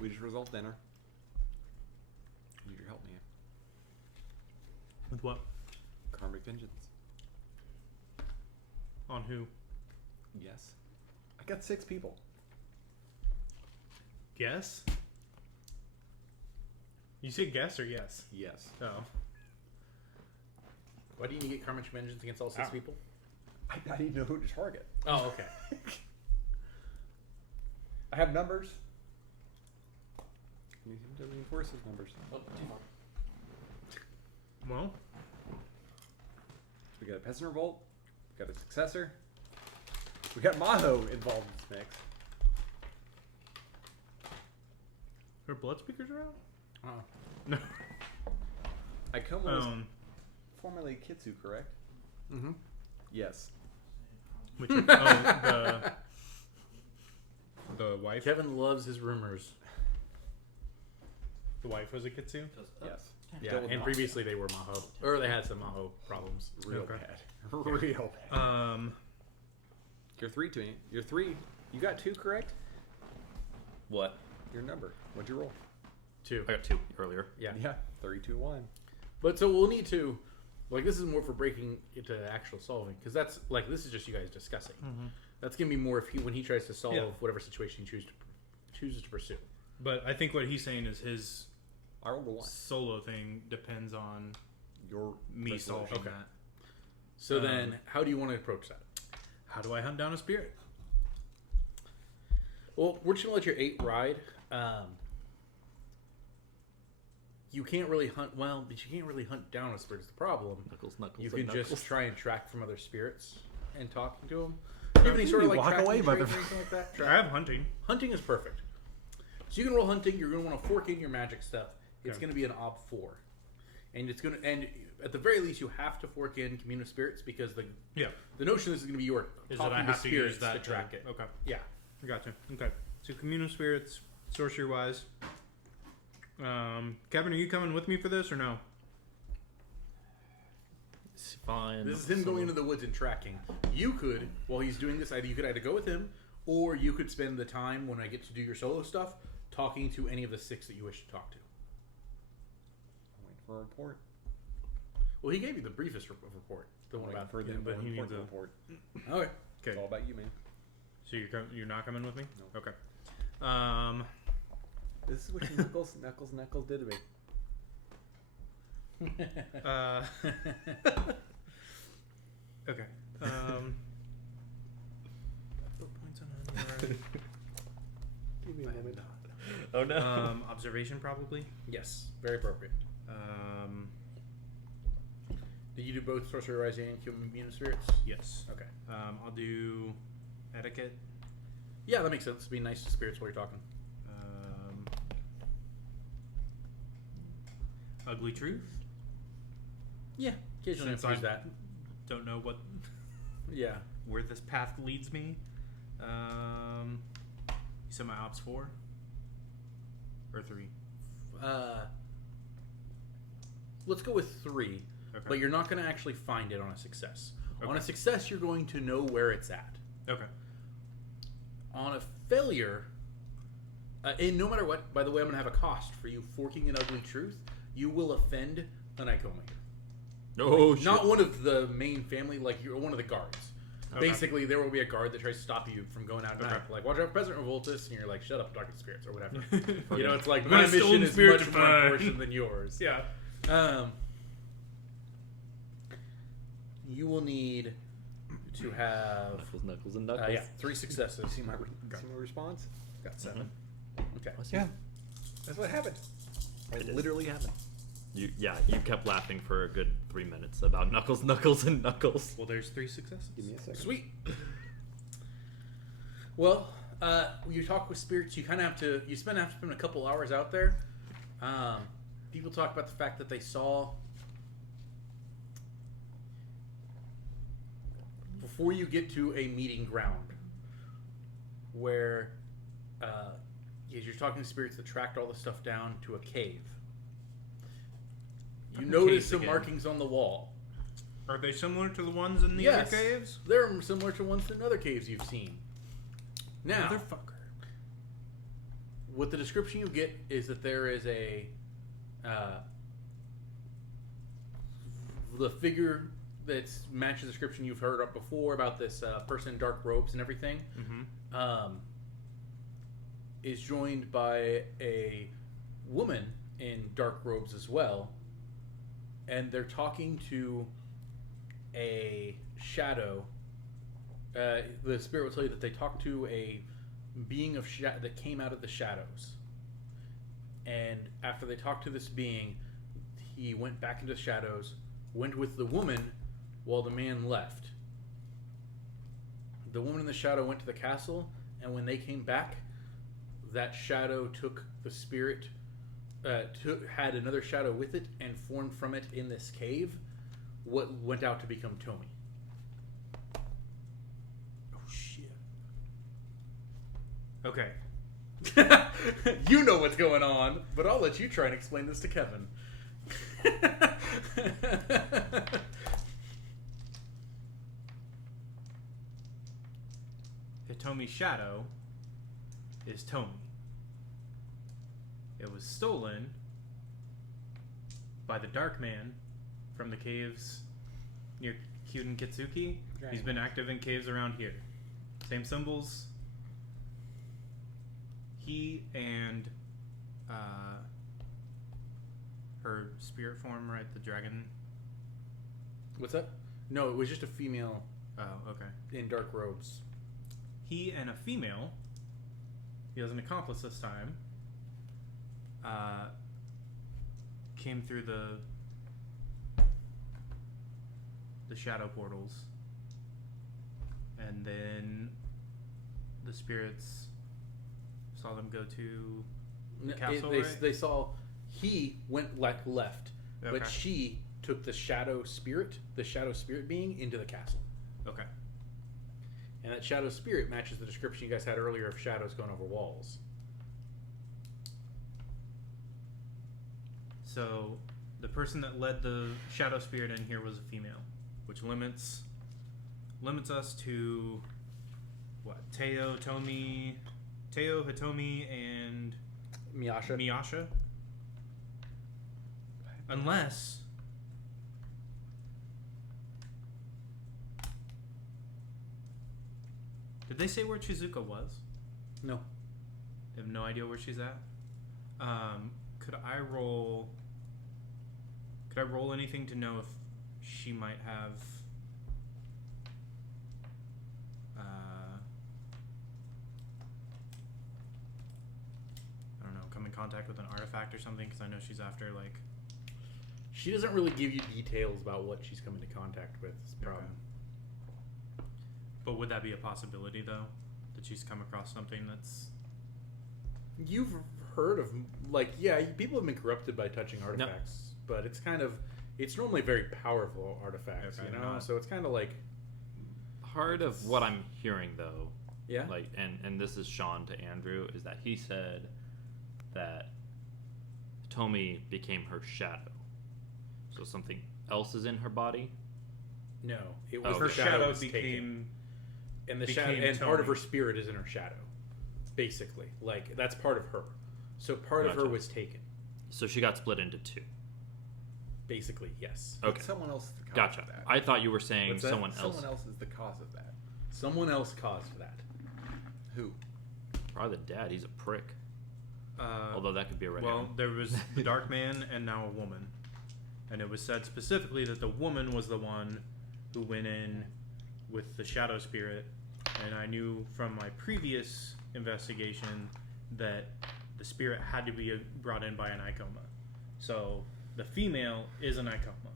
We just resolved dinner. Need your help, man. With what? Karmic vengeance. On who? Yes. I got 6 people. Guess? You said guess or yes? Yes. Oh. Why do you need to get Karmic Vengeance against all 6 people? I need to know who to target. Oh, okay. I have numbers. Need him to reinforce his numbers. Oh, too far. Well, We got a peasant revolt. We got a successor. We got Maho involved in this mix. her blood speakers are out? Oh. No. Ikoma was formerly Kitsu, correct? Mm-hmm. Yes. Which, the wife? Kevin loves his rumors. The wife was a Kitsu? Yes. Yeah, Dealt with and Maho. previously they were Maho. Or they had some Maho problems. Real Okay. bad. Real bad. You're 3 to me. You're 3. You got 2 correct? What? Your number. What'd you roll? 2. I got 2 earlier. Yeah. Yeah. 3, 2, 1. But so we'll need to, like, this is more for breaking into actual solving, because that's like this is just you guys discussing. That's gonna be more if when he tries to solve whatever situation he chooses to pursue. But I think what he's saying is his I rolled a 1. solo thing depends on Your me resolution. solving Okay. that. So then, how do you want to approach that? How do I hunt down a spirit? Well, we're just gonna let your 8 ride. You can't really hunt but you can't really hunt down a spirit. Is the problem? Knuckles, You and can knuckles. just try and track from other spirits and talking to them. Do you have any sort of like walk tracking away, traits or motherfucker. anything like that? I have hunting. Hunting is perfect. So you can roll hunting. You're going to want to fork in your magic stuff. It's Okay. going to be an ob 4, and it's going to at the very least you have to fork in commune of spirits because the notion this is going to be your Is that talking I to have to spirits use that to track it. Okay. Yeah. Gotcha. Okay. So communal spirits, sorcery wise. Kevin, are you coming with me for this or no? It's fine. This is him going into the woods and tracking. You could, while he's doing this, you could either go with him, or you could spend the time when I get to do your solo stuff talking to any of the 6 that you wish to talk to. I'm waiting for a report. Well, he gave you the briefest report, the one about for the but he needs a- report. Okay. It's all about you, man. So you're not coming with me? No. Okay. This is what Knuckles did to me. Okay. Points on Give me a moment. Oh no. observation probably. Yes, very appropriate. Did you do both Sorcery Rising and Commune of Spirits? Yes. Okay. I'll do etiquette. Yeah, that makes sense. Be nice to spirits while you're talking. Ugly truth. Yeah, occasionally Since have to use I that. don't know Yeah. where this path leads me. You said my ops 4 or 3. Let's go with 3, Okay. but you're not going to actually find it on a success. On Okay. a success, you're going to know where it's at. Okay. On a failure, and no matter what, by the way, I'm going to have a cost for you forking an ugly truth. You will offend an Ikoma. Oh shit. Not one of the main family, like you're one of the guards. Okay. Basically, there will be a guard that tries to stop you from going out at night. Okay. Like, watch out, President Revoltus, and you're like, shut up, I'm talking to spirits, or whatever. You know, it's like, I'm my gonna stone mission is spirit much more define. important than yours. Yeah. You will need to have Knuckles, and knuckles. 3 successes. See my response? Got 7. Okay. Yeah. That's what happened. It did. literally happened. You kept laughing for a good 3 minutes about Knuckles, and knuckles. Well, there's 3 successes. Give me a second. Sweet. Well, when you talk with spirits, you kind of have to spend a couple hours out there. People talk about the fact that they saw before you get to a meeting ground where you're talking to spirits that tracked all the stuff down to a cave. You Fucking notice caves some again. markings on the wall. Are they similar to the ones in the Yes. other caves? They're similar to ones in other caves you've seen. Now, Motherfucker. what the description you get is that there is the figure that matches the description you've heard of before about this person in dark robes and everything. Is joined by a woman in dark robes as well, and they're talking to a shadow. The spirit will tell you that they talked to a being of that came out of the shadows, and after they talked to this being, he went back into the shadows, went with the woman, while the man left. The woman in the shadow went to the castle, and when they came back, that shadow took the spirit, had another shadow with it, and formed from it in this cave what went out to become Tomi. Oh shit. Okay. You know what's going on, but I'll let you try and explain this to Kevin. Hitomi's shadow is Tomi. It was stolen by the Dark Man from the caves near Kyuden Kitsuki. Right. He's been active in caves around here. Same symbols. He and her spirit form, right? The dragon. What's that? No, it was just a female Oh, okay. in dark robes. He and a female, he has an accomplice this time, came through the shadow portals, and then the spirits saw them go to the castle, right? They saw he went left, Okay. but she took the shadow spirit being into the castle. Okay. And that shadow spirit matches the description you guys had earlier of shadows going over walls. So the person that led the shadow spirit in here was a female, which limits us to what? Teo, Hitomi, and Miyasha. Miyasha. Unless did they say where Chizuka was? No. They have no idea where she's at. Could I roll anything to know if she might have I don't know, come in contact with an artifact or something, because I know she's after, like... She doesn't really give you details about what she's come into contact with. Is the problem. But would that be a possibility, though? That she's come across something that's... You've heard of, like, yeah, people have been corrupted by touching artifacts, but it's kind of, it's normally very powerful artifacts, Okay, you know? not- So it's kind of like, Part of what I'm hearing though, yeah? like, and this is Sean to Andrew, is that he said that Tomi became her shadow. So something else is in her body. No. It was Oh, the Her shadow shadow was taken. became... And the became shadow, and part of her Tomi. spirit is in her shadow, basically. Like, that's part of her. So part of her Gotcha. was taken. So she got split into two. Basically, yes. Okay. Someone else is the cause Gotcha. of that. I thought you were saying What's that? someone else. Someone else is the cause of that. Someone else caused that. Who? Probably the dad. He's a prick. Although that could be a red Well, herring. there was the Dark Man and now a woman. And it was said specifically that the woman was the one who went in with the shadow spirit. And I knew from my previous investigation that the spirit had to be brought in by an Icoma. So the female is an Icoma.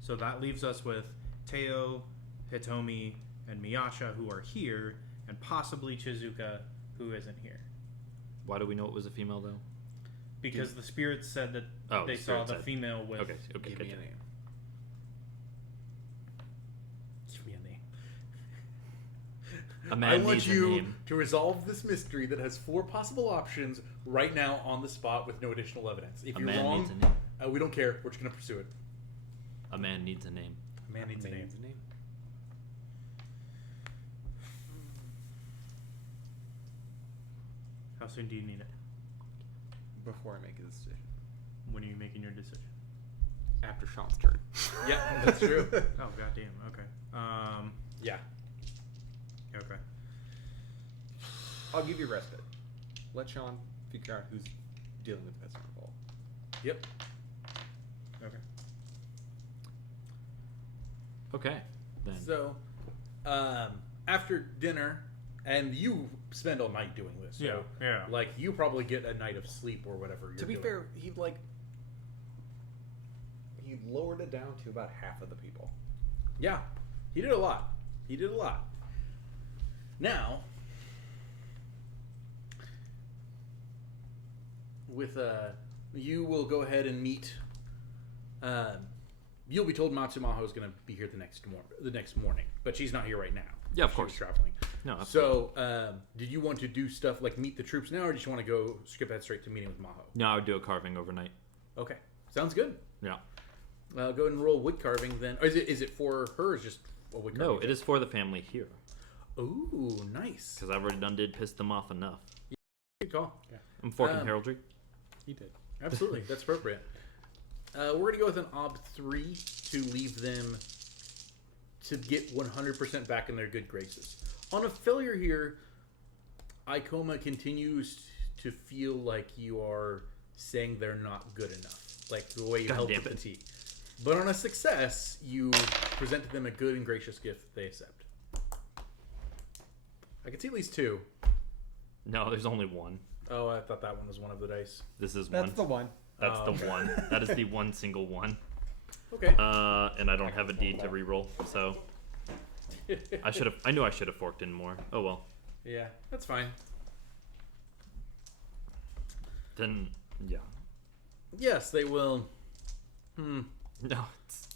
So that leaves us with Teo, Hitomi, and Miyasha, who are here, and possibly Chizuka, who isn't here. Why do we know it was a female though? Because the spirits said that Oh, they the saw spirit the said- female with... Okay. Okay. Give Good. me a name. Give me a name. A man I want needs you a name. to resolve this mystery that has 4 possible options right now on the spot with no additional evidence. If A you're man wrong, needs a name. we don't care. We're just going to pursue it. A man needs a name. A man needs a name. How soon do you need it? Before I make a decision. When are you making your decision? After Sean's turn. Yeah, that's true. Oh, goddamn. Okay. Yeah. Okay. I'll give you respite. Let Sean figure out who's dealing with Peasant Revolt. Yep. Okay. Okay. Then. So, after dinner, and you spend all night doing this. So, Yeah. Like, you probably get a night of sleep or whatever you're To be doing. fair, he lowered it down to about half of the people. Yeah, he did a lot. He did a lot. Now, with you will go ahead and meet. You'll be told Matsumaho is going to be here the next morning, but she's not here right now. Yeah, of She course. was traveling. No. Absolutely. So, did you want to do stuff like meet the troops now, or did you want to go skip that straight to meeting with Maho? No, I would do a carving overnight. Okay, sounds good. Yeah. Go ahead and roll wood carving then. Or is it for her or is just a wood carving? No, it is for the family here Ooh, nice. because I've already did piss them off enough. Good call. I'm forking Um, heraldry. He did. Absolutely, that's appropriate. We're gonna go with an ob 3 to leave them to get 100% back in their good graces. On a failure here, Ikoma continues to feel like you are saying they're not good enough, like the way you God held damn with it. the tea. But on a success, you present to them a good and gracious gift that they accept. I can see at least 2. No, there's only one. Oh, I thought that one was one of the dice. This is That's one. the one. That's Oh. the one. That is the one single one. Okay. And I don't have a deed to reroll, so I should have. I knew I should have forked in more. Oh well. Yeah, that's fine. Then yeah. Yes, they will. No. It's,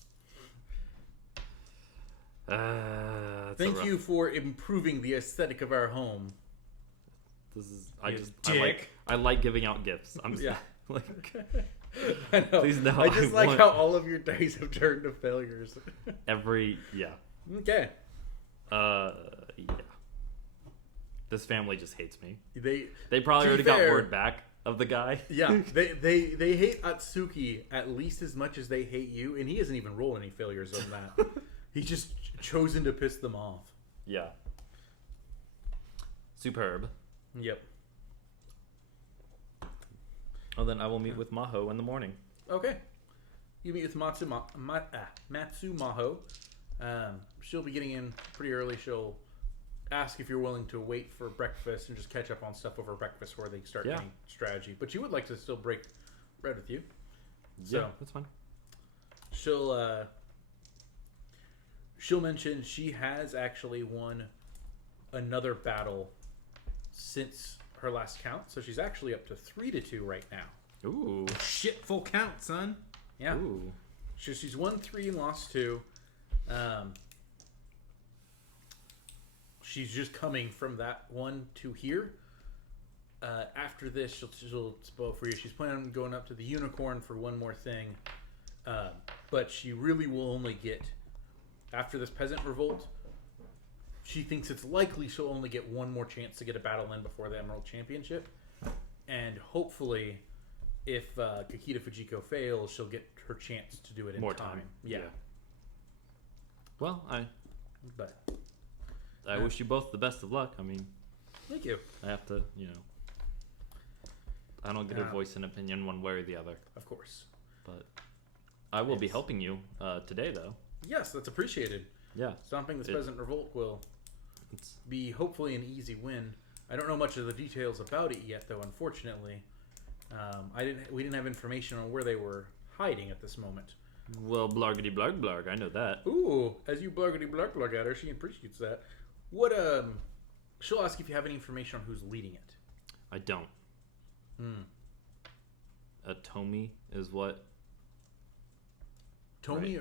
it's Thank a rough- you for improving the aesthetic of our home. This is. I You just. dick. I like giving out gifts. I'm Yeah. like I know. Please no, I just I like want- how all of your dice have turned to failures. every yeah. Okay. Yeah. This family just hates me. They They probably To already be fair- got word back of the guy. yeah, they hate Atsuki at least as much as they hate you, and he hasn't even rolled any failures on that. He's just chosen to piss them off. Yeah. Superb. Yep. Oh, then I will meet with Maho in the morning. Okay. You meet with Matsumaho. She'll be getting in pretty early. She'll ask if you're willing to wait for breakfast and just catch up on stuff over breakfast where they start Yeah. getting strategy. But she would like to still break bread with you. Yeah, So that's fine. she'll mention she has actually won another battle since her last count. So she's actually up to 3-2 right now. Ooh. Shit, full count, son. Yeah. Ooh. She's won 3 and lost 2. She's just coming from that one to here. After this, she'll spoil for you. She's planning on going up to the Unicorn for one more thing. But she really will only get, after this Peasant Revolt, she thinks it's likely she'll only get one more chance to get a battle in before the Emerald Championship. And hopefully, if Kakita Fujiko fails, she'll get her chance to do it in More time. time. Yeah. Yeah. Well, But I wish you both the best of luck. I mean, thank you. I have to, I don't get a Yeah. voice and opinion one way or the other, Of course. but I will be Yes. helping you today, though. Yes, that's appreciated. Yeah. Stomping this It- Peasant Revolt will It's be hopefully an easy win. I don't know much of the details about it yet, though. Unfortunately, we didn't have information on where they were hiding at this moment. well, blargity blarg blarg. I know that. Ooh, as you blargity blarg blarg at her, she appreciates that. What she'll ask if you have any information on who's leading it. I don't. Hmm. Tomi is what? Tomi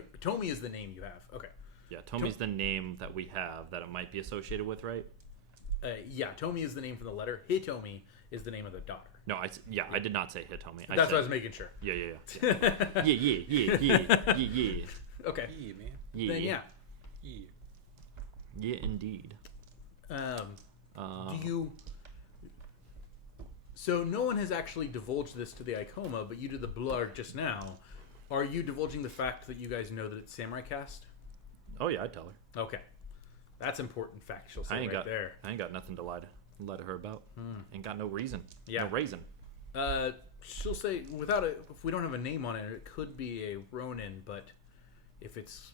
is the name you have. Okay. Yeah, Tomi's the name that we have that it might be associated with, right? Yeah, Tomi is the name for the letter. Hitomi is the name of the daughter. No, I did not say Hitomi. That's what I was making sure. Yeah. Yeah. Okay. Yeah, man. Yeah. Then yeah. Yeah. Yeah, indeed. Do you So no one has actually divulged this to the Icoma, but you did the blur just now. Are you divulging the fact that you guys know that it's Samurai Cast? Oh yeah, I'd tell her. Okay. That's important fact she'll say I ain't right got there. I ain't got nothing to lie to her about. Ain't got no reason. Yeah. No reason. She'll say, if we don't have a name on it, it could be a Ronin, but if it's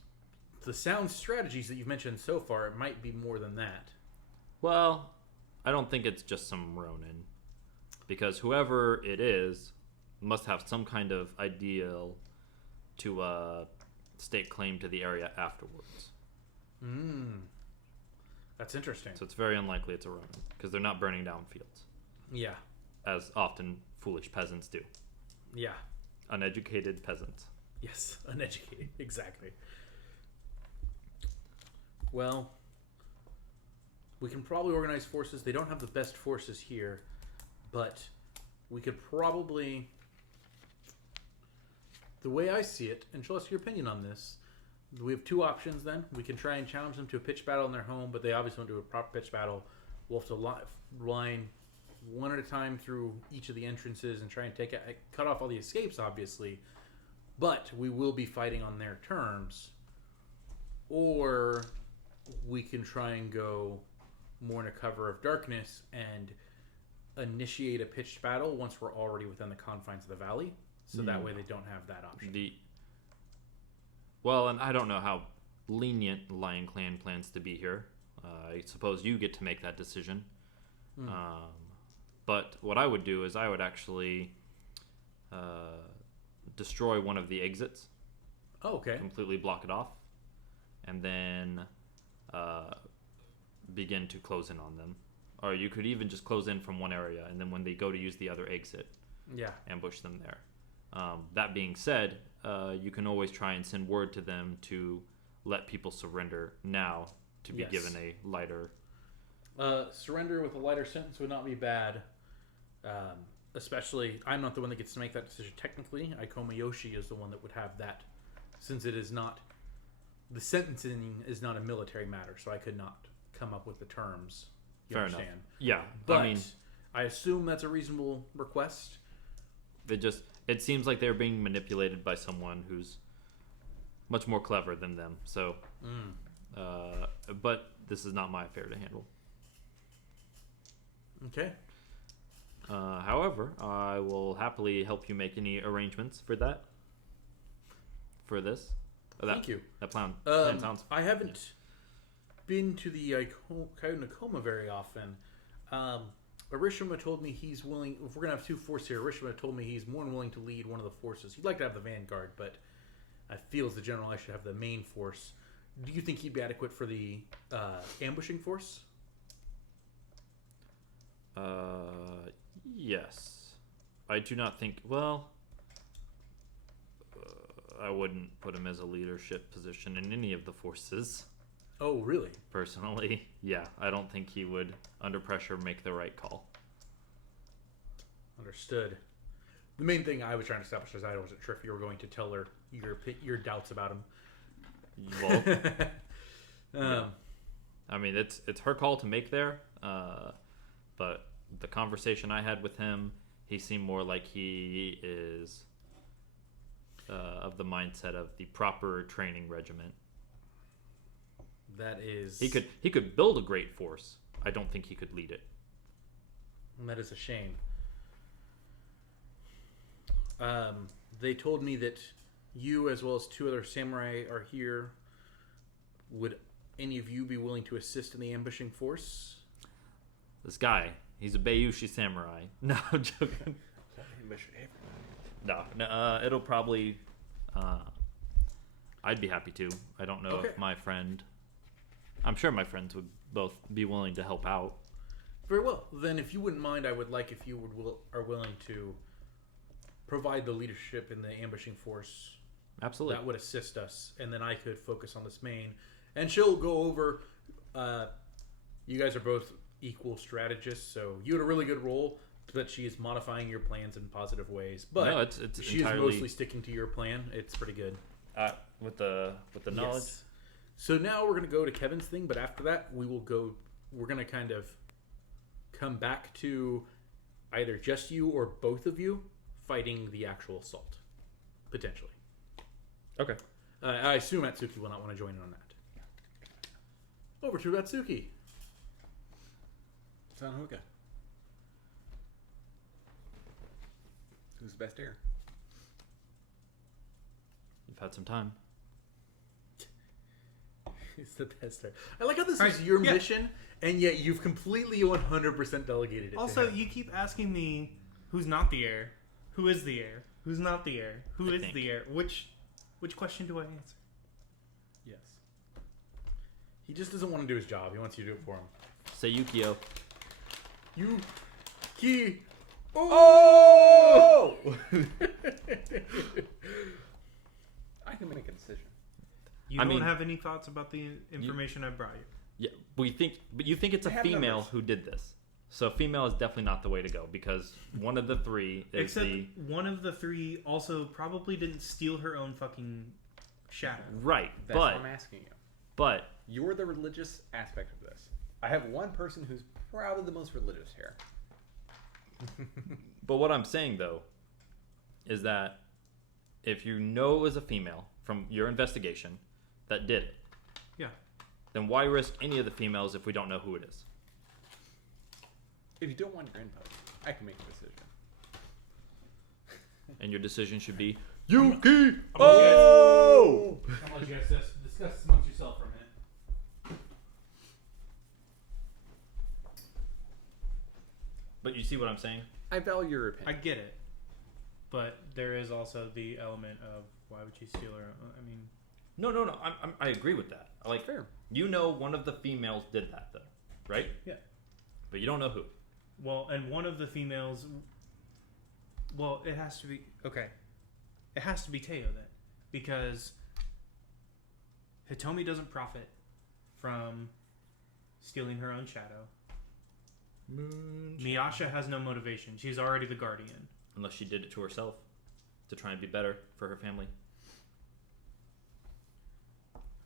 the sound strategies that you've mentioned so far, it might be more than that. Well, I don't think it's just some Ronin, because whoever it is must have some kind of ideal to stake claim to the area afterwards. That's interesting. So it's very unlikely it's a Ronin, because they're not burning down fields, Yeah. as often foolish peasants do. Yeah. Uneducated peasants. Yes. Uneducated. Exactly. Well, we can probably organize forces. They don't have the best forces here, but we could probably... The way I see it, and show us your opinion on this, we have two options then. We can try and challenge them to a pitch battle in their home, but they obviously won't do a proper pitch battle. We'll have to line one at a time through each of the entrances and try and cut off all the escapes, obviously. But we will be fighting on their terms. Or we can try and go more in a cover of darkness and initiate a pitched battle once we're already within the confines of the valley. So that way they don't have that option. Well, and I don't know how lenient the Lion Clan plans to be here. I suppose you get to make that decision. But what I would do is I would actually destroy one of the exits. Oh, okay. Completely block it off. And then begin to close in on them. Or you could even just close in from one area, and then when they go to use the other exit, ambush them there. That being said, you can always try and send word to them to let people surrender now to be given a lighter... surrender with a lighter sentence would not be bad. Especially, I'm not the one that gets to make that decision technically. Icoma Yoshi is the one that would have that, since it is not... The sentencing is not a military matter, so I could not come up with the terms. You Fair understand? enough. Yeah, But I mean... I assume that's a reasonable request. It seems like they're being manipulated by someone who's much more clever than them. So, but this is not my affair to handle. Okay. However, I will happily help you make any arrangements for that. For this. Thank you. That plan sounds... I haven't been to the Nakoma very often. Arishima told me he's willing... If we're going to have two forces here, Arishima told me he's more than willing to lead one of the forces. He'd like to have the vanguard, but I feel as the general I should have the main force. Do you think he'd be adequate for the ambushing force? Yes. I do not think... Well... I wouldn't put him as a leadership position in any of the forces. Oh, really? Personally, yeah. I don't think he would, under pressure, make the right call. Understood. The main thing I was trying to establish is I wasn't sure if you were going to tell her your doubts about him. Well, yeah. I mean, it's her call to make there, but the conversation I had with him, he seemed more like he is of the mindset of the proper training regiment. That is... He could build a great force. I don't think he could lead it. That is a shame. They told me that you, as well as two other samurai, are here. Would any of you be willing to assist in the ambushing force? This guy, he's a Bayushi samurai. No, I'm joking. No, it'll probably... I'd be happy to. I don't know if my friend... I'm sure my friends would both be willing to help out. Very well. Then if you wouldn't mind, I would like if you are willing to provide the leadership in the ambushing force. Absolutely. That would assist us. And then I could focus on this main. And she'll go over... you guys are both equal strategists, so you had a really good role, but she is modifying your plans in positive ways. But no, it's she entirely... is mostly sticking to your plan. It's pretty good. With the knowledge. Yes. So now we're going to go to Kevin's thing, but after that we're going to kind of come back to either just you or both of you fighting the actual assault, potentially. Okay. I assume Atsuki will not want to join in on that. Over to Atsuki. Sanohoka. Who's the best heir? You've had some time. It's the best heir. I like how this Alright, is your yeah. mission, and yet you've completely 100% delegated it to Also, him. you keep asking me who's not the heir, who is the heir, who's not the heir, who I is think. the heir. Which question do I answer? Yes. He just doesn't want to do his job. He wants you to do it for him. Say Yukio. You... He... Oh! I can make a decision. You I don't mean- have any thoughts about the information I brought you. Yeah, but you think it's a I have female numbers. who did this. So female is definitely not the way to go because one of the three is Except the one of the three also probably didn't steal her own fucking shadow. right, That's what I'm asking you. but You're the religious aspect of this. I have one person who's probably the most religious here. But what I'm saying though is that if you know it was a female from your investigation that did it, Yeah. then why risk any of the females if we don't know who it is? If you don't want your input, I can make a decision. And your decision should be Yuki. Oh! I'll let you guys discuss this amongst yourself for a minute. But you see what I'm saying? I value your I opinion. get it, but there is also the element of why would she steal her own? I mean, No. I agree with that. Like, Fair. you know, one of the females did that though, right? Yeah. But you don't know who. well, and one of the females. Well, it has to be okay. It has to be Teo then, because Hitomi doesn't profit from stealing her own shadow. Miyasha has no motivation. She's already the guardian. Unless she did it to herself to try and be better for her family.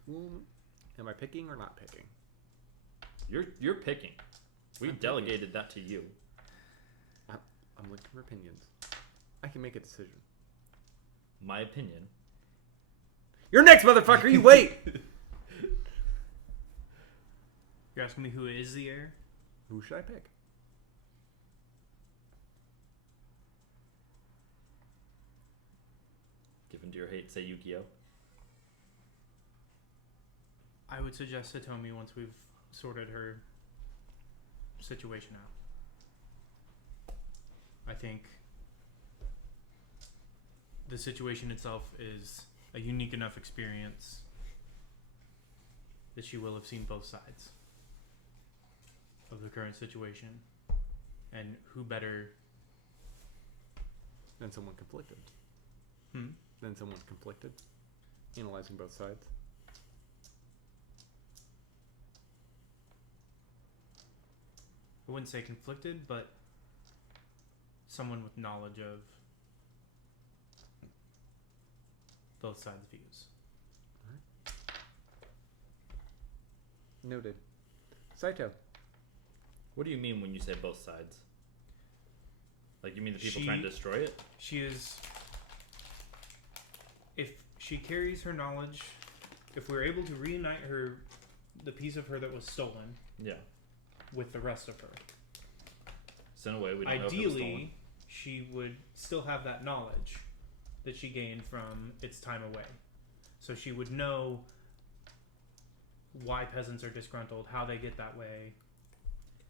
Am I picking or not picking? You're picking. We I'm delegated that to you. I'm looking for opinions. I can make a decision. My opinion. You're next, motherfucker. You wait. You're asking me who is the heir? Who should I pick? Given to your hate, say Yukio. I would suggest Hitomi once we've sorted her situation out. I think the situation itself is a unique enough experience that she will have seen both sides of the current situation. And who better? Then someone conflicted. Hmm? Then someone's conflicted. Analyzing both sides. I wouldn't say conflicted, but someone with knowledge of both sides' views. Noted. Saito. What do you mean when you say both sides? Like, you mean the people She- trying to destroy it? She is. If she carries her knowledge, if we're able to reunite her, the piece of her that was stolen, Yeah. with the rest of her, So in a way, we don't know if it was stolen. ideally, she would still have that knowledge that she gained from its time away. So she would know why peasants are disgruntled, how they get that way,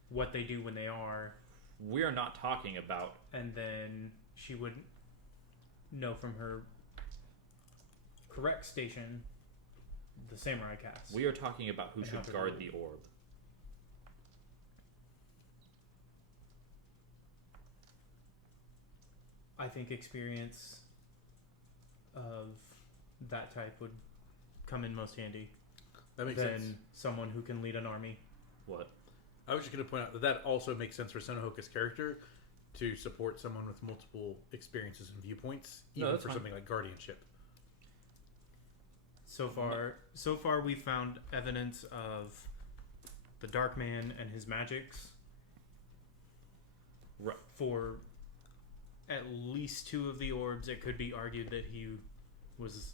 what they do when they are, We are not talking about. and then she would know from her correct station the samurai cast. We are talking about who And how should to guard rule. the orb. I think experience of that type would come in most handy That makes than sense. someone who can lead an army. What? I was just going to point out that that also makes sense for Sanohoka's character to support someone with multiple experiences and viewpoints, No, even that's for fine. something like guardianship. So far we found evidence of the Dark Man and his magics. Right. For at least 2 of the orbs, it could be argued that he was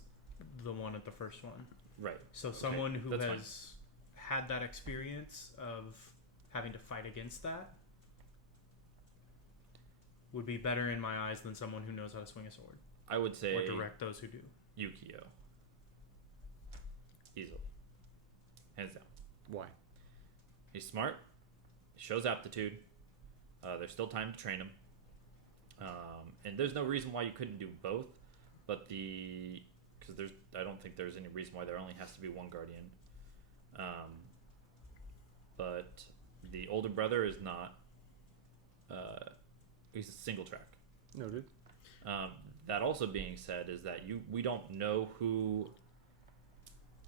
the one at the first one. Right. So someone who that's has had that experience of having to fight against that would be better in my eyes than someone who knows how to swing a sword I would say or direct those who do. Yukio. Easily. Hands down. Why? He's smart. He shows aptitude. There's still time to train him. And there's no reason why you couldn't do both. But because I don't think there's any reason why there only has to be one guardian. But the older brother is not. He's a single track. Noted. That also being said, is that we don't know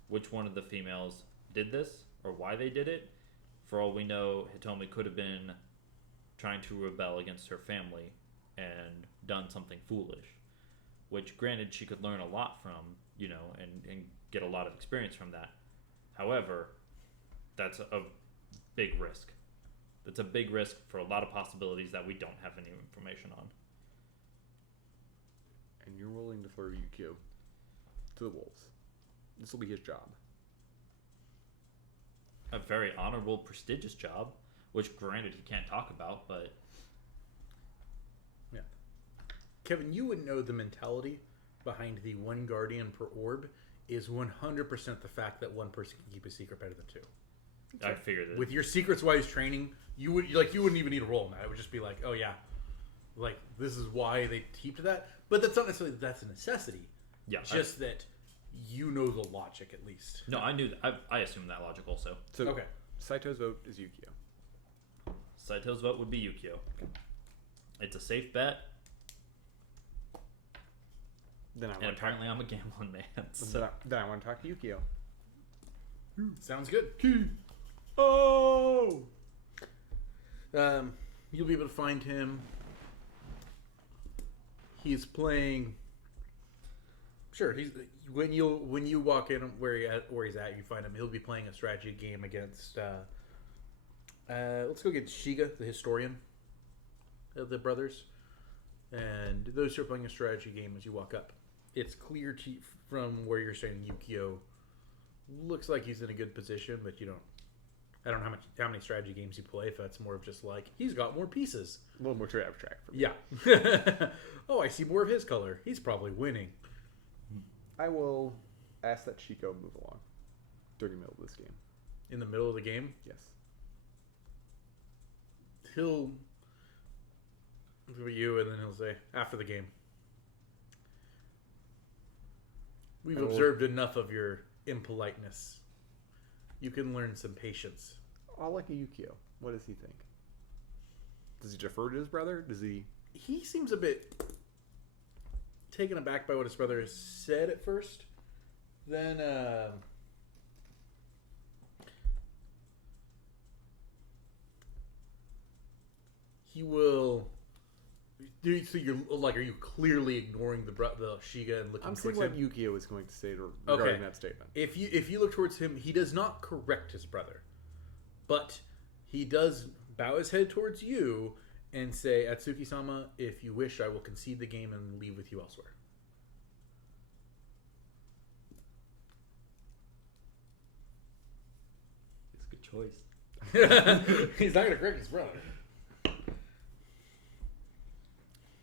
which one of the females did this or why they did it. For all we know, Hitomi could have been trying to rebel against her family and done something foolish. Which, granted, she could learn a lot from, and get a lot of experience from that. However, that's a big risk. That's a big risk for a lot of possibilities that we don't have any information on. And you're willing to throw Yukio to the wolves. This will be his job. A very honorable, prestigious job, which, granted, he can't talk about, but... Yeah. Kevin, you would know the mentality behind the one guardian per orb is 100% the fact that one person can keep a secret better than 2. I figured that. With your secrets-wise training, you wouldn't even need to roll on that. It would just be like, oh yeah, like this is why they keep to that. But that's not necessarily that's a necessity. Yeah. Just that you know the logic at least. No, I knew that. I assumed that logic also. So, Okay. Saito's vote is Yukio. Saito's vote would be Yukio. It's a safe bet, Then I and want apparently I'm a gambling man. So. then I want to talk to Yukio. Sounds good. Oh! You'll be able to find him. He's playing. Sure, he's when you walk in where he's at, you find him. He'll be playing a strategy game against. Let's go get Shiga, the historian of the brothers, and those two are playing a strategy game as you walk up. It's clear from where you're standing, Yukio looks like he's in a good position, but you don't. I don't know how many strategy games you play. If that's more of just like he's got more pieces. A little more too abstract for me. Yeah. Oh, I see more of his color. He's probably winning. I will ask that Chico move along during the middle of this game. In the middle of the game, Yes. he'll look at you and then he'll say, after the game, we've I will- observed enough of your impoliteness. You can learn some patience. I like a Yukio. What does he think? Does he defer to his brother? Does he... He seems a bit taken aback by what his brother has said at first. Then, he will. So you're like, are you clearly ignoring the Shiga and looking I'm seeing towards what him? Yukio is going to say regarding that statement. If you look towards him, he does not correct his brother, but he does bow his head towards you and say, "Atsuki-sama, if you wish, I will concede the game and leave with you elsewhere." It's a good choice. He's not going to correct his brother.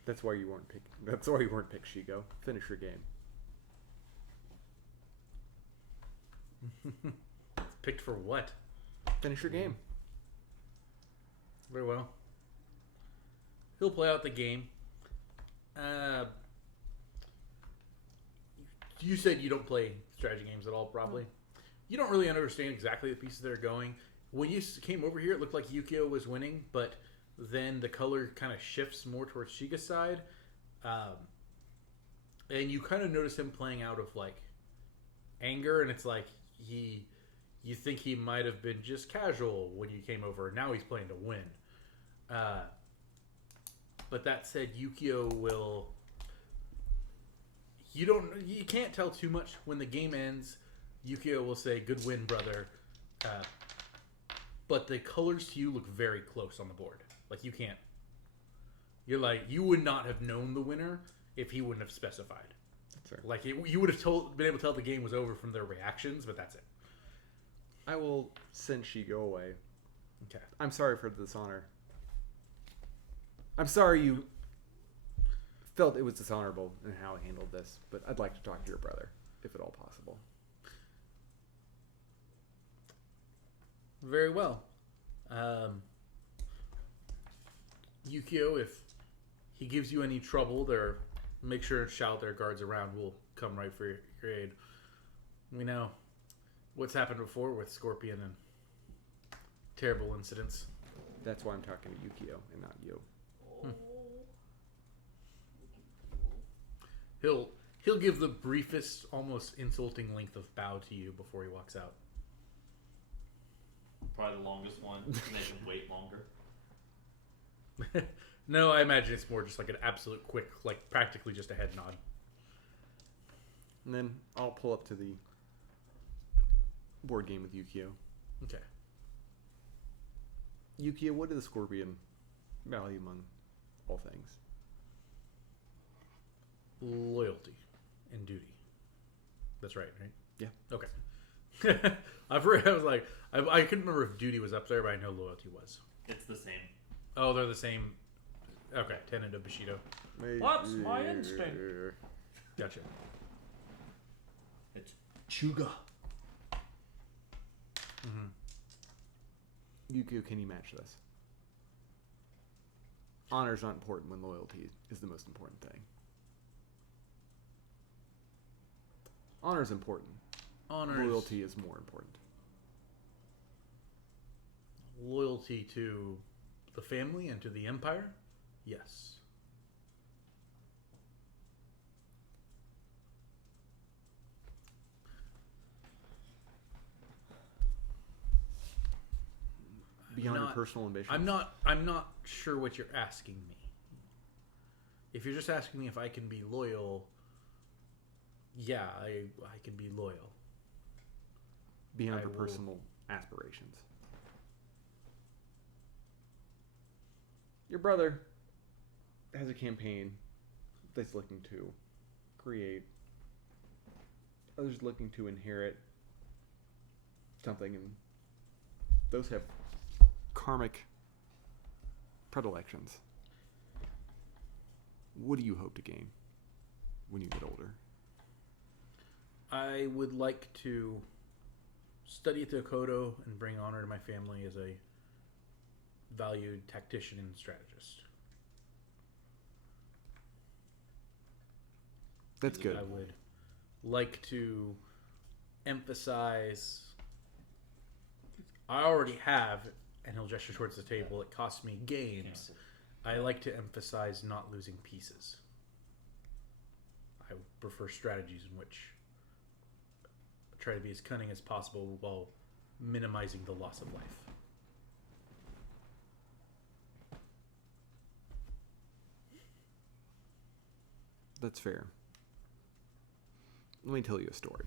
That's why you weren't picked. That's why you weren't picked, Shigo. Finish your game. Picked for what? Finish your game. Very well. He'll play out the game. You said you don't play strategy games at all, probably. You don't really understand exactly the pieces that are going. When you came over here, it looked like Yukio was winning, but then the color kind of shifts more towards Shiga's side. And you kind of notice him playing out of, like, anger, and it's like you think he might have been just casual when you came over. Now he's playing to win. But that said, Yukio will... You can't tell too much. When the game ends, Yukio will say, "Good win, brother." But the colors to you look very close on the board. Like, you can't You're like, you would not have known the winner if he wouldn't have specified. That's fair. Like, you would have been able to tell the game was over from their reactions, but that's it. I will send she go away. Okay. I'm sorry for the dishonor. I'm sorry you felt it was dishonorable in how I handled this, but I'd like to talk to your brother, if at all possible. Very well. Yukio, if he gives you any trouble, make sure to shout their guards around. We'll come right for your aid. We know what's happened before with Scorpion and terrible incidents. That's why I'm talking to Yukio and not you. He'll give the briefest, almost insulting length of bow to you before he walks out. Probably the longest one. Make him wait longer. No, I imagine it's more just like an absolute quick, like practically just a head nod. And then I'll pull up to the board game with Yukio. Okay. Yukio, what does the Scorpion value among all things? Loyalty and duty. That's right? Yeah. Okay. I've heard. I was like, I couldn't remember if duty was up there, but I know loyalty was. It's the same. Oh, they're the same. Okay, tenet of Bushido. What's my instinct? Gotcha. It's Chuga. Yukio, can you match this? Honor's not important when loyalty is the most important thing. Honor's important. Loyalty is more important. Loyalty to the family and to the empire? Yes. Beyond your not- personal ambitions. I'm not sure what you're asking me. If you're just asking me if I can be loyal, yeah, I can be loyal. Beyond I your will- personal aspirations. Your brother has a campaign that's looking to create. Others looking to inherit something, and those have karmic predilections. What do you hope to gain when you get older? I would like to study at the Okoto and bring honor to my family as a valued tactician and strategist. That's good. I would like to emphasize. I already have, and he'll gesture towards the table. It costs me games. I like to emphasize not losing pieces. I prefer strategies in which I try to be as cunning as possible while minimizing the loss of life. That's fair. Let me tell you a story.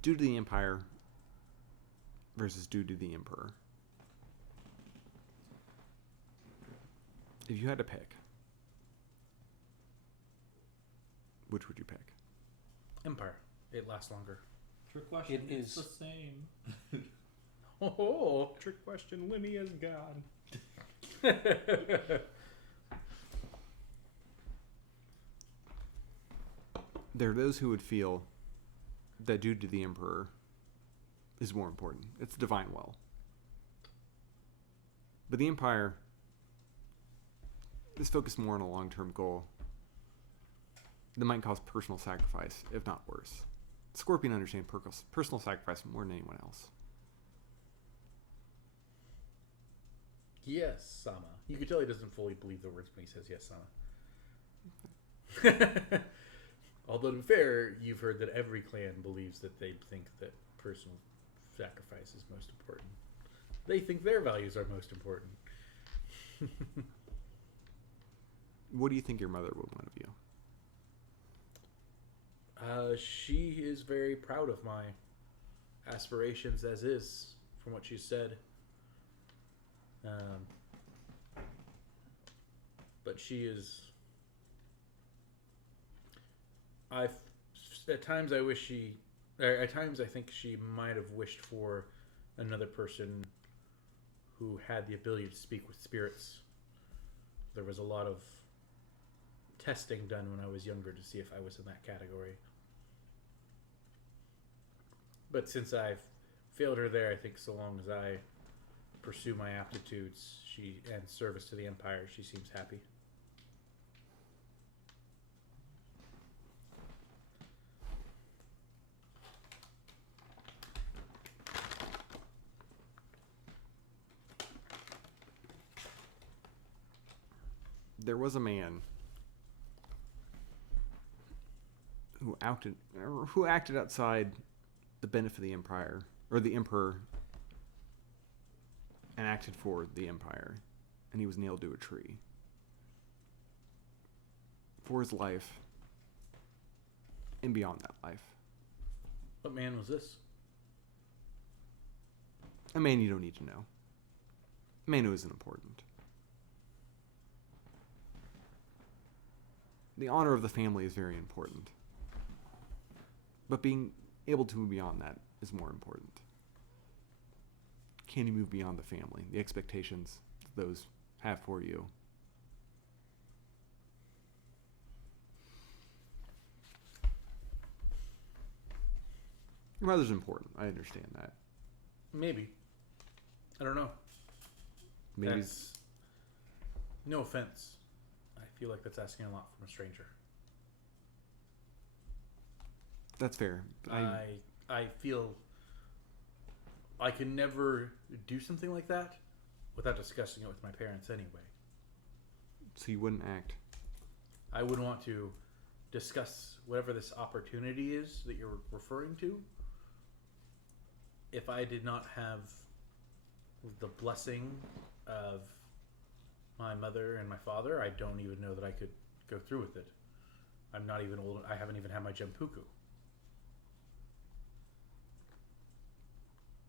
Due to the Empire versus due to the Emperor. If you had to pick, which would you pick? Empire. It lasts longer. trick question. It It's is- the same. Oh, Trick question, Linea's God. There are those who would feel that due to the Emperor is more important. It's the divine will. But the Empire is focused more on a long-term goal that might cause personal sacrifice, if not worse. Scorpion understands personal sacrifice more than anyone else. Yes, Sama. You can tell he doesn't fully believe the words when he says yes, Sama. Although, to be fair, you've heard that every clan believes that they think that personal sacrifice is most important. They think their values are most important. What do you think your mother would want of you? She is very proud of my aspirations as is, from what she said. but she is. At times I wish she, or at times I think she might have wished for another person who had the ability to speak with spirits. There was a lot of testing done when I was younger to see if I was in that category. But since I've failed her there, I think so long as I pursue my aptitudes and service to the Empire, she seems happy. There was a man who acted outside the benefit of the Empire, or the Emperor, and acted for the Empire, and he was nailed to a tree for his life and beyond that life. What man was this? A man you don't need to know. A man who isn't important. The honor of the family is very important. But being able to move beyond that is more important. Can you move beyond the family, the expectations those have for you? Your mother's important. I understand that. Maybe. I don't know. Maybe. No offense. I feel like that's asking a lot from a stranger. That's fair. I feel I can never do something like that without discussing it with my parents anyway. So you wouldn't act. I would want to discuss whatever this opportunity is that you're referring to. If I did not have the blessing of my mother and my father, I don't even know that I could go through with it. I'm not even old. I haven't even had my Jempuku.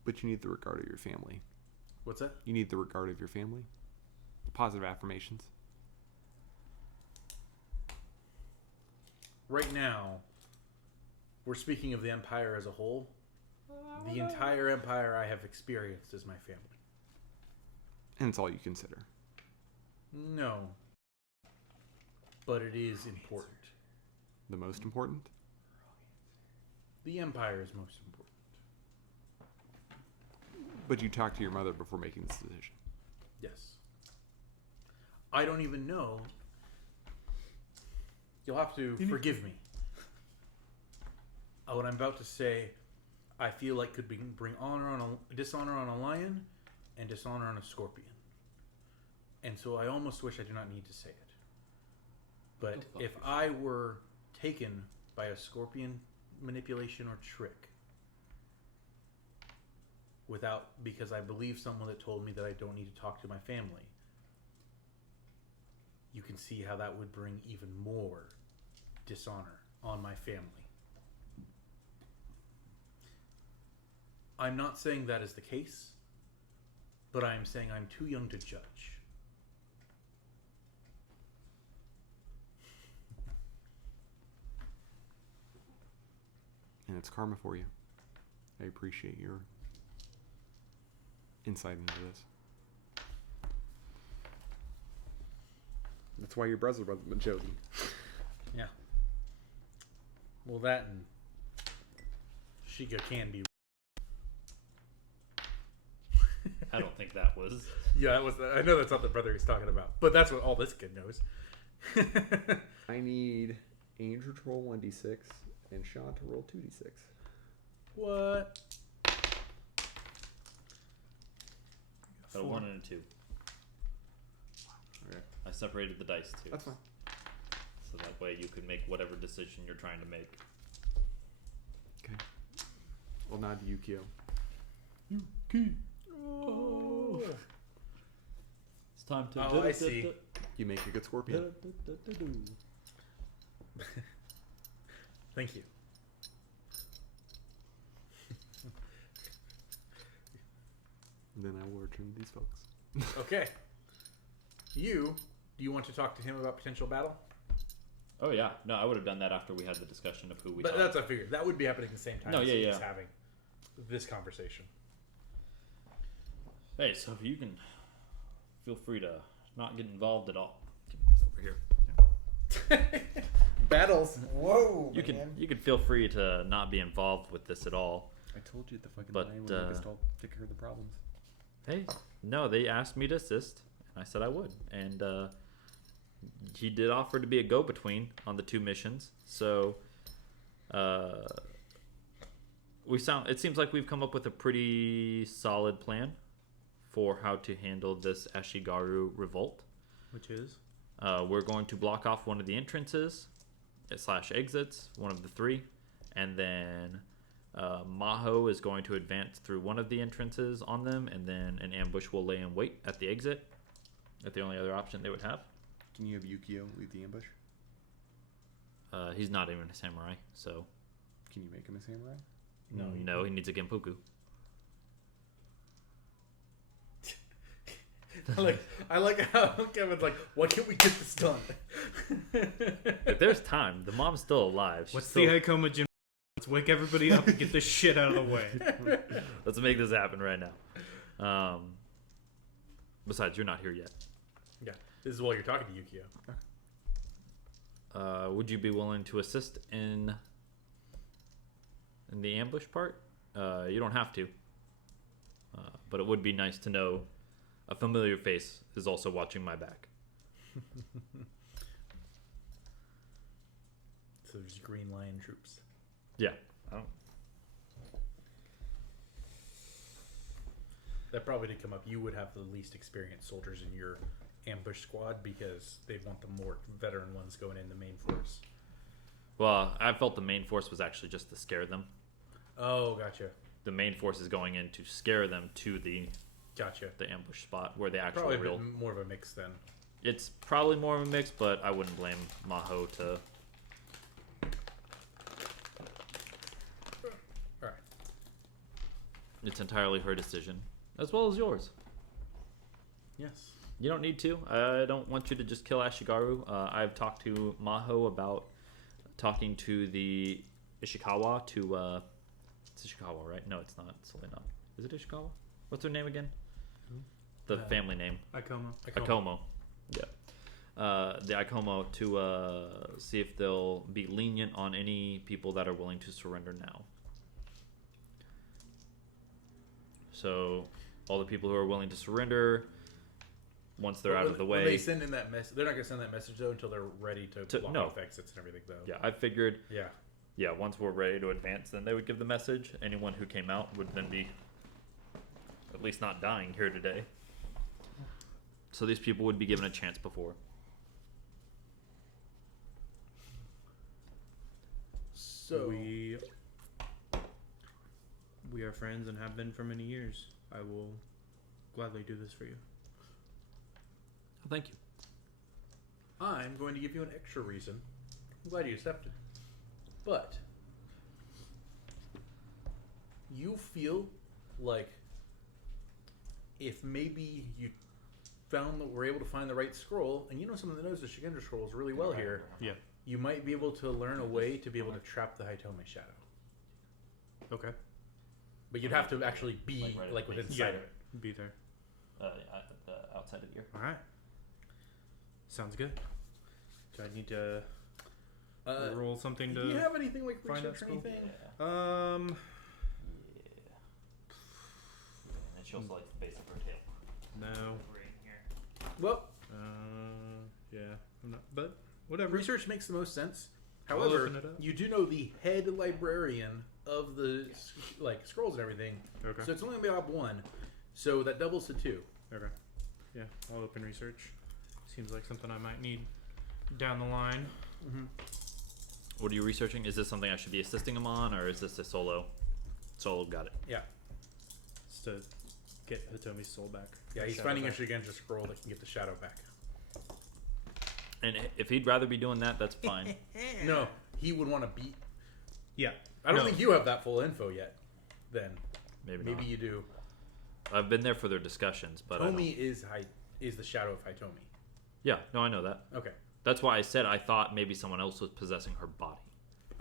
But you need the regard of your family. What's that? You need the regard of your family. Positive affirmations. Right now, we're speaking of the Empire as a whole. The entire Empire I have experienced is my family. And it's all you consider. No. But it is important. The most important? The Empire is most important. But you talked to your mother before making this decision. Yes. I don't even know. You'll have to forgive me. What I'm about to say, I feel like could bring dishonor on a lion and dishonor on a scorpion. And so I almost wish I do not need to say it. But if I were taken by a scorpion manipulation or trick, because I believe someone that told me that I don't need to talk to my family, you can see how that would bring even more dishonor on my family. I'm not saying that is the case, but I am saying I'm too young to judge. And it's karma for you. I appreciate your insight into this. That's why your brother wasn't been chosen. Yeah. Well, that and Sheikah can be. I don't think that was. Yeah, I know that's not the brother he's talking about, but that's what all this kid knows. I need Andrew to roll 1d6 and Sean to roll 2d6. What? A 1 and a 2. Okay. I separated the dice too. That's fine. So that way you can make whatever decision you're trying to make. Okay. Well, nod to Yukio. Oh. It's time to. Oh, I see. You make a good scorpion. Thank you. And then I will return to these folks. Okay. You Do you want to talk to him about potential battle? Oh yeah, no, I would have done that after we had the discussion of who we. But thought. that's I figured that would be happening at the same time. No, as yeah, he's yeah. having this conversation. Hey, so you can feel free to not get involved at all. Give me this over here. Battles. Whoa, You can feel free to not be involved with this at all. I told you the fucking But, lion would make us all take care of the problems. Hey, no, they asked me to assist, and I said I would, and he did offer to be a go-between on the 2 missions. So, it seems like we've come up with a pretty solid plan for how to handle this Ashigaru revolt. Which is? We're going to block off one of the entrances / exits, one of the 3, and then Maho is going to advance through one of the entrances on them, and then an ambush will lay in wait at the exit. That's the only other option they would have. Can you have Yukio lead the ambush? He's not even a samurai, so Can you make him a samurai? no, he needs a Genpuku. I like how Kevin's like, why can't we get this done? If there's time, the mom's still alive. She's What's still, the Icoma Gym? Let's wake everybody up and get this shit out of the way. Let's make this happen right now. Besides, you're not here yet. Yeah, this is while you're talking to Yukio. Would you be willing to assist in the ambush part? You don't have to, but it would be nice to know a familiar face is also watching my back. So there's Green Lion troops. Yeah. That probably did come up. You would have the least experienced soldiers in your ambush squad because they'd want the more veteran ones going in the main force. Well, I felt the main force was actually just to scare them. Oh, gotcha. The main force is going in to scare them to the Gotcha. ambush spot where the actual Probably a real. bit more of a mix then. It's probably more of a mix, but I wouldn't blame Maho to. Alright. It's entirely her decision, as well as yours. Yes. You don't need to. I don't want you to just kill Ashigaru. I've talked to Maho about talking to the Ishikawa to. It's Ishikawa, right? No, it's not. It's not. Is it Ishikawa? What's her name again? The family name. Icoma. Ikomo. Yeah. The Ikomo to see if they'll be lenient on any people that are willing to surrender now. So, all the people who are willing to surrender, once they're out of the way. When they send in that message, they're not going to send that message though until they're ready to block off exits and everything though. Yeah, I figured. Yeah. Once we're ready to advance, then they would give the message. Anyone who came out would then be at least not dying here today. So these people would be given a chance before. So We are friends and have been for many years. I will gladly do this for you. Thank you. I'm going to give you an extra reason. I'm glad you accepted. But you feel like if maybe you were able to find the right scroll, and you know someone that knows the Shigendra scrolls really well here, Yeah. you might be able to learn a way to be able to trap the Hitome shadow. Okay. But you'd have to actually be Like within Yeah. sight of it. Be there. Outside of here. All right. Sounds good. Do I need to roll something Do you to? have anything like find research that or scroll? anything? Yeah. And then she also likes the base of her tail. No. Right here. Well, Yeah. I'm not. But whatever. research makes the most sense. I'll However, open it up. you do know the head librarian of the scrolls and everything. Okay. So it's only about 1. So that doubles to 2. Okay. Yeah. I'll open research. Seems like something I might need down the line. Mm-hmm. What are you researching? Is this something I should be assisting him on, or is this a solo? Solo got it. Yeah. Just to get Hitomi's soul back. Yeah, he's Shadow finding back. a Shigendra scroll that can get the shadow back. And if he'd rather be doing that, that's fine. No, he would want to beat. Yeah. I don't No. think you have that full info yet. Then Maybe maybe not. you do. I've been there for their discussions, but I don't. Tomi is the shadow of Hitomi. Yeah, no, I know that. Okay. That's why I said I thought maybe someone else was possessing her body.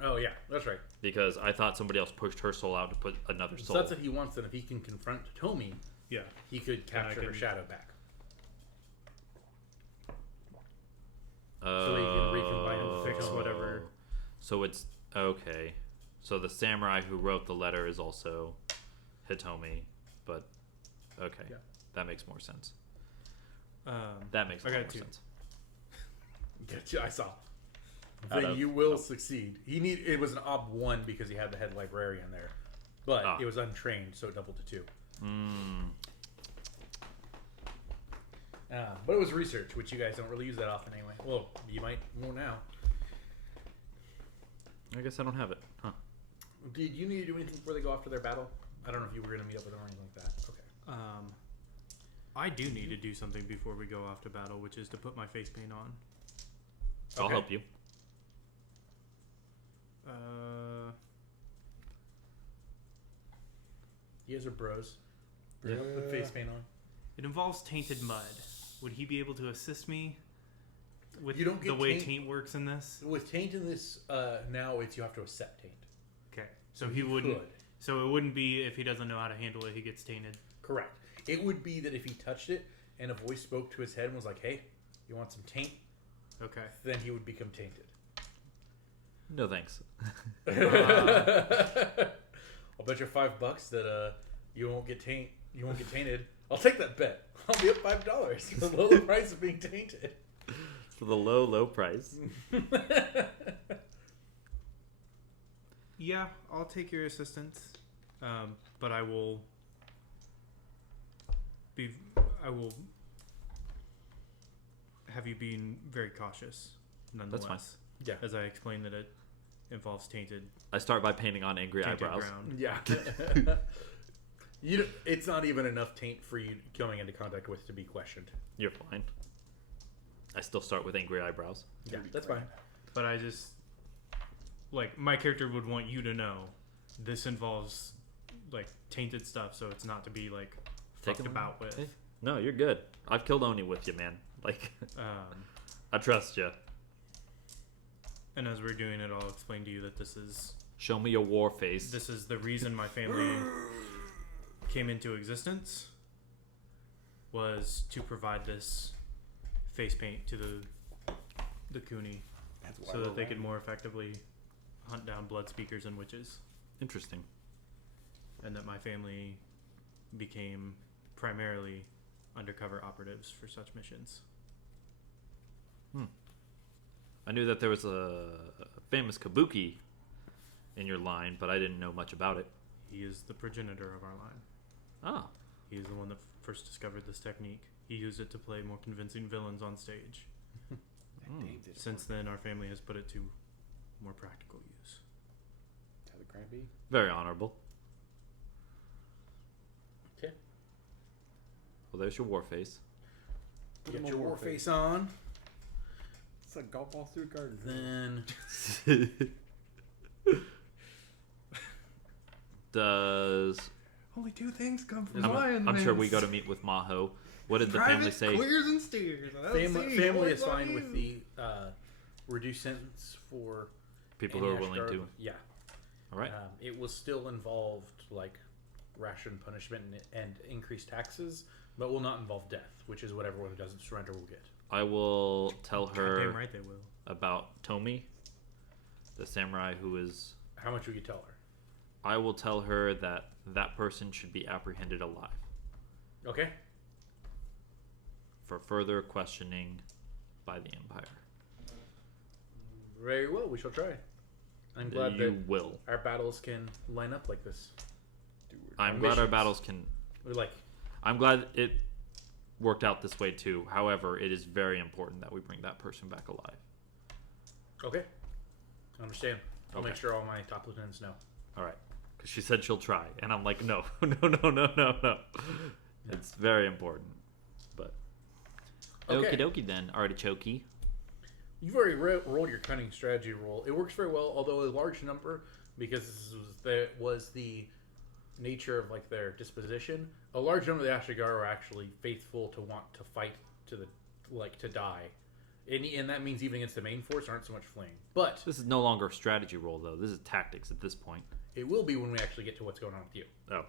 Oh yeah, that's right. Because I thought somebody else pushed her soul out to put another So soul. that's what he wants. That if he can confront Tomi, Yeah. he could capture her can- shadow back. So he can recombine and fix whatever. So it's okay. So the samurai who wrote the letter is also Hitomi, but okay, Yeah. that makes more sense. That That makes I a lot got more two. sense. Getcha, I saw. Out Then of- you will succeed. It was an ob 1 because he had the head librarian there, but Ah. it was untrained, so it doubled to 2. But it was research, which you guys don't really use that often anyway. Well, you might more now. I guess I don't have it, huh? Did you need to do anything before they go off to their battle? I don't know if you were going to meet up with them or anything like that. Okay. I do need to do something before we go off to battle, which is to put my face paint on. I'll Okay. help you. You guys are bros. Yeah. Put face paint on. It involves tainted mud. Would he be able to assist me with You don't the get way taint- taint works in this? With taint in this, now it's you have to accept taint. Okay, so he wouldn't. Could. So it wouldn't be if he doesn't know how to handle it, he gets tainted. Correct. It would be that if he touched it and a voice spoke to his head and was like, "Hey, you want some taint?" Okay. Then he would become tainted. No thanks. I'll bet you $5 that you won't get tainted. I'll take that bet. I'll be up $5 for the low price of being tainted. For the low price. Yeah, I'll take your assistance, but I will have you being very cautious, nonetheless. fine. Yeah. As I explained that it involves tainted I start by painting on angry eyebrows. ground. Yeah. It's not even enough taint for you coming into contact with to be questioned. You're fine. I still start with angry eyebrows. Yeah, that's fine. But I just like my character would want you to know this involves like tainted stuff, so it's not to be like Take fucked him about with. Hey, no, you're good. I've killed Oni with you, man. Like, Um, I trust you. and as we're doing it, I'll explain to you that this is Show me your war face. the reason my family came into existence was to provide this face paint to the Kuni That's why so we're that they could riding. more effectively hunt down blood speakers and witches, Interesting. and that my family became primarily undercover operatives for such missions. I knew that there was a famous kabuki in your line, but I didn't know much about it. He is the progenitor of our line. Ah, He is the one that first discovered this technique. He used it to play more convincing villains on stage. Since then, our family has put it to more practical use. How the crime be? very honorable. Okay. Well, there's your war face. Get your war face on. It's like golf balls through a garden. Then Does Only two things come from I'm sure we go to meet with Maho. What did the family say? Queers and steers. family is fine with the reduced sentence for People who are any willing Ashgar- to. Yeah. All right. It will still involve like ration punishment and increased taxes, but will not involve death, which is what everyone who doesn't surrender will get. I will tell her Goddamn right they will. about Tomi, the samurai who is. How much will you tell her? I will tell her that that person should be apprehended alive Okay. for further questioning by the Empire. Very well. We shall try. I'm glad You that will. our battles can line up like this. I'm glad our missions. battles can. We're like, I'm glad it worked out this way too. However, it is very important that we bring that person back alive. okay, I understand. I'll make Okay. sure all my top lieutenants know. All right, because she said she'll try, and I'm like, no, no. It's very important. But Okay. okie dokie then, artichoke. You've already rolled your cunning strategy roll. It works very well, although a large number, because this was the nature of like their disposition. A large number of the Ashigar are actually faithful to want to fight to the like to die, and that means even against the main force aren't so much fleeing. But This is no longer a strategy roll, though. This is tactics at this point. it will be when we actually get to what's going on with you, Oh.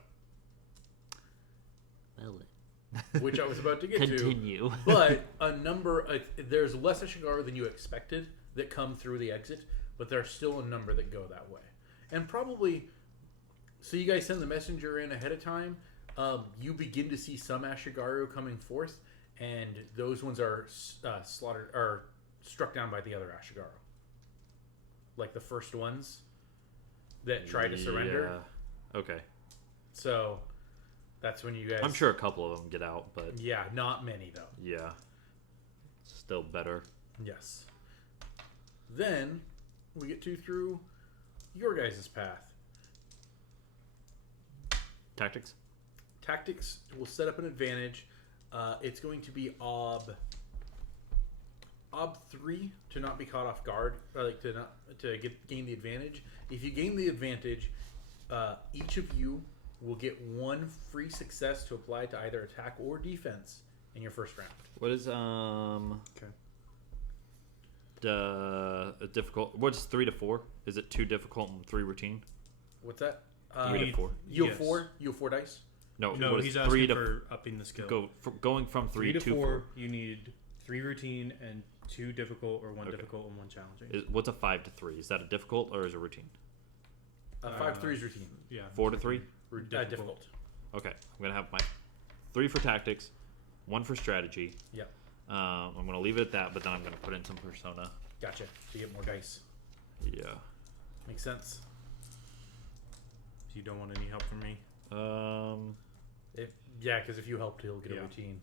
which I was about to get to. Continue. But there's less Ashigaru than you expected that come through the exit, but there's still a number that go that way, and probably. So you guys send the messenger in ahead of time. You begin to see some Ashigaru coming forth, and those ones are slaughtered or struck down by the other Ashigaru. Like the first ones that try to surrender. Yeah. Okay. So that's when you guys. I'm sure a couple of them get out, but Yeah, not many though. yeah. Still better. Yes. Then we get through your guys' path. Tactics? Tactics will set up an advantage. It's going to be ob 3 to not be caught off guard, gain the advantage. If you gain the advantage, each of you will get 1 free success to apply to either attack or defense in your first round. What is difficult? What's 3 to 4? Is it 2 difficult and 3 routine? What's that? 3 to 4. You have Yes. 4. You have 4 dice. No, No, what is he's 3 asking to for upping the skill. going from 3 to to 4, you need 3 routine and 2 difficult or 1 Okay. difficult and 1 challenging. What's a 5 to 3? Is that a difficult or is it routine? 5 3 is routine. Yeah. 4 to 3? Difficult. Okay, I'm gonna have my 3 for tactics, 1 for strategy. Yep. I'm gonna leave it at that, but then I'm gonna put in some persona. Gotcha. To get more dice. Yeah. Makes sense. So you don't want any help from me? Yeah, because if you helped, he'll get a Yeah. routine.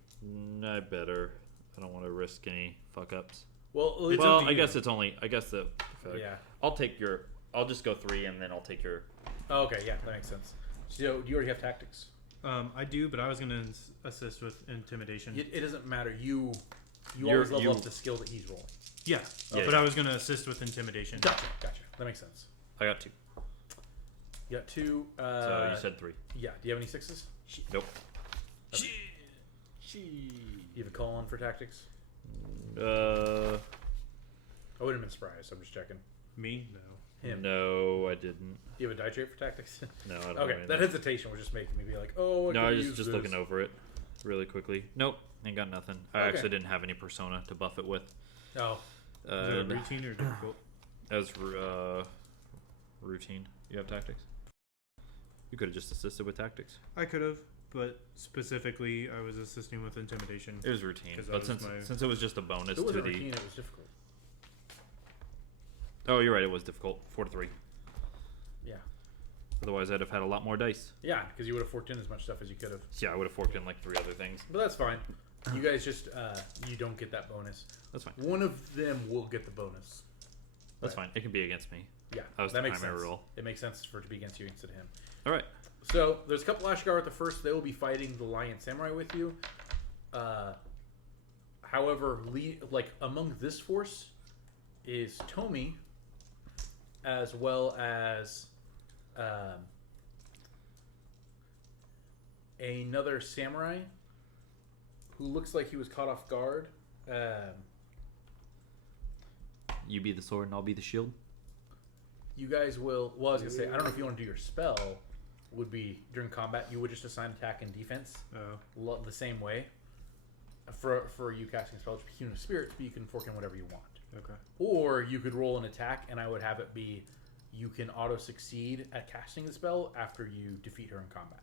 I better. I don't want to risk any fuck ups. Well, It's Well, up to I you. guess it's only. I guess the. yeah. I'll take your. I'll just go 3 and then I'll take your. Oh, okay, yeah, that makes sense. So, do you already have tactics? I do, but I was going to assist with intimidation. It doesn't matter. You You're- always level you- up the skill that he's rolling. Yeah, Yeah, but yeah. I was going to assist with intimidation. Gotcha. That makes sense. I got 2. You got 2. So you said 3. Yeah. Do you have any 6s? Nope. You have a call on for tactics? I wouldn't have been surprised. I'm just checking. Me? No. Him. No, I didn't. You have a die trait for tactics? No, I don't. Okay, have that anything. hesitation was just making me be like, oh, No, I I could was use just this. looking over it really quickly. Nope, ain't got nothing. I Okay. actually didn't have any persona to buff it with. Oh, Is it And routine or difficult? as routine, you have tactics. You could have just assisted with tactics. I could have, but specifically, I was assisting with intimidation. It was routine, 'Cause that but was since my- since it was just a bonus it to wasn't the. routine. It was difficult. Oh, you're right. It was difficult. 4 to 3. Yeah. Otherwise, I'd have had a lot more dice. Yeah, because you would have forked in as much stuff as you could have. So yeah, I would have forked in like 3 other things. But that's fine. You guys just you don't get that bonus. That's fine. One of them will get the bonus. That's Right. fine. It can be against me. Yeah, That was that the makes primary sense. rule. It makes sense for it to be against you instead of him. All right. So there's a couple Ashgar at the first. They will be fighting the Lion Samurai with you. However, among this force is Tomi, as well as another samurai who looks like he was caught off guard. You be the sword and I'll be the shield. You guys will. Well, I was gonna say, I don't know if you want to do your spell. Would be during combat. You would just assign attack and defense Oh. the same way. For you casting a spell, which is Human Spirits, but you can fork in whatever you want. Okay. Or you could roll an attack, and I would have it be you can auto succeed at casting the spell after you defeat her in combat.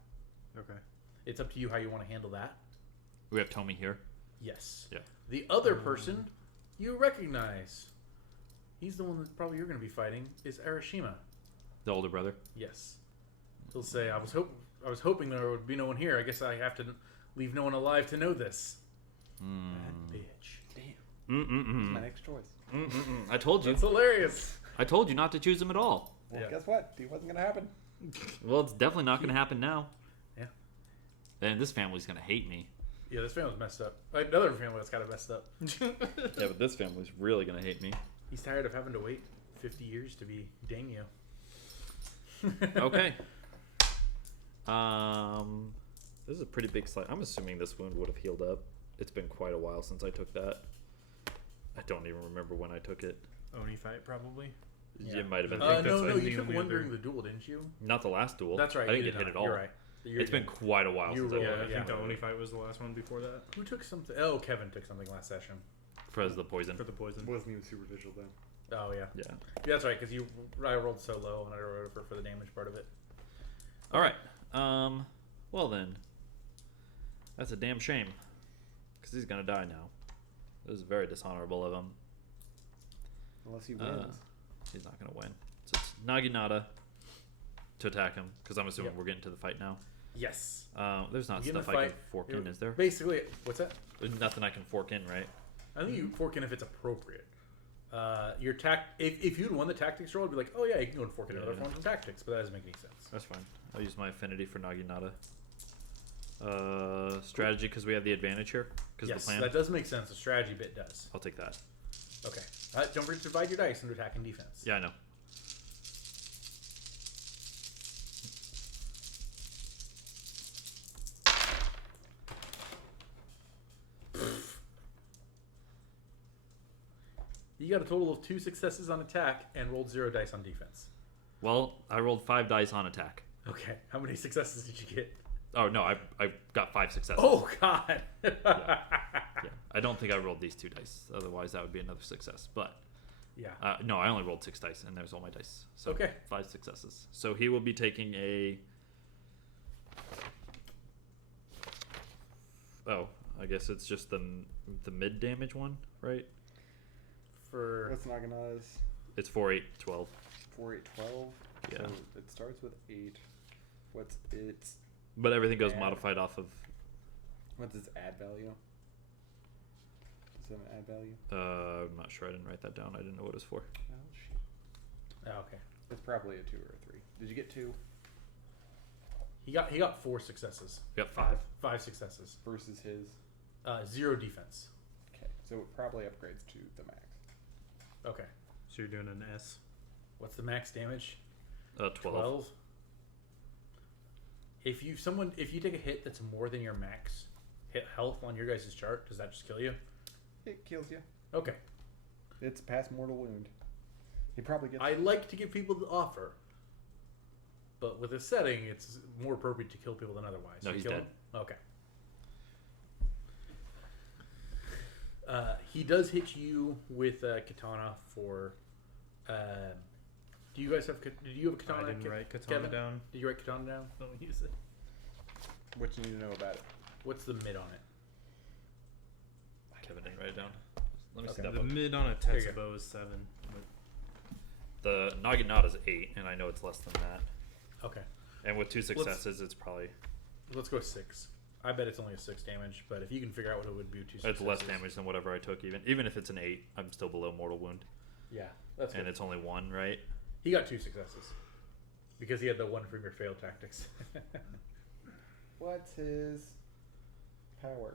Okay. It's up to you how you want to handle that. We have Tomi here. Yes. Yeah. The other person you recognize. He's the one that probably you're going to be fighting. Is Arashima. The older brother. Yes. He'll say, I was hoping there would be no one here. I guess I have to leave no one alive to know this. That bitch. Damn. My next choice. I told you. That's hilarious. I told you not to choose him at all. Well, Yeah. guess what? It wasn't gonna happen. Well, it's definitely not going to happen now. Yeah. And this family's going to hate me. Yeah, this family's messed up. Another family that's kind of messed up. Yeah, but this family's really going to hate me. He's tired of having to wait 50 years to be daimyo. Okay. This is a pretty big slice. I'm assuming this wound would have healed up. It's been quite a while since I took that. I don't even remember when I took it. Oni fight probably. Yeah. It might have been. I think that's no, when you the took only one other- during the duel, didn't you? Not the last duel. That's right. I you didn't get did hit at not. all. You're right. It's been quite a while You since I rolled- took Yeah, I it. think yeah. the Oni fight was the last one before that Who took something? Oh, Kevin took something last session. For the poison. for the poison. Wasn't even superficial then. Oh yeah, Yeah. that's right. Because I rolled so low and I rolled for the damage part of it. All right. Well then, that's a damn shame, because he's gonna die now. It was very dishonorable of him. Unless he wins. He's not gonna win. So it's Naginata to attack him, because I'm assuming Yep. we're getting to the fight now. Yes. There's not You get in stuff the I can fight, fork in, is there? Basically, what's that? There's nothing I can fork in, right? I think you fork in if it's appropriate. Your if you'd won the tactics roll, it'd be like, oh yeah, you can go and fork in other Yeah. forms from tactics, but that doesn't make any sense. That's fine. I'll use my affinity for Naginata. Strategy, because we have the advantage here, because Yes, the plan. that does make sense. The strategy bit does. I'll take that. Okay. Don't forget to divide your dice into attack and defense. Yeah, I know. You got a total of 2 successes on attack and rolled 0 dice on defense. Well, I rolled 5 dice on attack. Okay. How many successes did you get? Oh no, I got 5 successes. Oh God. Yeah. I don't think I rolled these 2 dice. Otherwise, that would be another success. But Yeah. no, I only rolled 6 dice, and there's all my dice. So Okay. 5 successes. So he will be taking a. Oh, I guess it's just the mid damage one, right? For What's Naginata's? It's 4, 8, 12. 4, 8, 12. Yeah. So it starts with 8. What's its But everything goes Add. modified off of. what's its add value? Is it an add value? I'm not sure. I didn't write that down. I didn't know what it was for. Oh shit. oh, okay. It's probably a 2 or a 3. Did you get 2 He got 4 successes. We got 5. 5 successes. versus his? 0 defense. Okay, so it probably upgrades to the max. Okay. So you're doing an S. What's the max damage? 12. If you take a hit that's more than your max hit health on your guys' chart, does that just kill you? It kills you. Okay. It's past mortal wound. He probably gets. I like to give people the offer, but with this setting, it's more appropriate to kill people than otherwise. No, You he's kill dead. him? Okay. He does hit you with a katana for. Do you guys have? Did you have a katana? I didn't write katana Kevin? down. Did you write katana down? Don't use it. What you need to know about it? What's the mid on it? Kevin didn't write it down. Let me Okay. step The up. mid on a There you go. Tetsubo is 7. The Naginata's 8, and I know it's less than that. Okay. And with 2 successes, it's probably Let's go 6. I bet it's only a 6 damage, but if you can figure out what it would be, 2 successes. it's less damage than whatever I took. Even if it's an 8, I'm still below mortal wound, Yeah, that's and good. it's only 1, right? He got 2 successes because he had the one from your failed tactics. What's his power?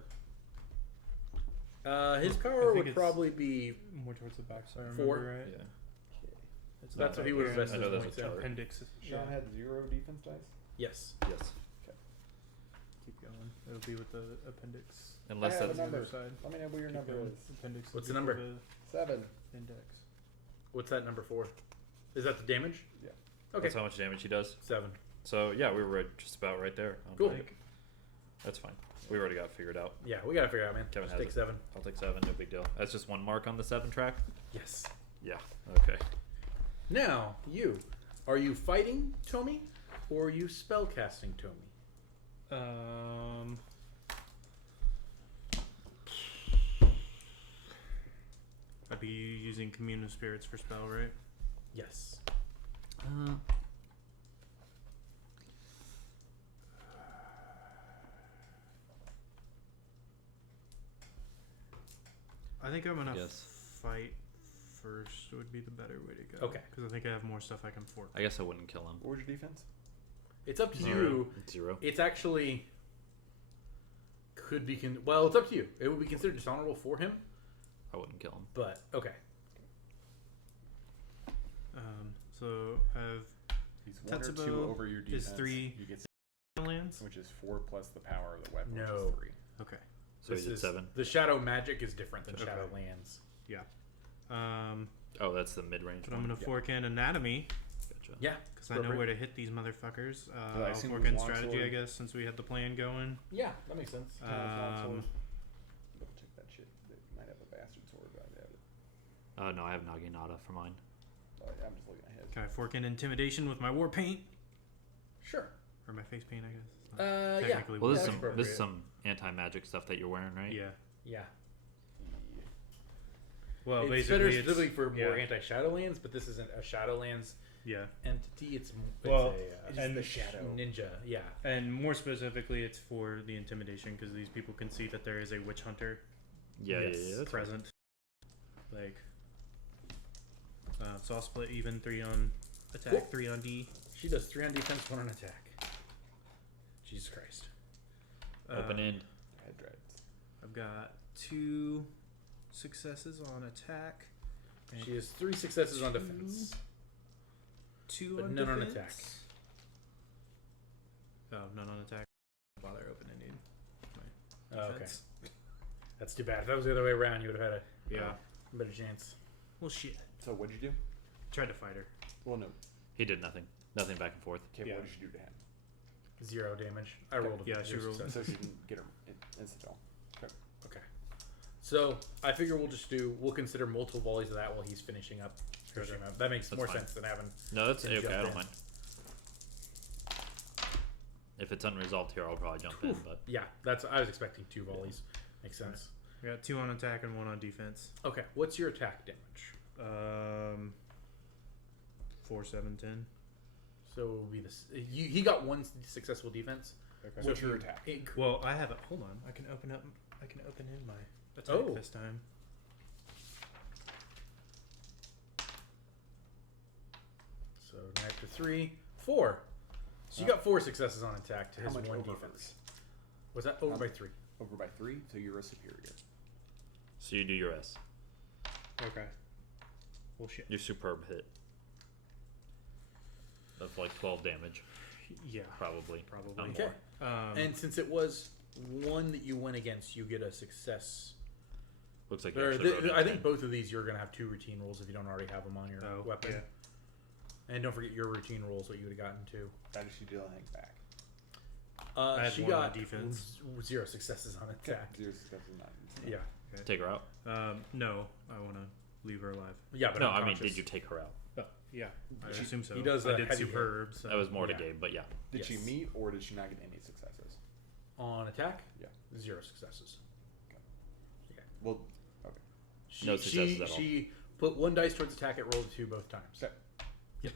His I power think would it's- probably be. More towards the back, so I 4. remember right. Yeah. It's That's not what he back would have here. invested I know his there's points a in. chart. Appendix. Sean had 0 defense dice. Yes. Yes. Keep going. It'll be with the appendix. Unless I have that's a number. Other side. Let me know what your Keep number going. is. Appendix. What's is the number? before 7. the index. What's that number for? Is that the damage? Yeah. Okay. That's how much damage he does. 7. So yeah, we were just about right there. on Cool. Mike. That's fine. We already got it figured out. Yeah, we gotta figure it out, man. Kevin Just has take it. 7. I'll take 7. No big deal. That's just 1 mark on the 7 track. Yes. Yeah. Okay. Now, are you fighting Tomi, or are you spellcasting Tomi? I'd be using Commune of Spirits for spell, right? Yes. I think I'm gonna Yes. fight first. Would be the better way to go. Okay. Because I think I have more stuff I can fork. I guess I wouldn't kill him. What was your defense? It's up to 0. you. 0. It's actually could be well. It's up to you. It would be considered dishonorable for him, I wouldn't kill him. but okay. So I have He's 1 or 2 Tetsubo over your is defense. 3. You get lands. which is 4 plus the power of the weapon, No. which is 3. Okay. So he did 7. The shadow magic is different than Okay. Shadowlands. Yeah. Oh, that's the mid-range But I'm one. gonna fork in anatomy Gotcha. Yeah, because I know where to hit these motherfuckers. I I'll assume fork it in was strategy, longsword. I guess, since we had the plan going. yeah, that makes sense. Double Um, check that shit. They might have a bastard sword, but I have it. Oh no, I have Naginata for mine. Oh, yeah, I'm just looking at his. Can I fork in intimidation with my war paint Sure. or my face paint? I guess. It's not Yeah. technically Well, war this is that's some paint. this is appropriate. some anti-magic stuff that you're wearing, right? Yeah. Yeah. Well, It's basically, better it's specifically for more yeah. anti-Shadowlands, but this isn't a Shadowlands Yeah. entity. It's Well, it's and the the shadow ninja. Yeah. And more specifically, it's for the intimidation because these people can see that there is a witch hunter Yeah, Yes. yeah, that's right. present. Like, so I'll split even 3 on attack, Cool. 3 on D. She does 3 on defense, 1 on attack. Jesus Christ. Open end. Head dreads. I've got 2 successes on attack. And She has 3 successes on defense. 2 but on none on defense. attack. Oh, none on attack. Bother opening dude. Oh, okay. That's too bad. If that was the other way around, you would have had Yeah. a better chance. Well, shit. So what'd you do? Tried to fight her. Well, no. He did nothing. Nothing back and forth. Okay, Yeah. what did you do to him? 0 damage. I rolled a Yeah, she 0 rolled. success. So she didn't get her insta-kill. Okay. So I figure we'll consider multiple volleys of that while he's finishing up. Sure. That makes That's more fine. sense than having. No, that's Can you okay. jump I don't in? mind. If it's unresolved here, I'll probably jump in. Oof. But Yeah, I was expecting 2 volleys. Makes sense. I got 2 on attack and 1 on defense. Okay, what's your attack damage? 4, 7, 10. So it will be this. He got 1 successful defense. Okay. So What's your if you- attack? it- Well, I have it. Hold on. I can open in my attack Oh. this time. So knife to 3, 4. So you got 4 successes on attack to How his much 1 over defense. Was that over by 3? Over by 3, so you're a superior. so you do your S. Okay. Well, shit. Your superb hit. Of like 12 damage, Yeah. probably. Probably. Not Okay. more. And since it was 1 that you went against, you get a success. Looks like you Or actually wrote it I think down. both of these you're going to have 2 routine rolls if you don't already have them on your Oh, weapon. yeah. And don't forget your routine rolls, what you would have gotten too. How did she deal anything back? I had She 1 on got defense. 0 successes on attack. 0 successes, not Yeah. Take her out. No, I want to leave her alive. Yeah, but No, I mean, unconscious. did you take her out? Oh, yeah. I She- assume so. he does I a did heavy hit. superb. So. That was more yeah. to Gabe, but yeah. Did she Yes. meet or did she not get any successes? On attack? Yeah. 0 successes. Well, okay. She, No successes she, at all. she put 1 dice towards attack, it rolled a 2 both times. Okay. Yep.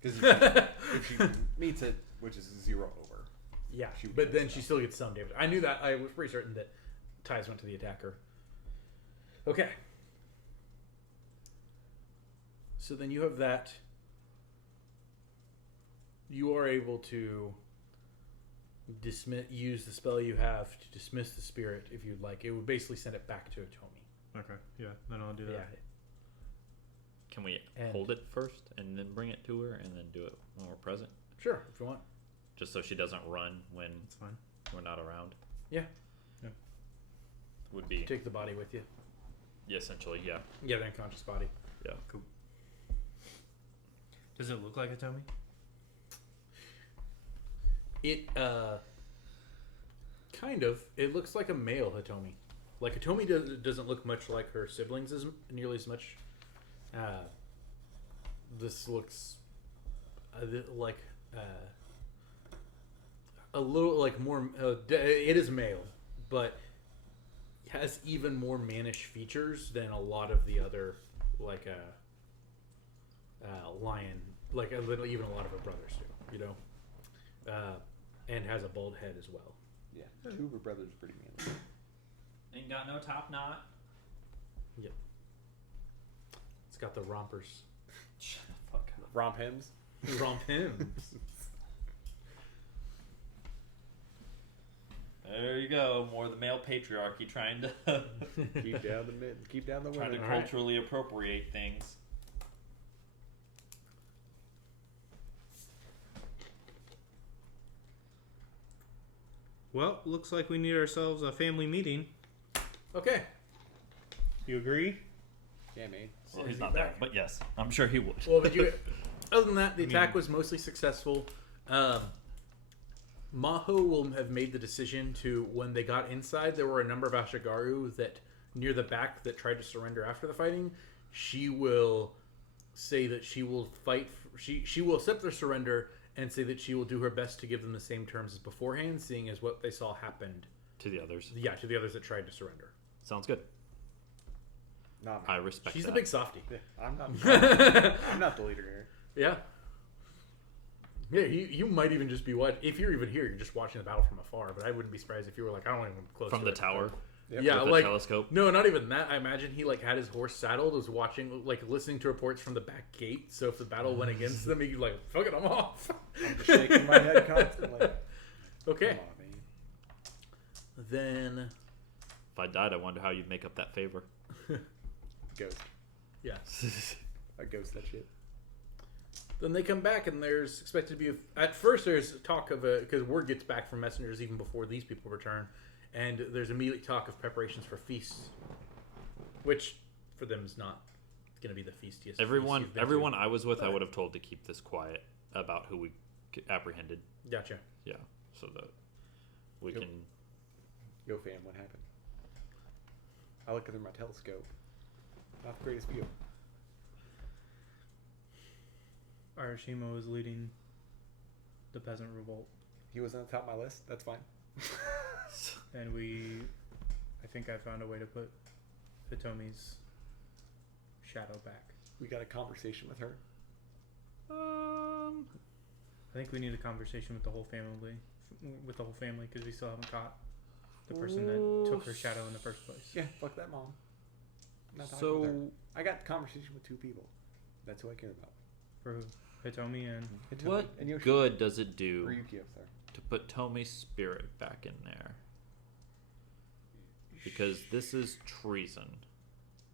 Because if she meets it, which is 0 over. Yeah, She would but get then it. she still gets some damage. I knew that. I was pretty certain that ties went to the attacker. Okay. So then you have that. You are able to use the spell you have to dismiss the spirit if you'd like. It would basically send it back to Otomi. Okay. Yeah. Then I'll do that. Yeah. Can we And- hold it first and then bring it to her and then do it when we're present? Sure, if you want. Just so she doesn't run when It's fine. we're not around? Yeah. Would be, Take the body with you. yeah, essentially, yeah. Yeah, the unconscious body. Yeah. Cool. Does it look like a Tommy? It kind of. It looks like a male Hitomi. Like Hitomi doesn't look much like her siblings as nearly as much. This looks like a little like more. It is male, but has even more mannish features than a lot of the other like lion, like a little, even a lot of her brothers do. You know. And has a bald head as well. Yeah. 2 of her brothers are pretty manly. Ain't got no top knot. Yep. It's got the rompers. Shut the fuck up. Romp hymns. Romp hymns. There you go. More of the male patriarchy trying to Keep down the keep down the trying to women. Alright. culturally appropriate things. Well, looks like we need ourselves a family meeting. Okay. You agree? Yeah, man. Well, he's not there, but yes, I'm sure he would. Well, but other than that, the mean- attack was mostly successful. Maho will have made the decision to, when they got inside, there were a number of Ashigaru that near the back that tried to surrender after the fighting. She will say that she will fight. She will accept their surrender and say that she will do her best to give them the same terms as beforehand, seeing as what they saw happened. To the others. Yeah, to the others that tried to surrender. Sounds good. Not I me. respect She's that. the big softie. Yeah, I'm not. I'm not the leader here. Yeah. Yeah, you might even just be if you're even here, you're just watching the battle from afar. But I wouldn't be surprised if you were like, I don't even close From to the it. tower. Yep. Yeah, With a like telescope. No, not even that. I imagine he like had his horse saddled, was watching, like listening to reports from the back gate. So if the battle went against them, he'd like, fuck it, I'm off. I'm just shaking my head constantly. Okay, Come on, man. then If I died, I wonder how you'd make up that favor. Ghost. yeah, I ghost that shit. then they come back and there's expected to be at first there's talk of because word gets back from messengers even before these people return, and there's immediate talk of preparations for feasts, which for them is not going to be the feastiest. Everyone, feast you've been everyone to. I was with, I But- would have told to keep this quiet about who we apprehended. Gotcha. Yeah, so that we Yep. can. Yo, fam, what happened? I look through my telescope. Not the greatest view. Arashima was leading the peasant revolt, He was on the top of my list. That's fine. and I think I found a way to put Hitomi's shadow back. We got a conversation with her. I think we need a conversation with the whole family, because we still haven't caught the person that took her shadow in the first place. Yeah, fuck that mom. I'm not talking with her. So, I got a conversation with two people. That's who I care about. For who? Hitomi and Hitomi what and Yoshi. good does it do Or Yukio, sorry. to put Tomi's spirit back in there? Because this is treason.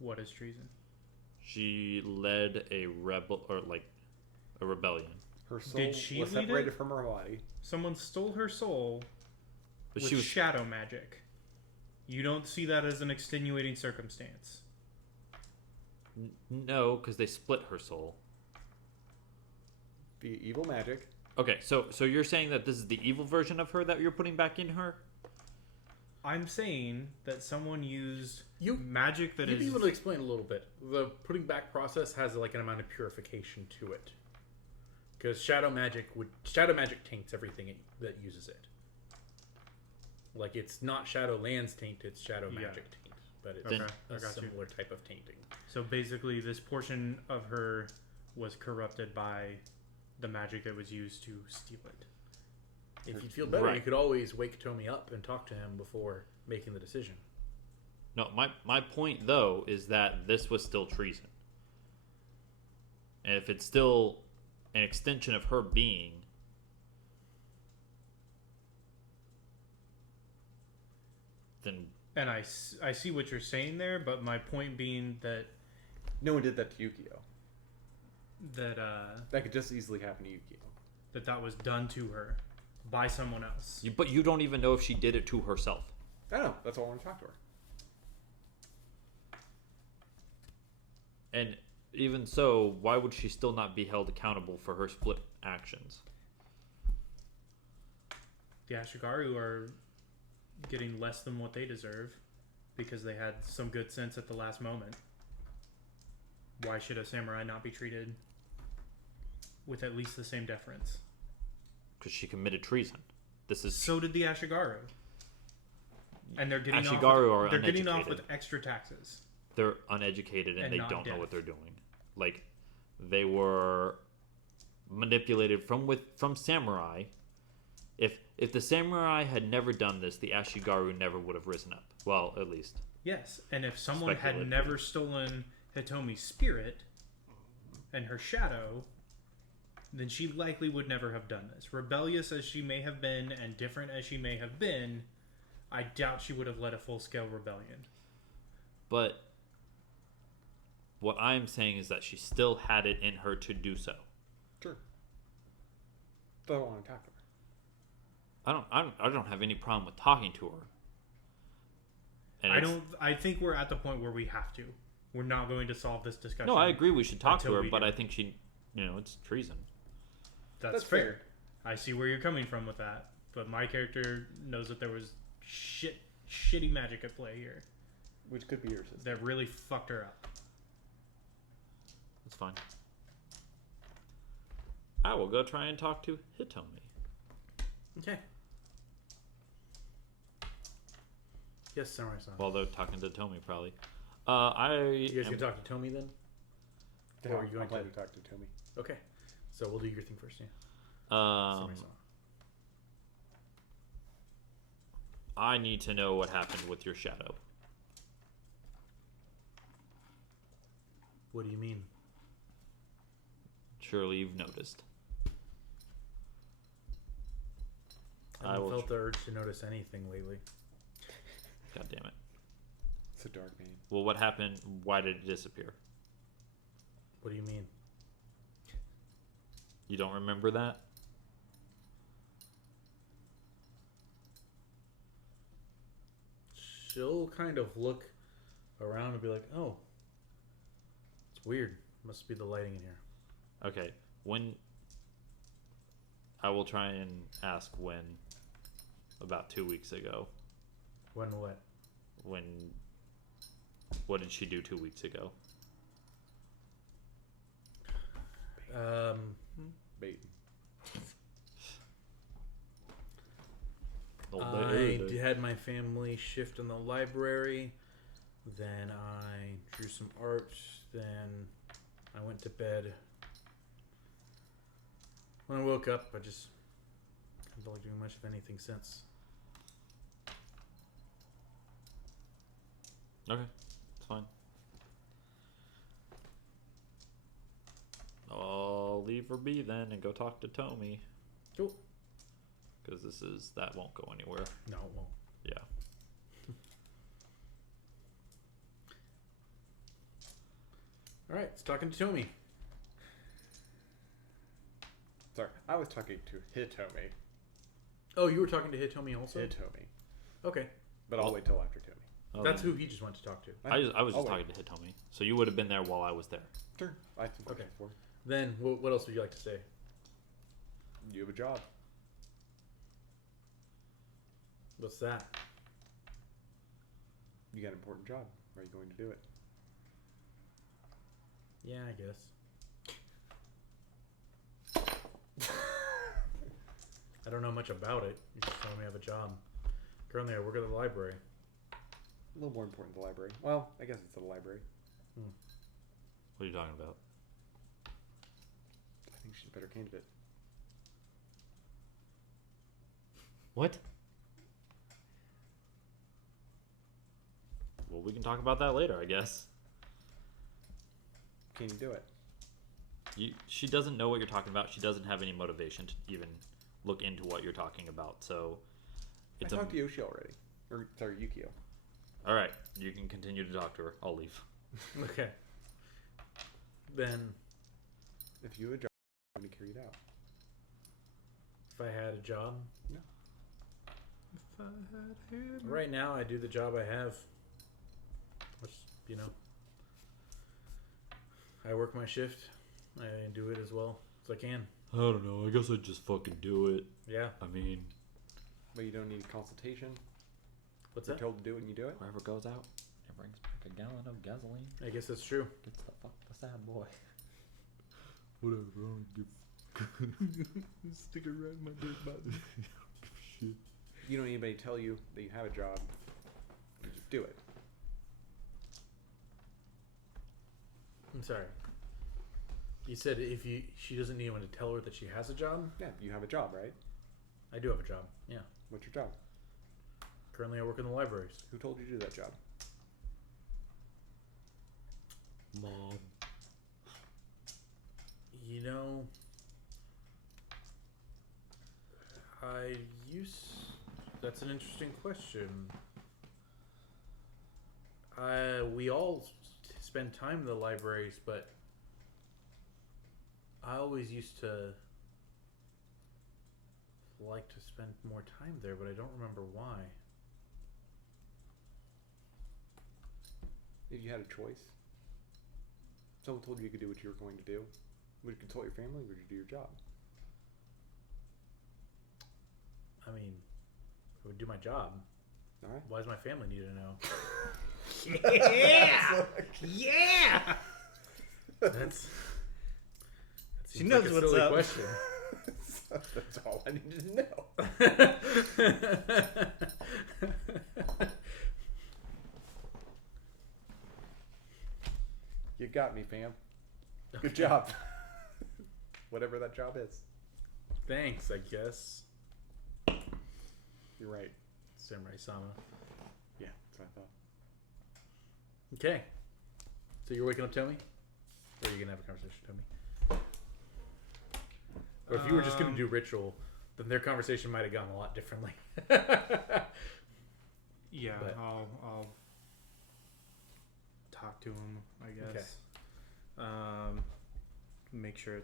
what is treason? She led a rebellion. Her soul Did she was lead separated it? from her body. Someone stole her soul But with she was shadow magic. You don't see that as an extenuating circumstance. no, because they split her soul. The evil magic. Okay, so you're saying that this is the evil version of her that you're putting back in her? I'm saying that someone used You- magic that You'd be is able to explain a little bit. The putting back process has like an amount of purification to it, because shadow magic taints everything that uses it. Like it's not Shadowlands taint; it's shadow Yeah. magic taint, but it's Then- a I got you. similar type of tainting. So basically, this portion of her was corrupted by the magic that was used to steal it. If you feel better, you Right. could always wake Tomi up and talk to him before making the decision. No, my point though is that this was still treason. And if it's still an extension of her being, then And I see what you're saying there, but my point being that No one did that to Yukio. that That could just easily happen to Yukio. that was done to her by someone else. but you don't even know if she did it to herself. I know. That's why I want to talk to her. And even so, why would she still not be held accountable for her split actions? The Ashigaru are getting less than what they deserve because they had some good sense at the last moment. Why should a samurai not be treated with at least the same deference? Because she committed treason. This is So did the Ashigaru. And they're getting Ashigaru off are they're getting off uneducated. with extra taxes. they're uneducated and And they not don't know deaf. what they're doing. Like they were manipulated from samurai. If the samurai had never done this, the Ashigaru never would have risen up. Well, at least. Yes, and if someone had Speculative. never stolen Hitomi's spirit and her shadow, then she likely would never have done this. Rebellious as she may have been and different as she may have been, I doubt she would have led a full-scale rebellion. But what I'm saying is that she still had it in her to do so. Sure. But I want to talk to her. I don't have any problem with talking to her. And I think we're at the point where we have to. We're not going to solve this discussion. No, I agree. We should talk to until her, we but do. I think she, it's treason. That's fair. I see where you're coming from with that, but my character knows that there was shitty magic at play here Which could be your sister. that really fucked her up. That's fine. I will go try and talk to Hitomi. Okay. Yes, Samurai-san. Well, they're talking to Tomi probably. You guys can talk to Tomi then? Or are you going plan to- to talk to Tomi? Okay. So we'll do your thing first, yeah. Samurai-san. I need to know what happened with your shadow. What do you mean? Surely you've noticed. I I haven't will felt the urge to notice anything lately. God damn it. It's a dark name. Well, what happened? Why did it disappear? What do you mean? You don't remember that? She'll kind of look around and be like, oh, it's weird. Must be the lighting in here. Okay. When I will try and ask when about 2 weeks ago. When what? What did she do 2 weeks ago? Bait. I had my family shift in the library. Then I drew some art. Then I went to bed. When I woke up, I just haven't felt like doing much of anything since. Okay, it's fine. I'll leave her be then and go talk to Tomi. Cool. Because that won't go anywhere. No, it won't. Yeah. All right, it's talking to Tomi. Sorry, I was talking to Hitomi. Oh, you were talking to Hitomi also? Hitomi. Okay. But I'll wait till after Tomi. Oh, That's then- who he just went to talk to. I was just I'll talking to Hitomi. So you would have been there while I was there. Sure. I think Okay. before. Then, what else would you like to say? You have a job. What's that? You got an important job. Are you going to do it? Yeah, I guess. I don't know much about it. You just told me I have a job. Currently, I work at the library. A little more important than the library. Well, I guess it's the library. What are you talking about? I think she's a better candidate. What? Well, we can talk about that later, I guess. Can you do it? She doesn't know what you're talking about. She doesn't have any motivation to even look into what you're talking about. So, I talked to Yoshi already. Or, sorry, Yukio. all right. You can continue to talk to her. I'll leave. Okay. Then, If you had a job, I'm going to carry it out. if I had a job, No. If I had him. right now I do the job I have. Which, I work my shift. I do it as well as I can. I don't know. I guess I'd just fucking do it. Yeah. I mean, But you don't need consultation. What's You're that? told to do it and you do it. whoever goes out and brings back a gallon of gasoline I guess that's true. gets the fuck the sad boy. Whatever. I don't give. Stick it right in my dick body. Shit. You don't need anybody to tell you that you have a job. You just do it. I'm sorry. You said she doesn't need anyone to tell her that she has a job? Yeah, you have a job, right? I do have a job. Yeah. What's your job? Currently, I work in the libraries. Who told you to do that job? Mom. That's an interesting question. We all spend time in the libraries, but I always used to like to spend more time there, but I don't remember why. If you had a choice, someone told you could do what you were going to do, would you consult your family or would you do your job? I mean, I would do my job. All right. Why does my family need to know? Yeah! Yeah! That's She seems knows like a what's silly up. question. That's all I needed to know. You got me, fam. Good job. Whatever that job is. Thanks, I guess. You're right. Samurai Sama. Yeah, that's what I thought. Okay. So you're waking up Tommy? Or are you going to have a conversation with Tommy? Or if you were just going to do ritual, then their conversation might have gone a lot differently. Yeah, But- I'll talk to him, I guess. Okay. Make sure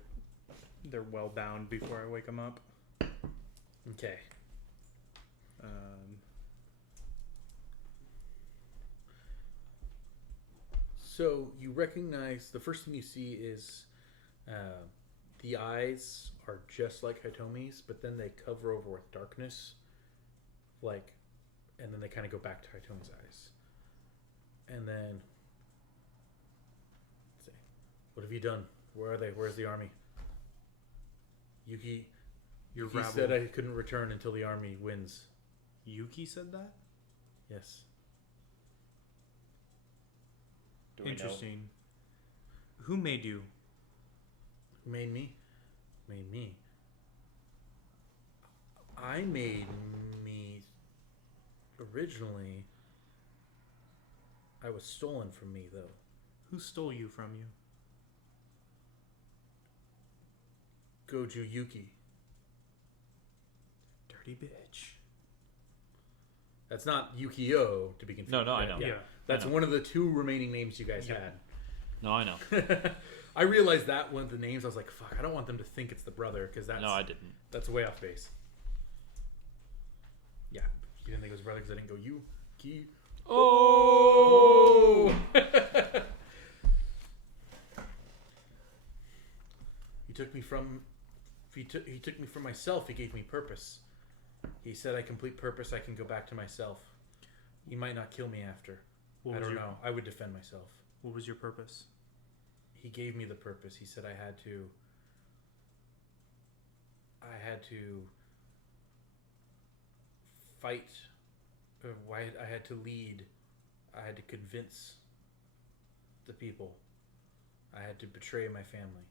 they're well bound before I wake them up. Okay. So you recognize the first thing you see is the eyes are just like Hitomi's, but then they cover over with darkness, like, and then they kind of go back to Hitomi's eyes. And then, let's see, what have you done? Where are they? Where's the army? Yuki Your Yuki rabble. said I couldn't return until the army wins. Yuki said that? Yes. Do we know? Interesting. Who made you? Who made me? Made me. I made me originally. I was stolen from me though. Who stole you from you? Goju Yuki. Dirty bitch. That's not Yukio to be confused. No, I right? know. Yeah. Yeah. That's I know. one of the two remaining names you guys Yeah. No, I know. had. I realized that one of the names. I was like, "Fuck! I don't want them to think it's the brother because that's No, I didn't. that's way off base." Yeah, you didn't think it was brother because I didn't go Yuki. Oh! He took me from. He took me from myself. He gave me purpose. He said, "I complete purpose. I can go back to myself. He might not kill me after. What I was don't your know. I would defend myself." What was your purpose? He gave me the purpose. He said I had to fight. Why I had to lead. I had to convince the people. I had to betray my family.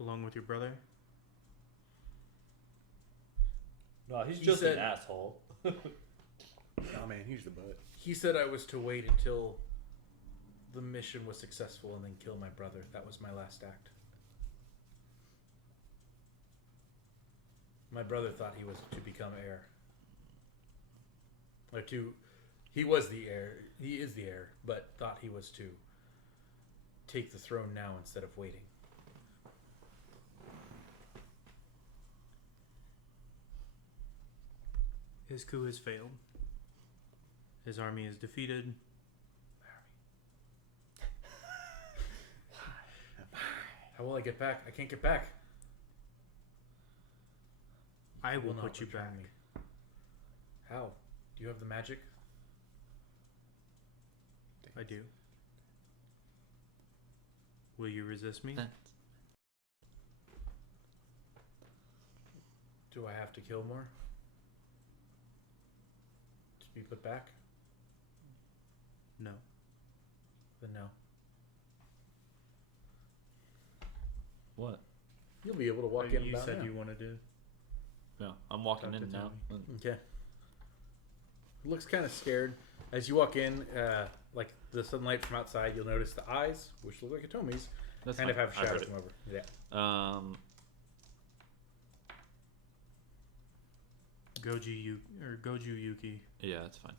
Along with your brother? No, he's He just said- an asshole. Oh man, he's the butt. He said I was to wait until the mission was successful and then kill my brother. That was my last act. My brother thought he was to become heir. He was the heir. He is the heir, but thought he was to take the throne now instead of waiting. His coup has failed. His army is defeated. How will I get back? I can't get back. I will not put you return back. me. How? Do you have the magic? I do. Will you resist me? Do I have to kill more? To be put back? No. Then no. What? You'll be able to walk in You about said now. you wanted to. No, I'm walking Talk to in now. Okay. Looks kind of scared. As you walk in, like the sunlight from outside, you'll notice the eyes, which look like Atomi's, That's kind of fine. have I heard shadows it. come over. Yeah. Goju Yuki. Yeah, it's fine.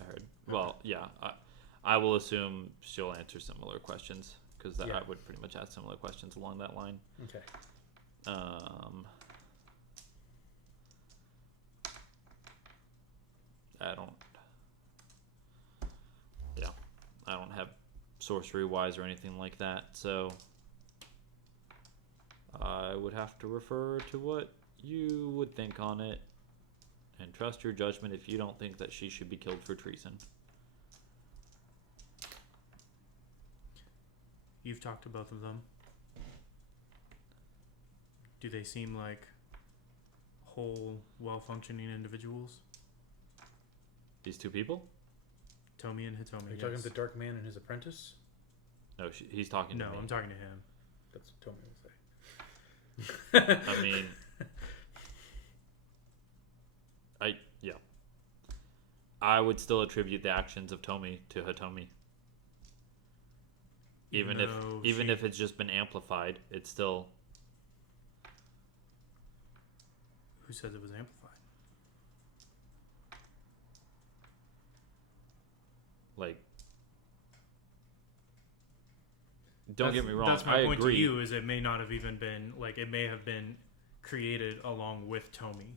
I heard. Well, yeah. I will assume she'll answer similar questions because Yeah. I would pretty much ask similar questions along that line. Okay. I don't. Yeah, I don't have sorcery wise or anything like that, so I would have to refer to what you would think on it and trust your judgment if you don't think that she should be killed for treason. You've talked to both of them. Do they seem like whole, well-functioning individuals? These two people? Tomi and Hitomi. Are you talking to the Dark Man and his apprentice? No, he's talking No, to me. I'm talking to him. That's what Tomi would say. I mean, I would still attribute the actions of Tomi to Hitomi. Even if it's just been amplified, it's still. Who says it was amplified? Like, don't get me wrong. That's my I point agree. to you. Is it may not have even been like it may have been created along with Tomi.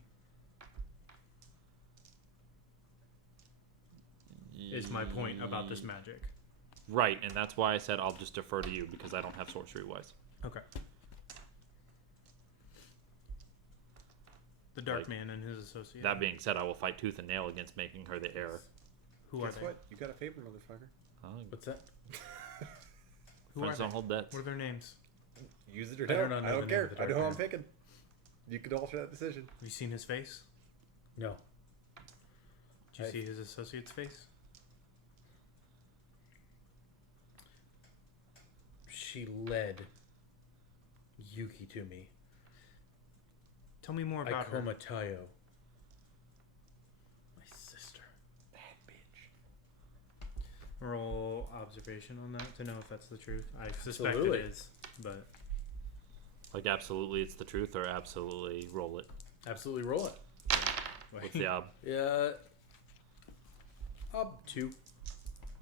Is my point about this magic. Right, and that's why I said I'll just defer to you because I don't have sorcery wise. Okay. The Dark Like, Man and his associate. That being said, I will fight tooth and nail against making her the heir. Who are Guess they? what? You got a favor, motherfucker. What's that? Who are Friends they? don't hold debts. What are their names? Use it or I do don't. not know I the don't name care. of the I know Dark who I'm Man. picking. You could alter that decision. Have you seen his face? No. Did you I- see his associate's face? She led Yuki to me. Tell me more about her. Ikoma Tayo. My sister. Bad bitch. Roll observation on that to know if that's the truth. I suspect Absolutely. it is, but Like, absolutely it's the truth, or absolutely roll it. Absolutely roll it. What's the ob? Yeah. Up 2.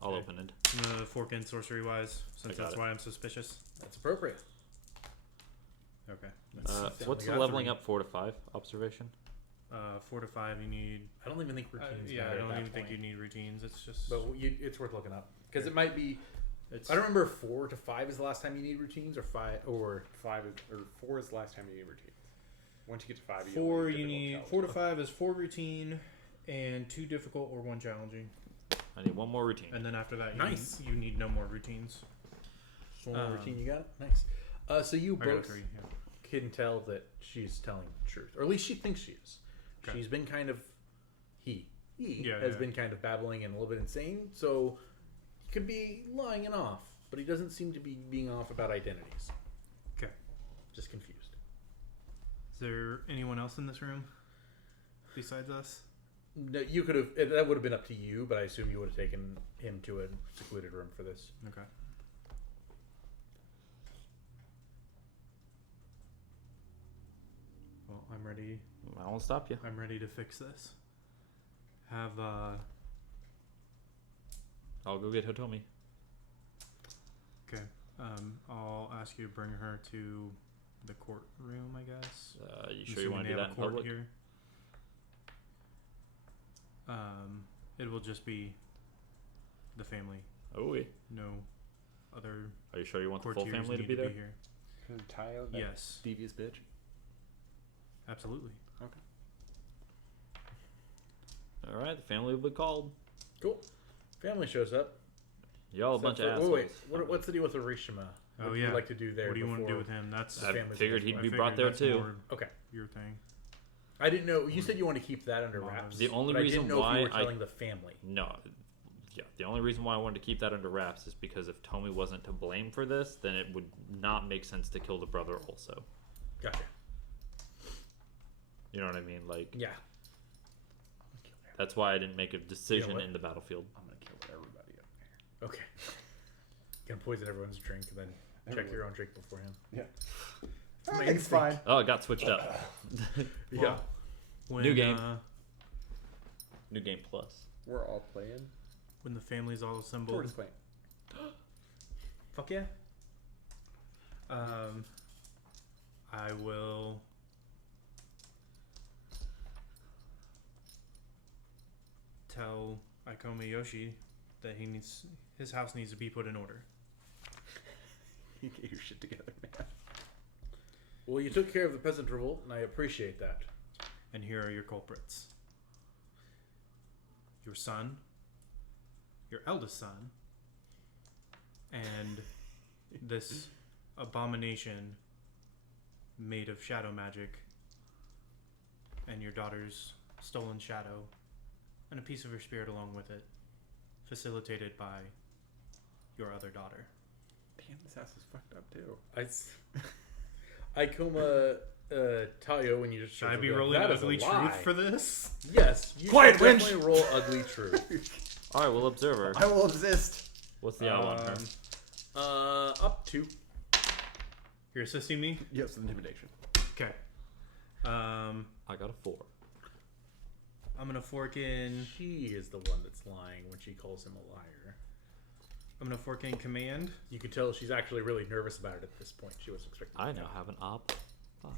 All Okay. open-ended. I'm gonna fork in sorcery wise, since got that's it. why I'm suspicious. That's appropriate. Okay. That's- What's the got leveling 3. up 4 to 5 observation? 4 to 5, you need. I don't even think routines Yeah, matter I at don't that even think point. you need routines. It's just. But it's worth looking up because it might be. it's. I don't remember if 4 to 5 is the last time you need routines, or 5 or 4 is the last time you need routines. Once you get to 5, you Four, only you difficult need challenge. 4 to 5 is 4 routine, and 2 difficult or 1 challenging, I need one more routine. and then after that, Nice. you need no more routines. one more Um, routine. You got it. Nice. So you I got both 3. Yeah. can tell that she's telling the truth, or at least she thinks she is. Okay. She's been kind of he Yeah, has yeah. been kind of babbling and a little bit insane, so he could be lying and off, but he doesn't seem to be being off about identities. Okay. Just confused. Is there anyone else in this room besides us? No, you could have. That would have been up to you, but I assume you would have taken him to a secluded room for this. Okay. Well, I'm ready. I won't stop you. I'm ready to fix this. Have I'll go get Hitomi. okay. I'll ask you to bring her to the courtroom, I guess. You I'm sure you want to assuming do they that have in a court public? here. It will just be the family. Oh, yeah. No other Are you sure you want the full courtiers family to need be there? here. Tayo, that Yes, devious bitch. absolutely. All right, the family will be called. Cool. Family shows up. Y'all a bunch of Except assholes. for- what's the deal with Orishima? Oh, What do yeah. you like to do there? What do you want to do before- with him? That's I family's figured schedule. he'd I be figured brought there that's too. more Okay. your thing. I didn't know. You said you want to keep that under Well, wraps. The only but I reason didn't know why if you were I- telling the family. No, yeah. The only reason why I wanted to keep that under wraps is because if Tomi wasn't to blame for this, then it would not make sense to kill the brother also. Gotcha. You know what I mean? Like, Yeah. that's why I didn't make a decision what? in the battlefield. I'm gonna kill everybody up there. Okay. Gonna poison everyone's drink and then check your own drink beforehand. Yeah. Make It's it fine. Oh, it got switched up. Yeah. When, New game. New game plus. We're all playing. When the family's all We're assembled. just playing. Fuck yeah. I will tell Ikoma Yoshi that his house needs to be put in order. You get your shit together, man. Well, you took care of the peasant revolt, and I appreciate that. And here are your culprits. Your son, your eldest son, and this abomination made of shadow magic, and your daughter's stolen shadow, and a piece of her spirit along with it, facilitated by your other daughter. Damn, this house is fucked up too. Ikoma Tayo, when you just Should I be rolling ugly truth for this? Yes, you Quiet, should definitely wench! roll ugly truth. All right, we'll observe her. I will exist. What's the odd on her? Up to. You're assisting me? Yes, intimidation. Okay. I got a 4. I'm gonna fork in. She is the one that's lying when she calls him a liar. I'm gonna fork in command. You can tell she's actually really nervous about it at this point. She was expecting. I now have an op. 5.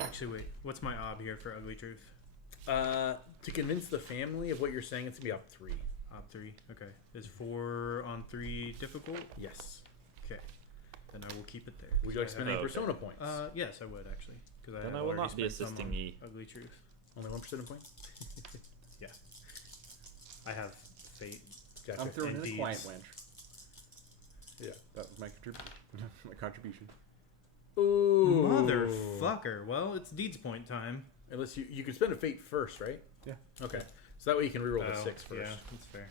Actually, wait. What's my ob here for ugly truth? To convince the family of what you're saying, it's gonna be up 3. Ob 3. Okay. Is 4 on 3 difficult? Yes. Okay. Then I will keep it there. Would you like to spend any okay. persona points? Yes, I would actually, because Then have I will already not be spent some assisting on ye. Ugly truth. Only 1 persona point. Yeah. I have fate. Gotcha. I'm throwing in Indeed. a quiet wench. Yeah, that was my my contribution. Ooh. Motherfucker. Well, it's deeds point time. Unless you could spend a fate first, right? Yeah. Okay. So that way you can reroll the 6 first. Yeah, that's fair.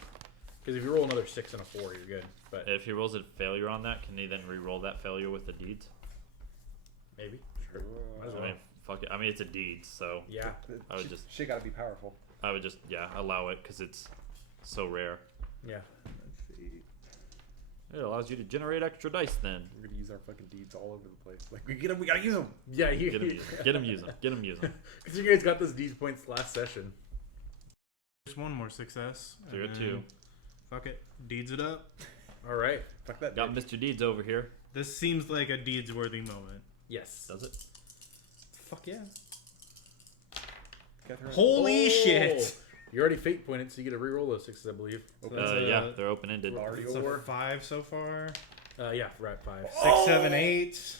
Because if you roll another 6 and a 4, you're good. But If he rolls a failure on that, can he then re-roll that failure with the deeds? maybe. Sure. Might as I well. mean, fuck it. I mean, it's a deed, so Yeah. I would just- She gotta be powerful. I would just allow it because it's so rare. Yeah. It allows you to generate extra dice. Then We're gonna use our fucking deeds all over the place. Like we get them, we gotta use them. Yeah. You get him, use 'em. Get him, use them. Get him, use them. Because you guys got those deed points last session. Just one more success. So you're and at then 2. Fuck it. Deeds it up. All right. Fuck that. Got bitch. Mr. Deeds over here. This seems like a deeds worthy moment. Yes. Does it? Fuck yeah. Got her- Holy Oh! shit. You already fate pointed, so you get to reroll those 6s, I believe. That's Yeah, they're open ended. We're already It's over. a 5 so far. Yeah, we're at 5. 6, 7, 8,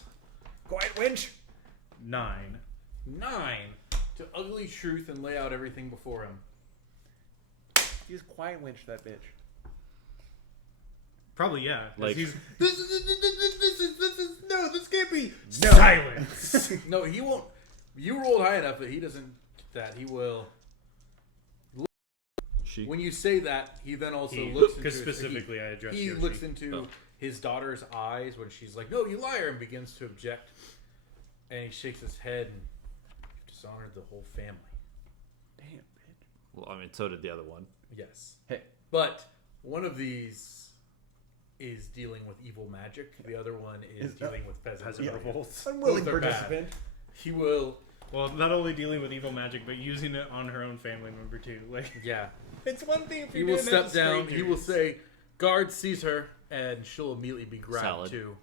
Quiet wench. 9. 9 to ugly truth and lay out everything before him. Use quiet wench that bitch. Probably yeah. 'cause Like- he's, this is no, this can't be silence. No, he won't. You rolled high enough that he doesn't get that. He will. She. When you say that, he then also looks into because his- specifically I addressed He Yoshi. looks into Oh. his daughter's eyes when she's like, "No, you liar," and begins to object. And he shakes his head and you've dishonored the whole family. Damn, bitch. Well, I mean, so did the other one. Yes. Hey. But one of these is dealing with evil magic. The other one is dealing with peasant Yeah. revolts. Unwilling Both are bad. participant. He will. Well, not only dealing with evil magic, but using it on her own family member too. Like Yeah. it's one thing if He you're will doing that step to down. He will strangers. say, "Guard sees her," and she'll immediately be grabbed Salad. too.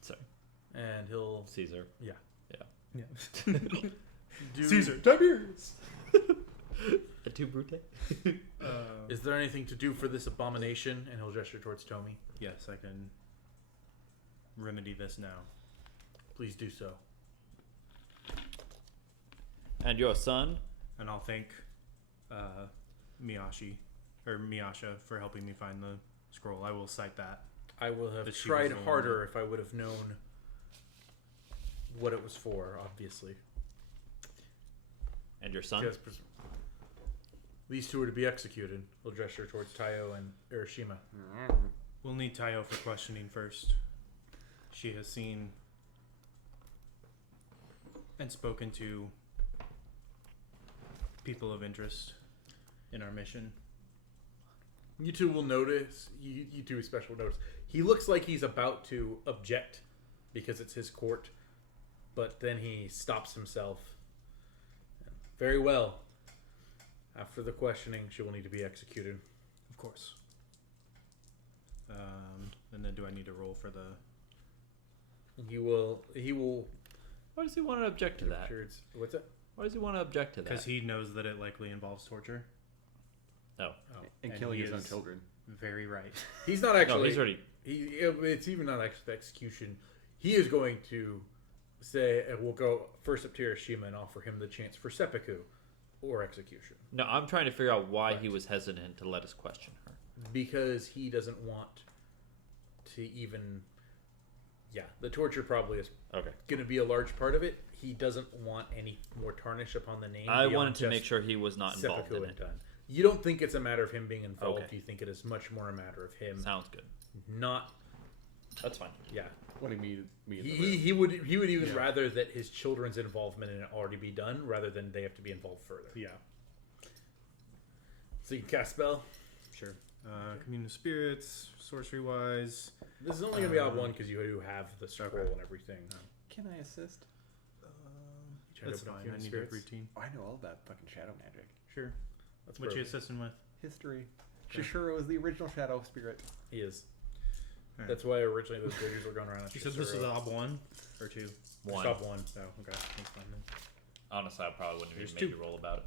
Sorry. And he'll Caesar. yeah. Yeah. Do, Caesar, Tiberius. A two brute. Is there anything to do for this abomination? And he'll gesture towards Tomy. Yes, I can remedy this now. Please do so. And your son. And I'll thank Miyasha for helping me find the scroll. I will cite that. I will have That she tried was the harder one. if I would have known what it was for, obviously. And your son. Because these two are to be executed. He'll gesture towards Tayo and Urashima. We'll need Tayo for questioning first. She has seen and spoken to people of interest in our mission. You two will notice, you two especially will notice, he looks like he's about to object because it's his court, but then he stops himself. Very well. After the questioning, she will need to be executed. Of course. And then do I need to roll for the... He will Why does he want to object to that? What's it? Why does he want to object to that? Because he knows that it likely involves torture. Oh. And And killing he his own is- children. Very right. He's not No, actually. he's already. It's even not actually the execution. He is going to say, we'll go first up to Hiroshima and offer him the chance for seppuku or execution. No, I'm trying to figure out why he was hesitant to let us question her. Because he doesn't want to even. Yeah, the torture probably is Okay. going to be a large part of it. He doesn't want any more tarnish upon the name. I beyond wanted to just make sure he was not involved seppuku in and it. done. You don't think it's a matter of him being involved. Okay. You think it is much more a matter of him Sounds good. not. That's fine. Yeah, Wanting me in the room. he would even Yeah. rather that his children's involvement in it already be done rather than they have to be involved further. Yeah. So you can cast spell. Sure. Commune of spirits, sorcery wise. This is only gonna be odd one because you do have the scroll Okay. and everything. Can I assist? Try to That's open up fine. human I need spirits. a routine. Oh, I know all about fucking shadow magic. Sure. That's What you perfect. assisting with? History. Okay. Shishiro is the original shadow spirit. He is. Alright. That's why originally those villagers were going around. You said this is ob 1 or 2? One. Stop one. Oh, okay. That's fine then. Honestly, I probably wouldn't There's even two. make a roll about it.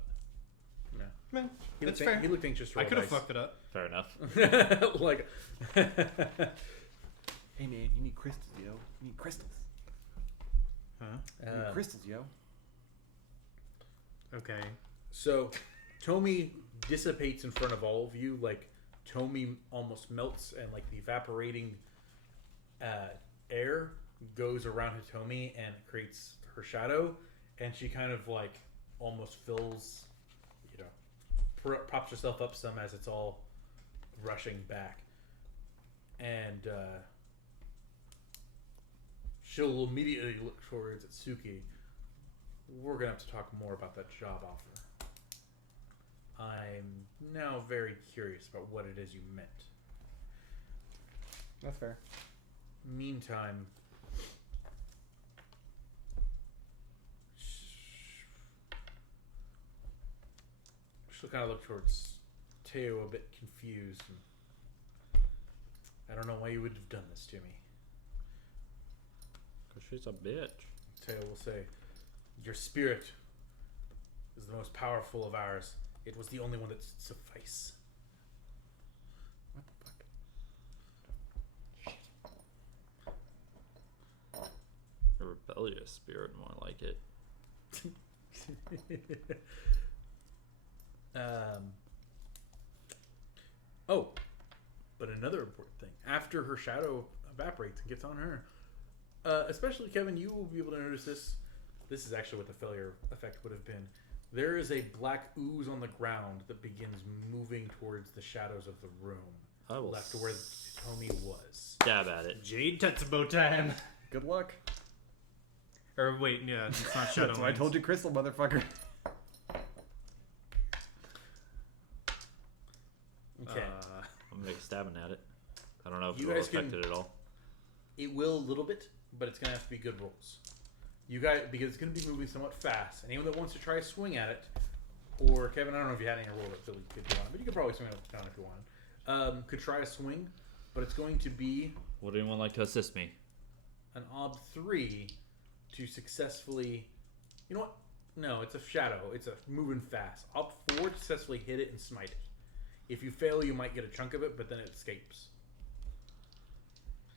No. Man, He that's looked, fair. he looked anxious. To I roll could have dice. fucked it up. Fair enough. like. Hey man, you need crystals, yo. You need crystals. Huh? You need crystals, yo. Okay. So, Tomy dissipates in front of all of you. Like, Tomy almost melts, and like the evaporating air goes around Hitomi and creates her shadow, and she kind of like almost fills, props herself up some as it's all rushing back, and she'll immediately look towards Atsuki. We're gonna have to talk more about that job offer. I'm now very curious about what it is you meant. That's fair. Meantime, she'll kind of look towards Teo, a bit confused. And I don't know why you would have done this to me. Because she's a bitch. Teo will say, "Your spirit is the most powerful of ours. It was the only one that suffice." What the fuck? A rebellious spirit, more like it. Oh, but another important thing. After her shadow evaporates and gets on her, especially Kevin, you will be able to notice this. This is actually what the failure effect would have been. There is a black ooze on the ground that begins moving towards the shadows of the room, I will left to where Tomy was. stab at it. Jade Tetsubo time. Good luck. Or wait, yeah, it's not Shadow. That's why I told you crystal, motherfucker. Okay. I'm gonna make a stabbing at it. I don't know if You it will guys can- affect it at all. It will a little bit, but it's gonna have to be good rolls. You guys, because it's gonna be moving somewhat fast. Anyone that wants to try a swing at it, or Kevin, I don't know if you had any roll that Billy could do on it, but you could probably swing it down if you wanted. Could try a swing, but it's going to be Would anyone like to assist me? an ob 3 to successfully. You know what? No, it's a shadow. It's a moving fast. Ob 4 to successfully hit it and smite it. If you fail, you might get a chunk of it, but then it escapes.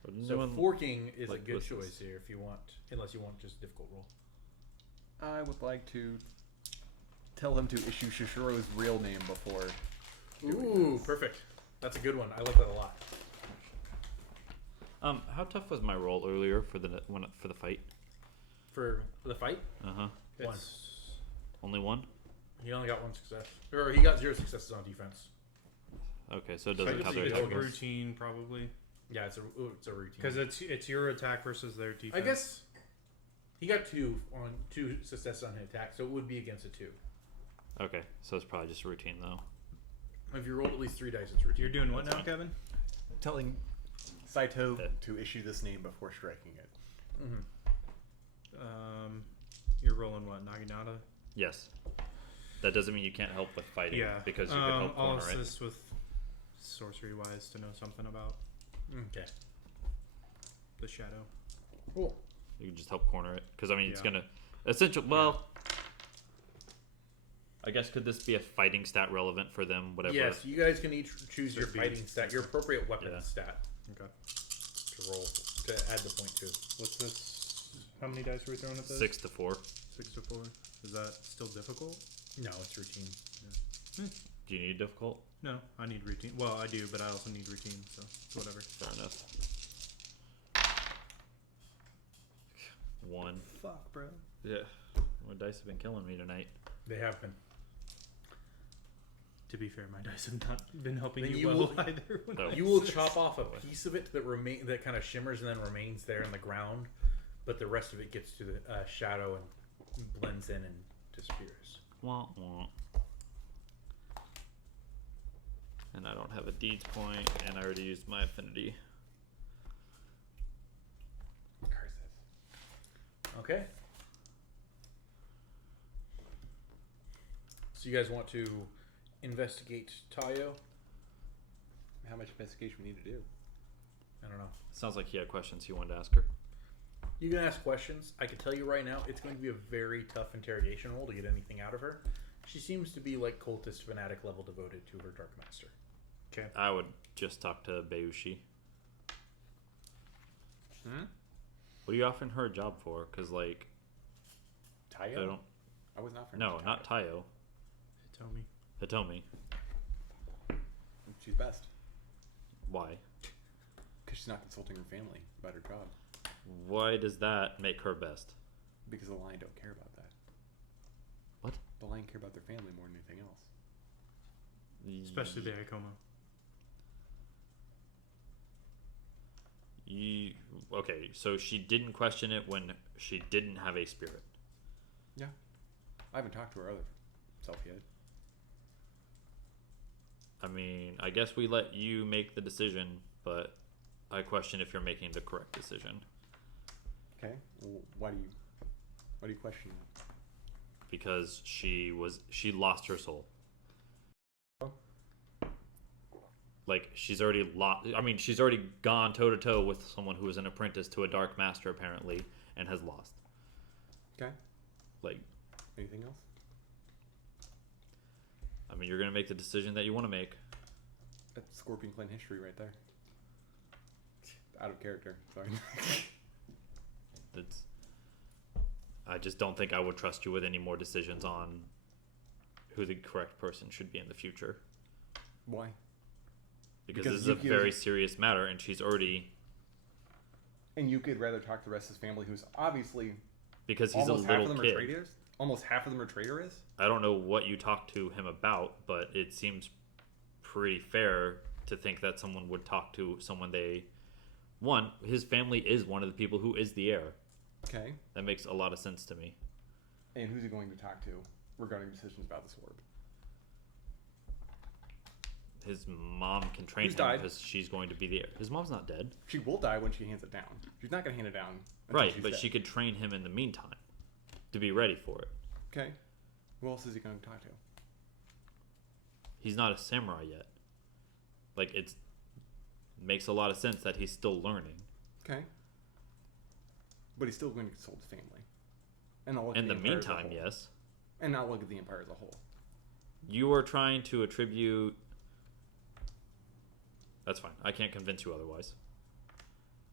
Would So anyone forking is a like good to choice assist? here if you want, unless you want just a difficult roll. I would like to tell him to issue Shishiro's real name before. Ooh, perfect. That's a good one. I like that a lot. How tough was my roll earlier for the fight? For the fight, Uh huh. One. Only one. he only got one success, or he got 0 successes on defense. Okay, so it So doesn't it's count a the good attack roll. rolls. routine probably Yeah, it's a routine. because it's your attack versus their defense. I guess he got 2 successes on his attack, so it would be against a 2. Okay, so it's probably just a routine though. If you rolled at least 3 dice, it's routine. You're doing what That's now, fine. Kevin? Telling Saito That- to issue this name before striking it. Mm-hmm. You're rolling what, Naginata? Yes. That doesn't mean you can't help with fighting. Yeah, Because you can help I'll corner it. assist with sorcery wise to know something about Okay. the shadow. Cool. You can just help corner it. Because I mean, it's Yeah. gonna essentially. Well, I guess could this be a fighting stat relevant for them? Whatever. Yes, you guys can each choose your Should be. fighting stat, your appropriate weapon Yeah. stat Okay. to roll to add the point to. What's this? How many dice are we throwing at this? 6 to 4. 6 to 4. Is that still difficult? No, it's routine. Do you need difficult? No, I need routine. Well, I do, but I also need routine, so it's whatever. Fair enough. 1. Fuck, bro. Yeah. My dice have been killing me tonight. They have been. To be fair, my dice have not been helping Then you you well will- either. when Oh. I You will exist. chop off a piece of it that kind of shimmers and then remains there in the ground, but the rest of it gets to the shadow and blends in and disappears. Wah, wah. And I don't have a deeds point, and I already used my affinity. Curses. Okay. So you guys want to investigate Tayo? How much investigation we need to do? I don't know. Sounds like he had questions he wanted to ask her. You can ask questions. I can tell you right now, it's going to be a very tough interrogation roll to get anything out of her. She seems to be like cultist fanatic level devoted to her Dark Master. Okay. I would just talk to Bayushi. Hmm? What are you offering her a job for? Because, like, Tayo? I don't. I was not. No, not Tayo. Tell me. Hitomi. She's best Why? because she's not consulting her family about her job Why does that make her best? because the Lion don't care about that. What? The Lion care about their family more than anything else. Especially the Ikomo. Okay, so she didn't question it when she didn't have a spirit. Yeah, I haven't talked to her other self yet. I mean, I guess we let you make the decision, but I question if you're making the correct decision. Okay, well, why do you question that? Because she lost her soul. Like, she's already lost. I mean, she's already gone toe to toe with someone who is an apprentice to a Dark Master, apparently, and has lost. Okay, Like, anything else? I mean, you're gonna make the decision that you want to make. That's Scorpion Clan history right there. Out of character. Sorry. It's. I just don't think I would trust you with any more decisions on who the correct person should be in the future. Why? Because Because this is a Yuki very was- serious matter, and she's already. And you could rather talk to the rest of his family, who's obviously Because he's almost a half of little them kid. are traitors. Almost half of them are traitorous. I don't know what you talked to him about, but it seems pretty fair to think that someone would talk to someone they. One, his family is one of the people who is the heir. Okay, That makes a lot of sense to me. and who's he going to talk to regarding decisions about this orb? His mom can train Who's him died? because she's going to be the heir. His mom's not dead. She will die when she hands it down. She's not going to hand it down. until Right, she's but dead. she could train him in the meantime to be ready for it. Okay, who else is he going to talk to? He's not a samurai yet. Like, it makes a lot of sense that he's still learning. Okay, but he's still going to consult his family, and not look In at the Empire as a meantime, whole. yes. And not look at the Empire as a whole. You are trying to attribute. That's fine. I can't convince you otherwise.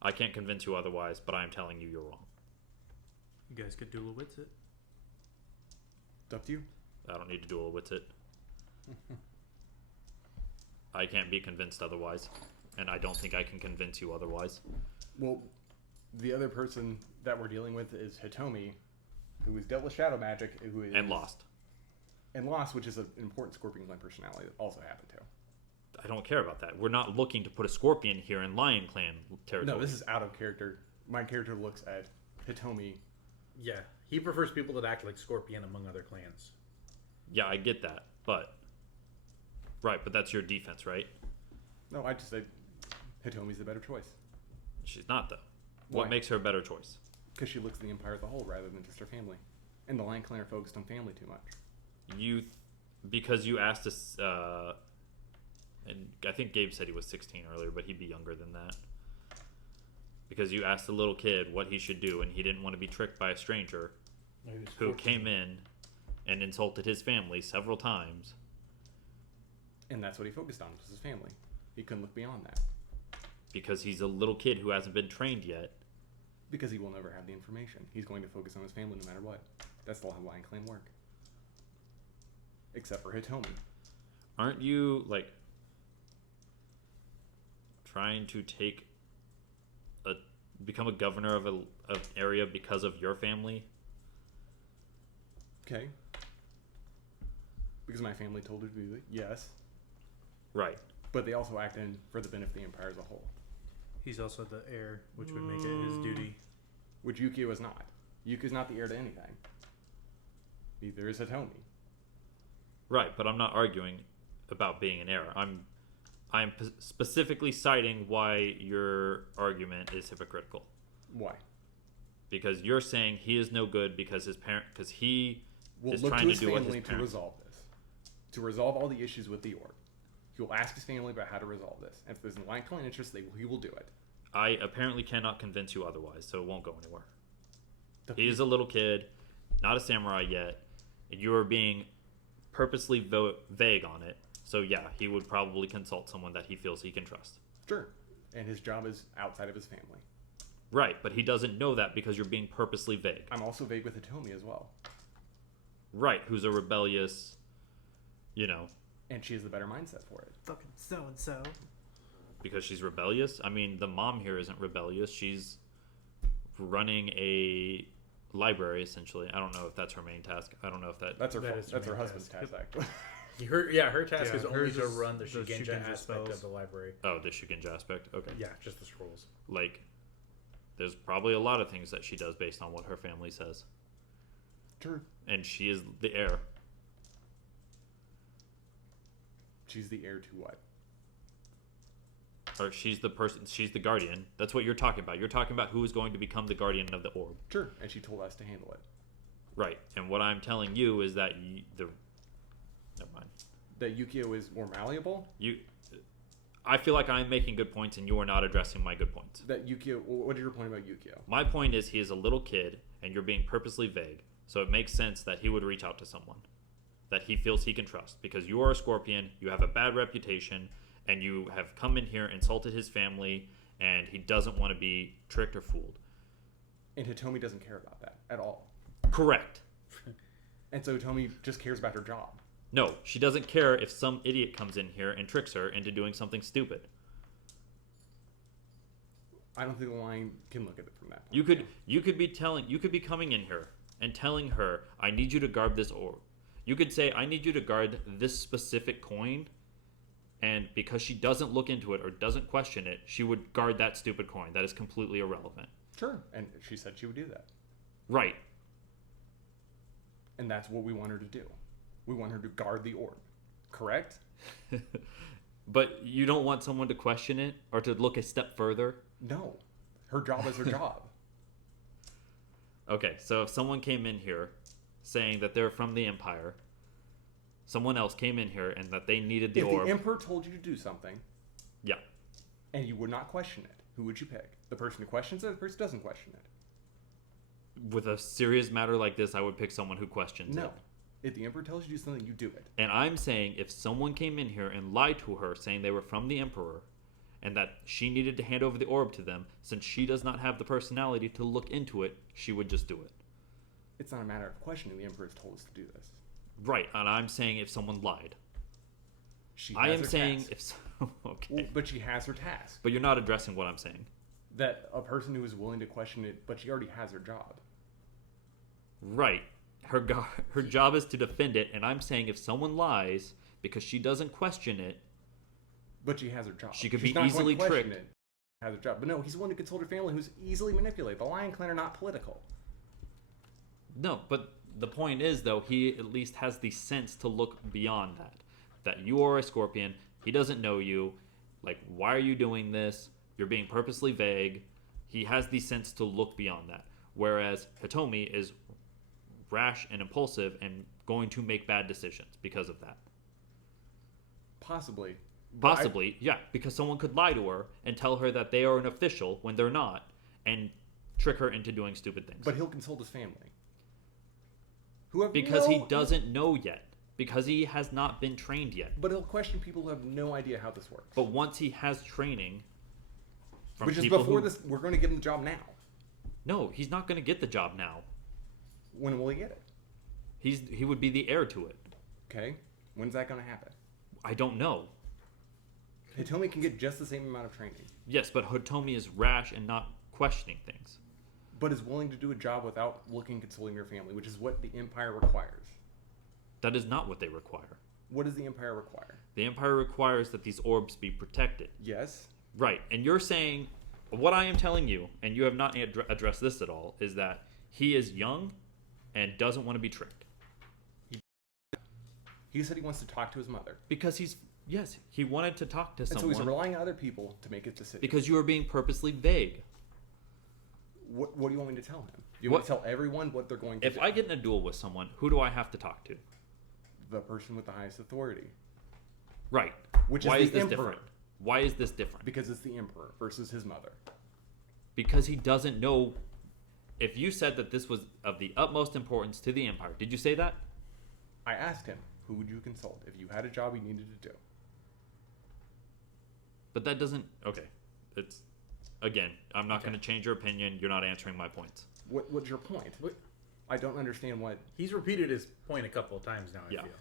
I can't convince you otherwise, but I am telling you you're wrong. You guys could dual wits it. It's up to you. I don't need to duel with it. I can't be convinced otherwise, and I don't think I can convince you otherwise. Well, the other person that we're dealing with is Hitomi, who has dealt with shadow magic, who is And lost. and lost, which is an important Scorpion Clan personality that also happened to. I don't care about that. We're not looking to put a scorpion here in Lion Clan territory. No, this is out of character. My character looks at Hitomi. Yeah, he prefers people that act like Scorpion among other clans. Yeah, I get that, but right, but that's your defense, right? No, I just said Hitomi's the better choice She's not though. Why? What makes her a better choice? because she looks at the Empire as a whole rather than just her family. And the Lion Clan are focused on family too much. Because you asked us, and I think Gabe said he was 16 earlier, but he'd be younger than that. Because you asked a little kid what he should do, and he didn't want to be tricked by a stranger He was who 14. came in and insulted his family several times. And that's what he focused on, was his family. He couldn't look beyond that. Because he's a little kid who hasn't been trained yet. Because he will never have the information. He's going to focus on his family no matter what. That's the Lion Clan work. Except for Hitomi. Aren't you, like, trying to become a governor of an area because of your family? Okay. Because my family told her to do it, yes. Right. But they also acted for the benefit of the Empire as a whole. He's also the heir, which would make it his duty. Which Yukio is not. Yukio's not the heir to anything. Neither is Hitomi. Right, but I'm not arguing about being an heir. I'm specifically citing why your argument is hypocritical. Why? Because you're saying he is no good because he Will is look trying to his do what family his to parents. resolve this. To resolve all the issues with the orb. He will ask his family about how to resolve this. And if there's an Lion Clan interest, he will do it. I apparently cannot convince you otherwise, so it won't go anywhere. The- He is a little kid, not a samurai yet, and you are being purposely vague on it. So yeah, he would probably consult someone that he feels he can trust. Sure. And his job is outside of his family. Right, but he doesn't know that because you're being purposely vague. I'm also vague with Hitomi as well. Right, who's a rebellious, And she has the better mindset for it. Fucking so and so. because she's rebellious. I mean, the mom here isn't rebellious. She's running a library, essentially. I don't know if that's her main task. I don't know if That's her. That is That's her main husband's task. task. Actually. Her task Yeah, is only hers to is run the the Shugenja Shugenja aspect spells. of the library. Oh, the Shugenja aspect? Okay. Yeah, just the scrolls. Like, there's probably a lot of things that she does based on what her family says. Sure. And she is the heir. She's the heir to what? Or she's the person, she's the guardian. That's what you're talking about. You're talking about who is going to become the guardian of the orb. Sure. And she told us to handle it. Right. And what I'm telling you is that never mind. That Yukio is more malleable. I feel like I'm making good points and you are not addressing my good points. That Yukio. What is your point about Yukio? My point is he is a little kid and you're being purposely vague. So it makes sense that he would reach out to someone that he feels he can trust because you are a Scorpion, you have a bad reputation, and you have come in here, insulted his family, and he doesn't want to be tricked or fooled. And Hitomi doesn't care about that at all. Correct. And so Hitomi just cares about her job. No, she doesn't care if some idiot comes in here and tricks her into doing something stupid. I don't think the line can look at it from that point. You could be coming in here and telling her, I need you to guard this orb. You could say, I need you to guard this specific coin, and because she doesn't look into it or doesn't question it, she would guard that stupid coin. That is completely irrelevant. Sure. And she said she would do that. Right. And that's what we want her to do. We want her to guard the orb. Correct? But you don't want someone to question it or to look a step further? No. Her job is her job. Okay, so if someone came in here saying that they're from the Empire, someone else came in here and that they needed the If orb. the Emperor told you to do something Yeah. and you would not question it, who would you pick? The person who questions it or the person who doesn't question it? With a serious matter like this, I would pick someone who questions No. it. If the Emperor tells you to do something, you do it. And I'm saying if someone came in here and lied to her saying they were from the Emperor and that she needed to hand over the orb to them, since she does not have the personality to look into it, she would just do it. It's not a matter of questioning. The Emperor has told us to do this. Right, and I'm saying if someone lied. She I has am her saying task. if okay. Well, but she has her task. But you're not addressing what I'm saying. That a person who is willing to question it, but she already has her job. Right. Her job is to defend it, and I'm saying if someone lies because she doesn't question it, But she has her job. She could She's be not going to easily question tricked. It. Has her job. But no, he's willing to consult her family who's easily manipulated. The Lion Clan are not political. no, but the point is though, he at least has the sense to look beyond that. That you are a Scorpion, he doesn't know you, like why are you doing this? You're being purposely vague. He has the sense to look beyond that. Whereas Hitomi is rash and impulsive and going to make bad decisions because of that. Possibly. Possibly, yeah, because someone could lie to her and tell her that they are an official when they're not and trick her into doing stupid things. But he'll consult his family. who have Because he no- doesn't know yet. Because he has not been trained yet. But he'll question people who have no idea how this works. But once he has training from Which is people before who, this. We're going to give him the job now. No, he's not going to get the job now. When will he get it? He would be the heir to it. Okay. When's that going to happen? I don't know. Hitomi can get just the same amount of training, Yes, but Hitomi is rash and not questioning things. but is willing to do a job without looking, consulting your family, which is what the Empire requires. That is not what they require. What does the Empire require? The Empire requires that these orbs be protected. Yes. Right, and you're saying what I am telling you, and you have not addressed this at all, is that he is young and doesn't want to be tricked He said he wants to talk to his mother. because he wanted to talk to And so someone he's relying on other people to make his decision. because you are being purposely vague. What do you want me to tell him? Do you What- want to tell everyone what they're going to If do? I get in a duel with someone, who do I have to talk to? The person with the highest authority. Right. Which is Why the is this Emperor. different? Why is this different? Because it's the Emperor versus his mother. Because he doesn't know. If you said that this was of the utmost importance to the Empire, did you say that? I asked him, who would you consult if you had a job you needed to do? But that doesn't. Okay. It's. Again, I'm not going to change your opinion. You're not answering my points. What's your point? What- I don't understand what He's repeated his point a couple of times now. I Yeah. feel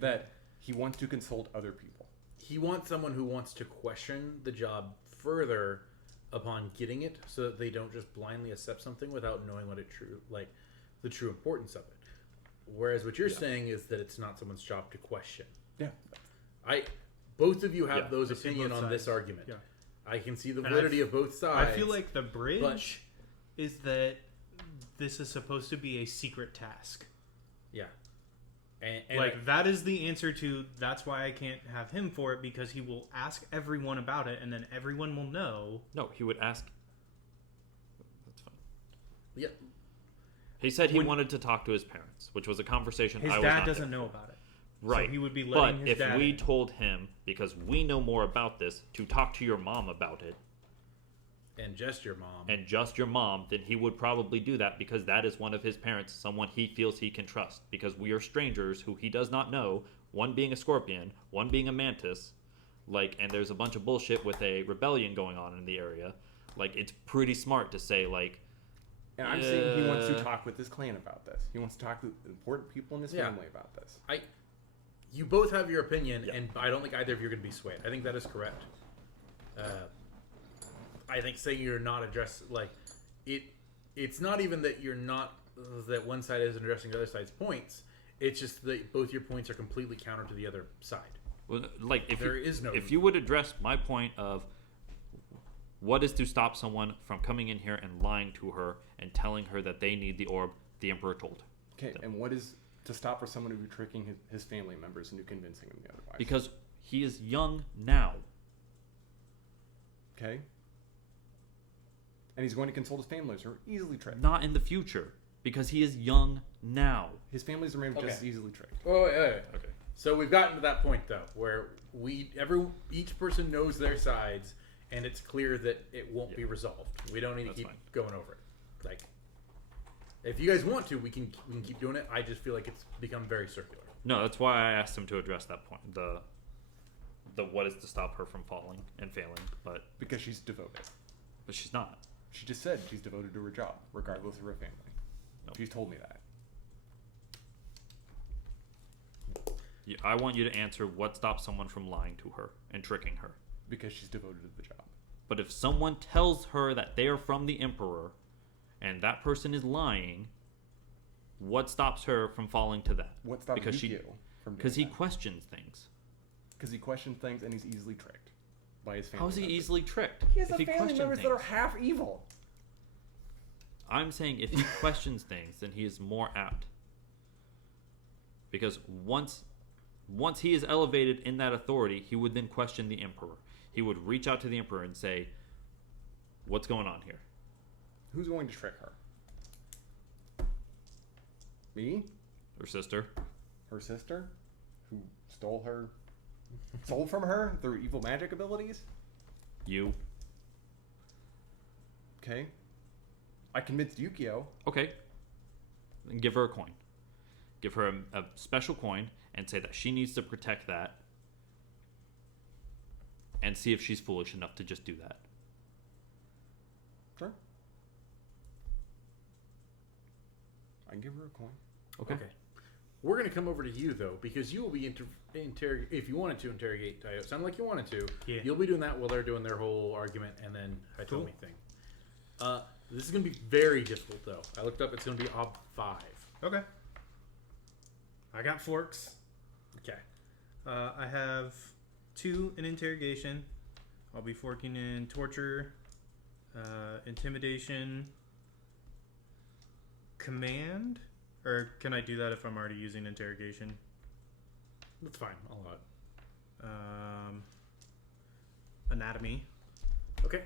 that he wants to consult other people. he wants someone who wants to question the job further upon getting it, so that they don't just blindly accept something without knowing what it true like the true importance of it. Whereas what you're saying is that it's not someone's job to question. Yeah. Both of you have Yeah, those I see opinion both on this sides. argument. Yeah. I can see the And validity of both sides. I feel like the bridge is that this is supposed to be a secret task. yeah, and Like that is the answer to that's why I can't have him for it, because he will ask everyone about it and then everyone will know. No, he would ask. That's fine. yeah, He said he When- wanted to talk to his parents, which was a conversation His I was dad not doesn't there know for. about it. Right. So he would be but letting his if dad we in. told him, because we know more about this, to talk to your mom about it, and just your mom. and just your mom, then he would probably do that because that is one of his parents, someone he feels he can trust. Because we are strangers who he does not know, one being a scorpion, one being a mantis, and there's a bunch of bullshit with a rebellion going on in the area. It's pretty smart to say, And I'm saying he wants to Yeah. talk with his clan about this. He wants to talk to important people in his Yeah. family about this. You both have your opinion, Yeah. and I don't think either of you are going to be swayed. I think that is correct. I think saying you're not it's not even that you're not that one side isn't addressing the other side's points. It's just that both your points are completely counter to the other side. well, if There you, is no- if you would address my point of what is to stop someone from coming in here and lying to her and telling her that they need the orb, the Emperor told. Okay, and what is to stop for someone who be tricking his family members into convincing them otherwise? Because he is young now. Okay? And he's going to consult his families who are easily tricked. Not in the future, because he is young now. His families are maybe just Okay. as easily tricked. Oh, wait. Okay. So we've gotten to that point though, where each person knows their sides, and it's clear that it won't be resolved. We don't need to That's keep fine. going over it. If you guys want to, we can keep doing it. I just feel like it's become very circular. No, that's why I asked him to address that point. The what is to stop her from falling and failing, but Because she's devoted. she's not. She just said she's devoted to her job, regardless of her family. Nope. She's told me that. I want you to answer what stops someone from lying to her and tricking her. Because she's devoted to the job. But if someone tells her that they are from the Emperor and that person is lying, what stops her from falling to that? What stops Because Yukio from doing Because he that? questions things. Because he questions things and he's easily tricked by his family. How is he members. easily tricked? He has if family questions members things? that are half evil. I'm saying if he questions things, then he is more apt. Because once he is elevated in that authority, he would then question the Emperor. He would reach out to the Emperor and say, "What's going on here?" Who's going to trick her? Me? Her sister. Her sister? Who stole her? Stole from her through evil magic abilities? You. Okay. I convinced Yukio. Okay. Then give her a coin. give her a special coin and say that she needs to protect that, and see if she's foolish enough to just do that. Sure. I can give her a coin. Okay. We're going to come over to you, though, because you will be if you wanted to interrogate Tayo. It sounded like you wanted to. Yeah. You'll be doing that while they're doing their whole argument and then Hitomi Cool. thing. This is going to be very difficult, though. I looked up. It's going to be Ob 5. Okay. I got forks. Okay. I have 2 in interrogation. I'll be forking in torture, intimidation, command. Or can I do that if I'm already using interrogation? That's fine. I'll allow it. Anatomy. Okay.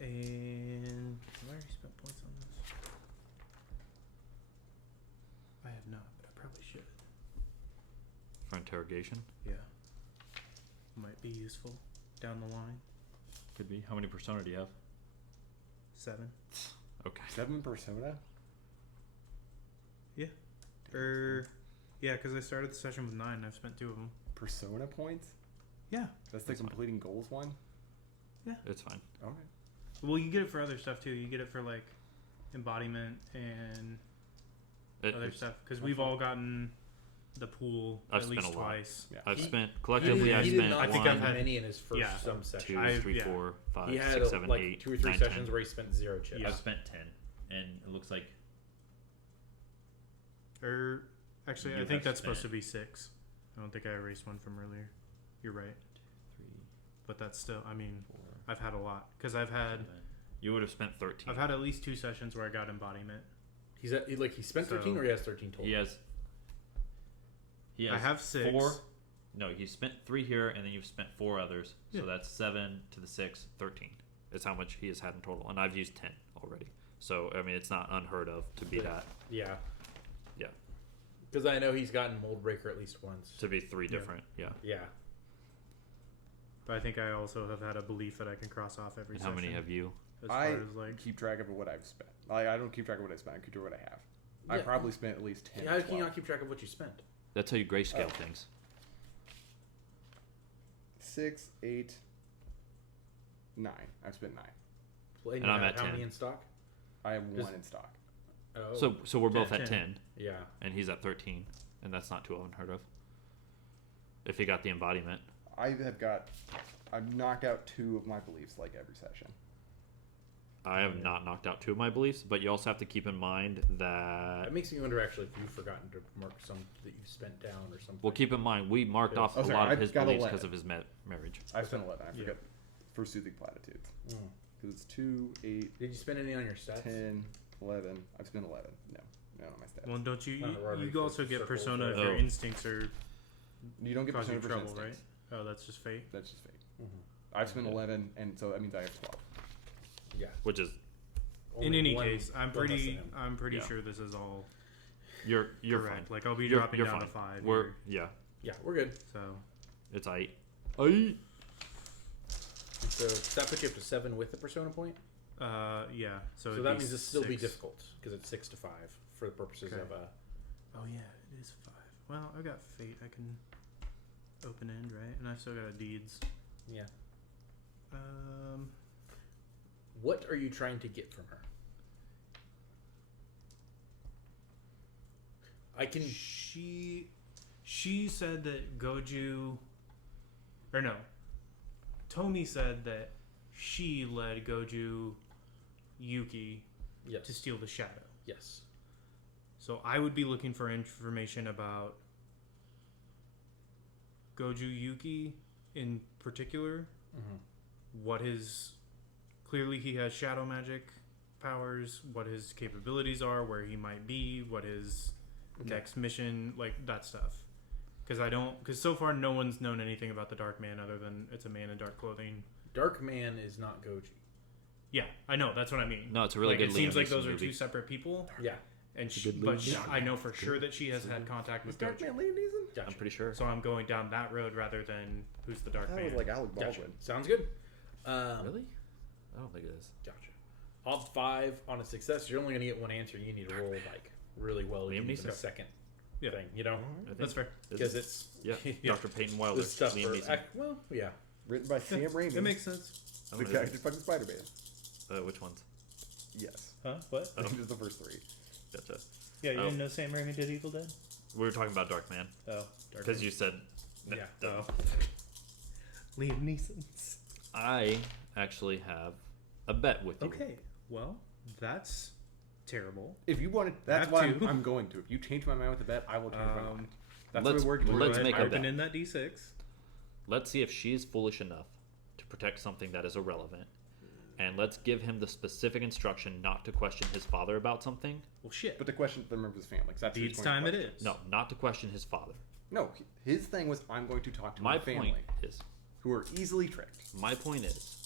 And have I already spent points on this? I have not, but I probably should. For interrogation, Yeah. Might be useful down the line. could be. How many persona do you have? 7. Okay. 7 persona? Yeah, because I started the session with 9 and I've spent 2 of them. Persona points? Yeah. That's the completing goals one? It's fine. Okay. Well, you get it for other stuff too. You get it for like embodiment and other It's- stuff. Because we've all gotten the pool I've at spent least a lot. twice. Yeah. I've He- spent collectively. He I've did spent not I think one, I've had- many in his first yeah. some session. 2, I- 3, yeah. 4, 5, He had 6, 7, like 8, 2 or 3 9, sessions 10. where he spent 0 chips. Yeah. I've spent 10, and it looks like Actually, You I think have that's supposed to spent- be 6. I don't think I erased one from earlier. You're right, 3, but that's still. I mean, 4. I've had a lot because I've had You would have spent 13. at least 2 sessions where I got embodiment. He's at, like he spent 13 So- or he has 13 total. He has. I have 6. 4. No, you spent 3 here, and then you've spent 4 others. Yeah. So that's 7 to the 6, 13. Is how much he has had in total, and I've used 10 already. So I mean, it's not unheard of to be that. Yeah. Yeah. Because I know he's gotten Mold Breaker at least once. To be 3 Yeah. different. Yeah. Yeah. But I think I also have had a belief that I can cross off every And how session. many have you? As I far as like keep track of what I've spent. Like, I don't keep track of what I spent. I keep track of what I have. I Yeah. probably spent at least 10. How or can you 12. not keep track of what you spent? That's how you grayscale Oh. things. 6, 8, 9. I've spent 9. And And I'm you at have how 10. many in stock? I have Does- 1 in stock. Oh. So we're both 10. at 10, yeah. and he's at 13, and that's not too unheard of. If he got the embodiment. I've knocked out 2 of my beliefs like every session. I have not knocked out 2 of my beliefs, but you also have to keep in mind that. That makes me wonder actually if you've forgotten to mark some that you've spent down or something. Well, keep in mind we marked Yeah. off Oh, a sorry, lot of I've his got beliefs 11. because of his marriage. I've spent 11. I Yeah. forget for soothing platitudes. Mm. Because it's 2, 8, Did you spend any on your stats? 10, 11. I've spent 11. No. No, on my stats. well, don't you? We're already You also get circles, persona if right? your Oh. instincts are You don't get cause you persona for trouble, instincts. right? Oh, that's just fate. That's just fate. Mhm. I've spent Yeah. 11, and so that means I have 12. Yeah. Which is In Only any one- case, I'm one less pretty. than him. I'm pretty Yeah. sure this is all you're correct. fine. Like I'll be You're- dropping you're down fine. to 5. We're here, yeah. Yeah, we're good. so It's I. So does that put you up to 7 with the persona point? yeah. So, So it'd that be means it's still be 6. difficult because it's 6 to 5 for the purposes Okay. of Oh yeah, it is 5. Well, I got fate. I can open end, right? And I've still got a deeds. yeah. What are you trying to get from her? I can. She said that Goju, or no, Tomi said that she led Goju Yuki Yes. to steal the shadow. Yes. So I would be looking for information about Goju Yuki in particular. Mm-hmm. What his clearly he has shadow magic powers, what his capabilities are, where he might be, what his next mission, like that stuff. Because so far no one's known anything about the Dark Man other than it's a man in dark clothing. Dark Man is not Goji. Yeah, I know. That's what I mean. No, it's a really like, good. It seems Liam like Neeson those are movie. 2 separate people, Yeah. and good I know for sure that she has had contact with Was Dark Goju. Man Liam Neeson? Gotcha. I'm pretty sure. So I'm going down that road rather than who's the Dark That Man. was like Alec Gotcha. Baldwin. Sounds good. Really? I don't think it is. Gotcha. Op 5 on a success. You're only going to get one answer. You need to roll like really well Liam in Neeson. the second Yeah. thing, you know, I think That's fair. because it's Yeah, yeah, Dr. Peyton Wilder, this stuff. Liam Neeson. Well, yeah, Written by Sam Raimi. It makes sense. Oh, the is guy it? who did fucking Spider-Man. Which ones? Yes. Huh? What? Oh. Just the first three. Gotcha. Yeah, you Oh. didn't know Sam Raimi did Evil Dead? We were talking about Dark Man Oh. because you said. Yeah. Oh. Liam Neeson's. I actually have a bet with you. Okay. Well, that's terrible. If you want to, that's Have why to. I'm going to. If you change my mind with the bet, I will change my mind. That's let's- what we're doing. let's Go make ahead, a open bet. in that D6. Let's see if she's foolish enough to protect something that is irrelevant. And let's give him the specific instruction not to question his father about something. Well, shit. But the question the member of his family. 'Cause that's who he's Deeds going to time it question. is. No, not to question his father. No, his thing was I'm going to talk to My my family, point is, who are easily tricked.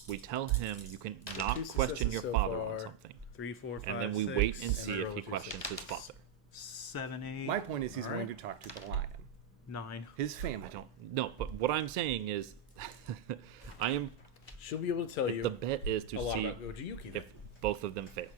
we tell him you can not Two question your successes so father on far. something. 3, 4, 5, And then we 6, wait and and see I if roll he a 3 questions his sixes. father. 7, 8, My point is he's All going right. to talk to the lion. 9. His family. I don't know, but what I'm saying is, I am. she'll be able to tell you The bet is to a lot see about Goji Yuki. if both of them fail.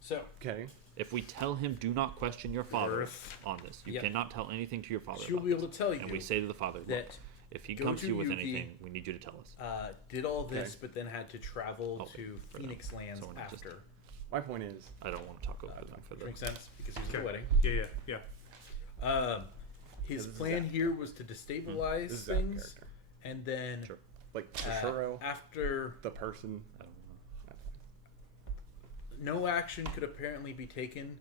So Okay. If we tell him, do not question your father Earth. on this. You Yep. cannot tell anything to your father. she'll about be able this. to tell you And we say to the father, look, that if he comes to you with Goju anything, Yuki- we need you to tell us. did all this, Okay. but then had to travel Okay, to for Phoenix now. Lands So we're not just- after. My point is I don't want to talk over them for Which the. makes sense because he was at Okay. the wedding. Yeah. His this is plan Zach. here was to destabilize this is Zach's things, character. and then Sure. Like uh, Shishiro, after the person. I don't know. no action could apparently be taken,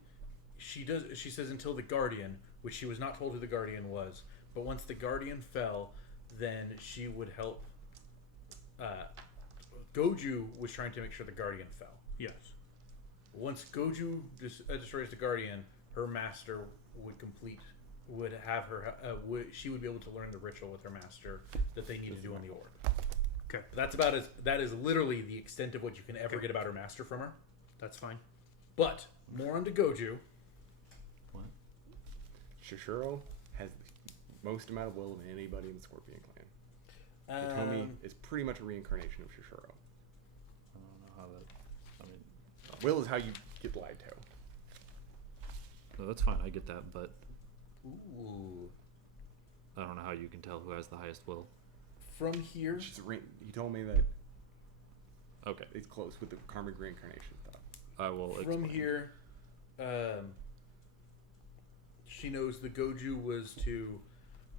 she says until the Guardian, which she was not told who the Guardian was, but once the Guardian fell, then she would help. Goju was trying to make sure the Guardian fell. Yes. Once Goju destroys the Guardian, her master would have her. She would be able to learn the ritual with her master that they need to do on the orb. Okay. But that is literally the extent of what you can ever get about her master from her. That's fine. But more onto Goju. What? Shishiro has the most amount of will of anybody in the Scorpion Clan. Hitomi is pretty much a reincarnation of Shishiro. I don't know how that. I mean, Will is how you get lied to. no, that's fine. I get that, but Ooh. I don't know how you can tell who has the highest will. From here, He told me that Okay, it's close with the karmic reincarnation stuff. I will. from explain. here, she knows the Goju was to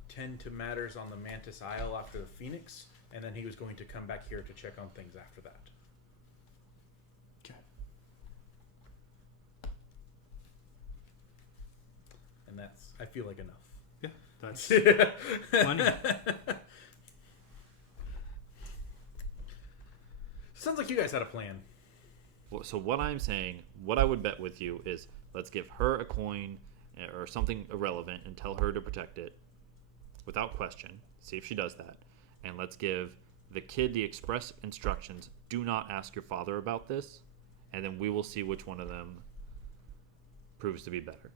tend to matters on the Mantis Isle after the Phoenix, and then he was going to come back here to check on things after that. Okay. And that's, I feel like, enough. Yeah. That's plenty. Sounds like you guys had a plan. So what I'm saying, what I would bet with you is, let's give her a coin or something irrelevant and tell her to protect it without question. See if she does that. And let's give the kid the express instructions. Do not ask your father about this. And then we will see which one of them proves to be better.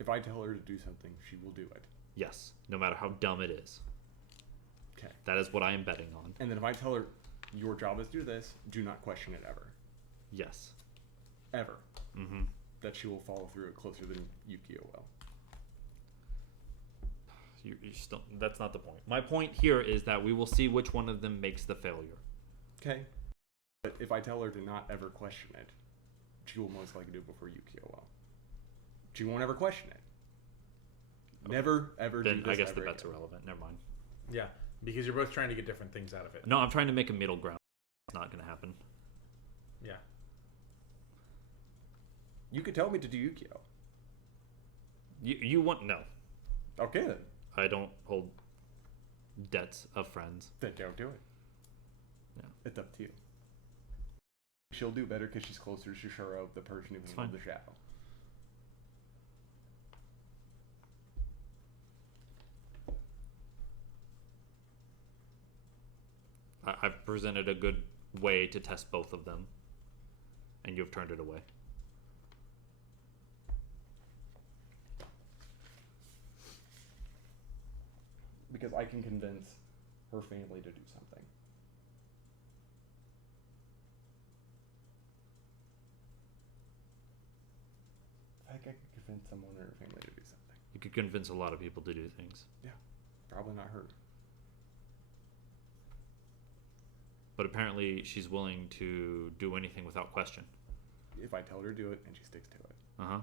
If I tell her to do something, she will do it. Yes, no matter how dumb it is. Okay. That is what I am betting on. And then if I tell her your job is to do this, do not question it ever. Yes. Ever. Mm-hmm. That she will follow through it closer than Yukio will. You still, that's not the point. My point here is that we will see which one of them makes the failure. Okay. But if I tell her to not ever question it, she will most likely do it before Yukio will. She won't ever question it. Okay. Never, ever do Then this I guess the ever bet's again. irrelevant. Never mind. Yeah, because you're both trying to get different things out of it. No, I'm trying to make a middle ground. It's not going to happen. Yeah. You could tell me to do Yukio. You want no. Okay then. I don't hold debts of friends. Then don't do it. Yeah. It's up to you. She'll do better because she's closer to Shishiro, the person who It's handled fine. the shadow. I've presented a good way to test both of them, and you have turned it away. Because I can convince her family to do something. I think I can convince someone in her family to do something. You could convince a lot of people to do things. Probably not her. But apparently she's willing to do anything without question. If I tell her to do it and she sticks to it. Uh-huh.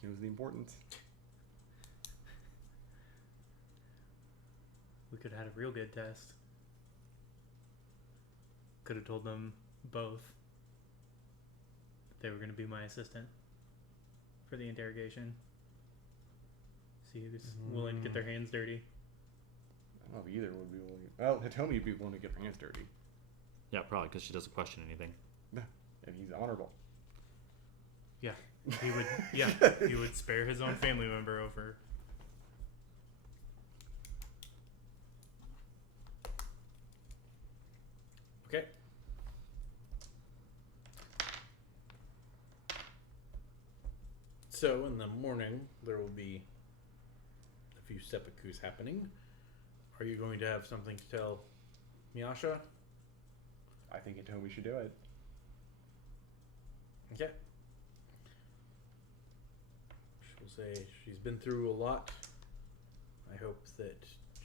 She knows the importance. We could have had a real good test. Could have told them both that they were going to be my assistant for the interrogation. See who's willing to get their hands dirty. I don't know if either would be willing. Well, Hitomi would be willing to get her hands dirty. Yeah, probably because she doesn't question anything. And he's honorable. He would, he would spare his own family member over. Okay. So in the morning, there will be a few seppukus happening. Are you going to have something to tell Miyasha? I think Hitomi should do it. Okay. She'll say she's been through a lot. I hope that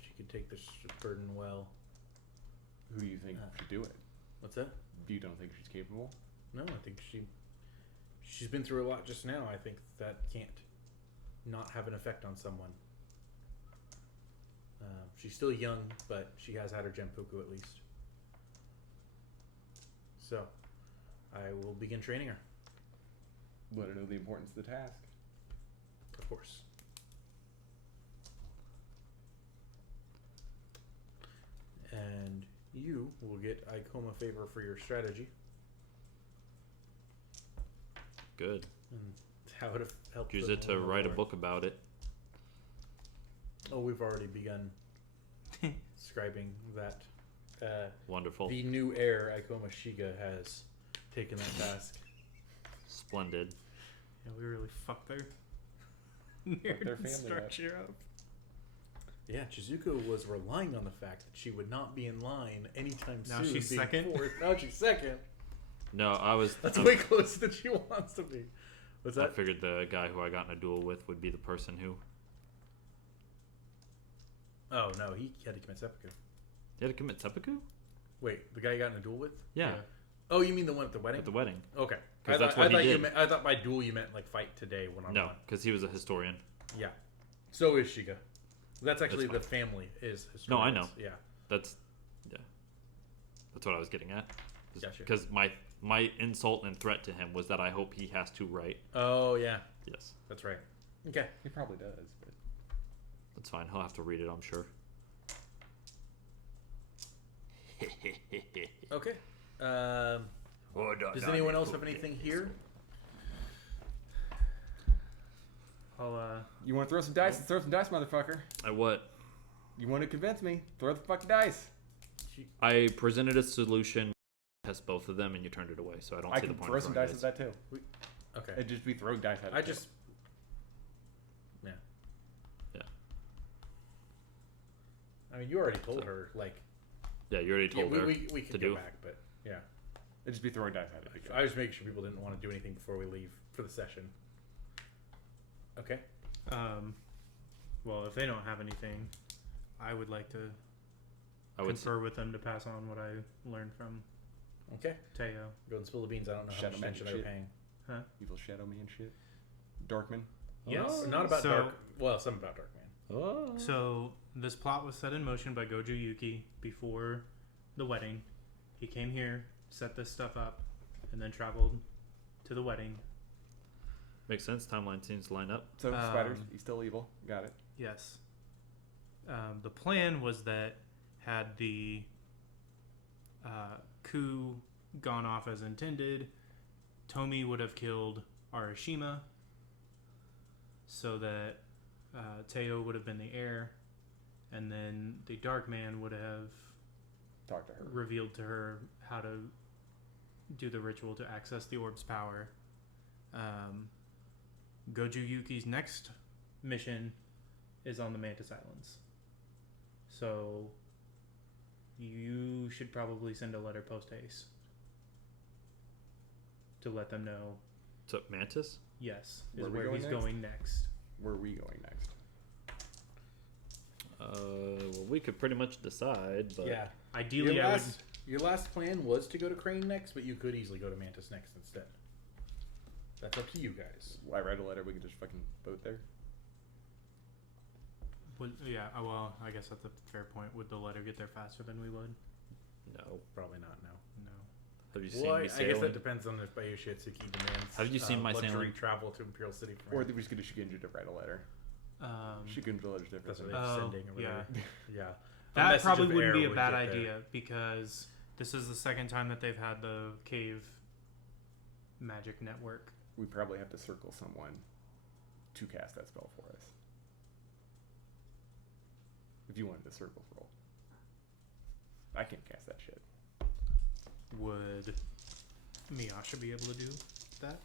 she can take this burden well. Who do you think should do it? What's that? You don't think she's capable? No, I think she's been through a lot just now. I think that can't not have an effect on someone. She's still young, but she has had her Genpuku at least. So, I will begin training her, Let her know the importance of the task. of course. And you will get Ikoma favor for your strategy Good. and how it helped. Use them it to win the write a war. book about it. Oh, we've already begun scribing that. Wonderful. The new heir, Ikoma Shiga, has taken that task. Splendid. Yeah, we really fucked their their narrative family up. structure up. Yeah, Chizuko was relying on the fact that she would not be in line anytime Now soon. she's being second? fourth. Now she's second. No, I was. That's I, way closer than she wants to be. What's I that? figured the guy who I got in a duel with would be the person who. Oh, no, he had to commit seppuku. He had to commit seppuku? Wait, the guy you got in a duel with? Yeah, Oh, you mean the one at the wedding? at the wedding. Okay. 'Cause I that's thought, what I thought he you did. meant, I thought by duel you meant like fight today one on No, one. because he was a historian. Yeah. So is Shiga. That's actually That's the family is No, I historians. know. Yeah. That's what I was getting at. Gotcha. Because my insult and threat to him was that I hope he has to write. Oh, yeah. Yes, That's right. Okay. He probably does, but that's fine. He'll have to read it, I'm sure. Okay. Does anyone else have anything here? I'll you want to throw some dice? Let's throw some dice, motherfucker. What? You want to convince me? Throw the fucking dice. I presented a solution, test both of them, and you turned it away. So I don't I see the can point throw of some throwing dice at that too. Okay. It'd just be throwing dice at it. I too. just. Yeah. Yeah. I mean, you already told her, like. Yeah, you already told her. we to can go do. back, but yeah. It'd just be throwing dice at it. I was making sure people didn't want to do anything before we leave for the session. Okay. well, if they don't have anything, I would like to I would. confer with them to pass on what I learned from Okay. Teo. Go and spill the beans. I don't know how Shadow much magic attention they were shit. paying. Huh? Evil Shadow Me and shit. Darkman. Yes. Oh, not about So- Dark. Well, some about Dark Man. Oh. So this plot was set in motion by Goju Yuki before the wedding. He came here, set this stuff up, and then traveled to the wedding. Makes sense. Timeline seems to line up. So spiders. He's still evil. Got it. Yes. The plan was that had the coup gone off as intended, Tomi would have killed Arashima so that Teo would have been the heir, and then the Dark Man would have Talk to her. revealed to her how to do the ritual to access the orb's power. Goju Yuki's next mission is on the Mantis Islands. So you should probably send a letter post haste to let them know So Mantis. Yes, is Where are we where going he's next? going next. Where are we going next? Well, we could pretty much decide, but Yeah. Ideally, Your last plan was to go to Crane next, but you could easily go to Mantis next instead. That's up to you guys. I write a letter. We could just fucking vote there. well, I guess that's a fair point. Would the letter get there faster than we would? no. Probably not. No. No. Have you seen Well, me I guess sailing? that depends on if Bayou Shitsuki demands. Have you seen my luxury sailing? travel to Imperial City? From Or him. we just get a Shugenja to write a letter. Shugenja letter's different. That's what than- they're Oh, sending. Or whatever. Yeah. A That message probably of wouldn't air be a would bad get there. idea because this is the second time that they've had the cave magic network. We probably have to circle someone to cast that spell for us. If you wanted the circles roll. I can't cast that shit. Would Miyasha be able to do that?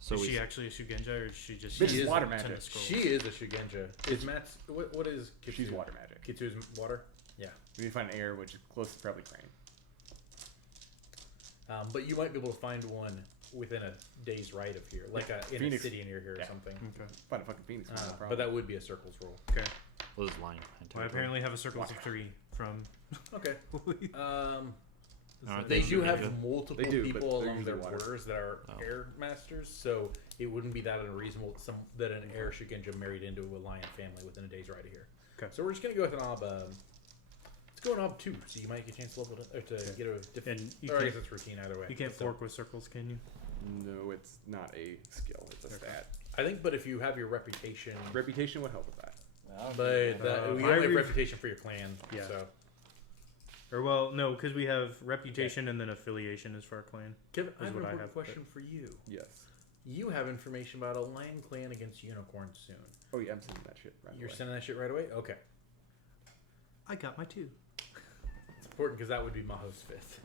So is we she actually a Shugenja, or is she just Bitch She is is water a magic. tennis scroll? She is a Shugenja. Is Matt's what is Kitsu? She's water magic. Kitsu's water. Yeah. We need to find an air, which is close to probably Crane. But you might be able to find one within a day's ride of here, like in a Phoenix. city near here or Yeah. something. Okay. Find a fucking Phoenix. no problem. But that would be a circles roll. Okay. Well, this is lying. Well, I apparently have a circles of 3 from. Okay. Aren't They they do have Shugenja? multiple They do, but people they're along usually their water. borders that are Oh. air masters, so it wouldn't be that unreasonable that an air Shugenja married into a lion family within a day's ride of here. Okay. So we're just gonna go with an ob. Let's go an ob 2, so you might get a chance to level it, or to get a different. And you Or I can't, guess it's routine either way. you can't So- fork with circles, can you? No, it's not a skill. It's a Okay. stat. I think, but if you have your reputation, Reputation would help with that. but we I only have re- reputation for your clan. Yeah. So, Or well, no, because we have reputation and then affiliation is for our clan. Kevin, I Is have an what I important have, question for you. Yes. You have information about a lion clan against unicorn soon. Oh yeah, I'm sending that shit right You're away. sending that shit right away? Okay. I got my 2. It's important because that would be Maho's 5th.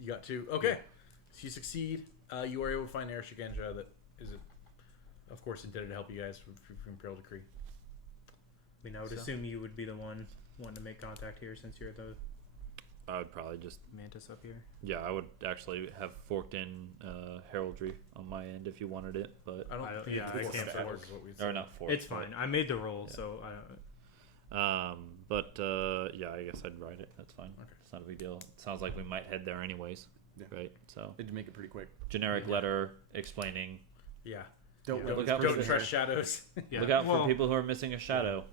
You got 2. Okay. So you succeed. You are able to find Air Shugenja that is, of course, intended to help you guys from Imperial Decree. I mean, I would So- assume you would be the one wanting to make contact here since you're the I would probably just mantis up here. yeah. I would actually have forked in heraldry on my end if you wanted it, but I don't I don't- think yeah, it's I four can't steps fork. is what we or said. not fork. It's fine. I made the roll, Yeah. so I don't. But yeah, I guess I'd write it. That's fine. Okay. It's not a big deal. It sounds like we might head there anyways. Yeah. Right. So Did you make it pretty quick? generic letter explaining. Yeah. Don't Don't, look out for don't the- trust shadows. Yeah. Look out well, for people who are missing a shadow.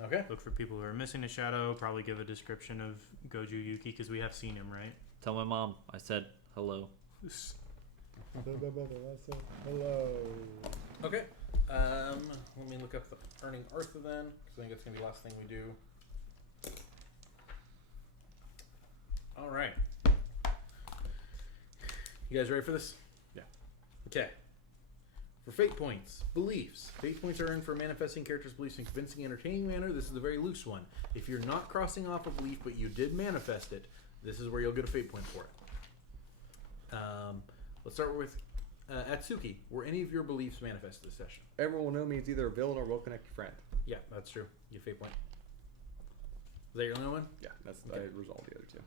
Okay. Look for people who are missing a shadow. Probably give a description of Goju Yuki because we have seen him, right? Tell my mom I said hello. Hello. Okay. Let me look up the earning Artha then, because I think that's gonna be the last thing we do. All right. You guys ready for this? Yeah. Okay. For fate points, beliefs. Fate points are earned for manifesting characters' beliefs in convincing, entertaining manner. This is the very loose one. If you're not crossing off a belief, but you did manifest it, this is where you'll get a fate point for it. Let's start with Atsuki. Were any of your beliefs manifested this session? Everyone will know me as either a villain or well-connected friend. Yeah, that's true. You fate point. Is that your only one? Yeah, that's I resolved the other two.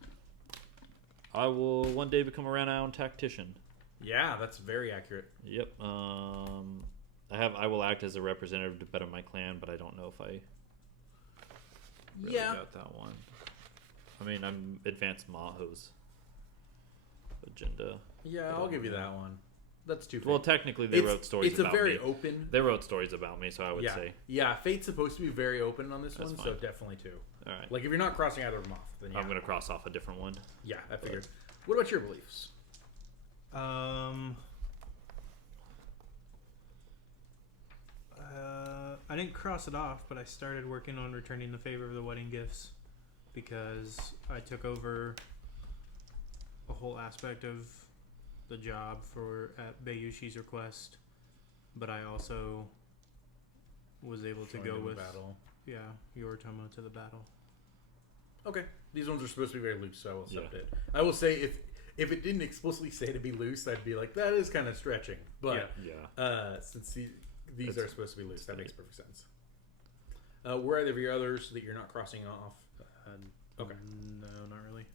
I will one day become a renowned tactician. Yeah, that's very accurate. Yep. I will act as a representative to better my clan, but I don't know if I really Yeah. got that one. I mean, I'm advanced Maho's agenda. Yeah, I'll give you that one. That's too. Well, technically, they wrote stories It's about a very me. open. They wrote stories about me, so I would yeah, say, yeah. Fate's supposed to be very open on this That's one, so fine. definitely two. all right, Like if you're not crossing either of them off, then yeah. I'm gonna cross off a different one. Yeah, I figured. What about your beliefs? I didn't cross it off, but I started working on returning the favor of the wedding gifts because I took over a whole aspect of the job for at Bayushi's request, but I also was able to Joined go in the with battle. Yoritomo to the battle. Okay, these ones are supposed to be very loose, so I will accept Yeah. it. I will say if it didn't explicitly say to be loose, I'd be like that is kind of stretching. But Yeah. since these It's- are supposed to be loose, that makes perfect sense. Were either of your others that you're not crossing off? Okay. No, not really.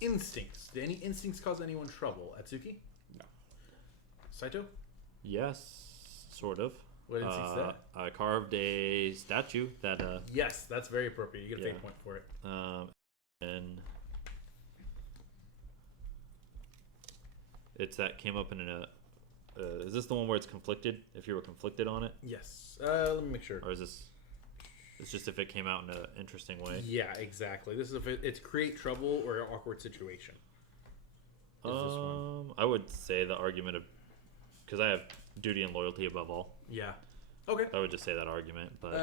Instincts. Did any instincts cause anyone trouble? Atsuki? No. Saito? Yes, sort of. What instincts that? I carved a statue that Yes, that's very appropriate. You get a Yeah. fate point for it. and it's that came up in a. Is this the one where it's conflicted? If you were conflicted on it, Yes. Let me make sure. or is this? It's just if it came out in an interesting way. Yeah, exactly. This is if it's create trouble or an awkward situation. Is this one? I would say the argument of, because I have duty and loyalty above all. Yeah. Okay. I would just say that argument, but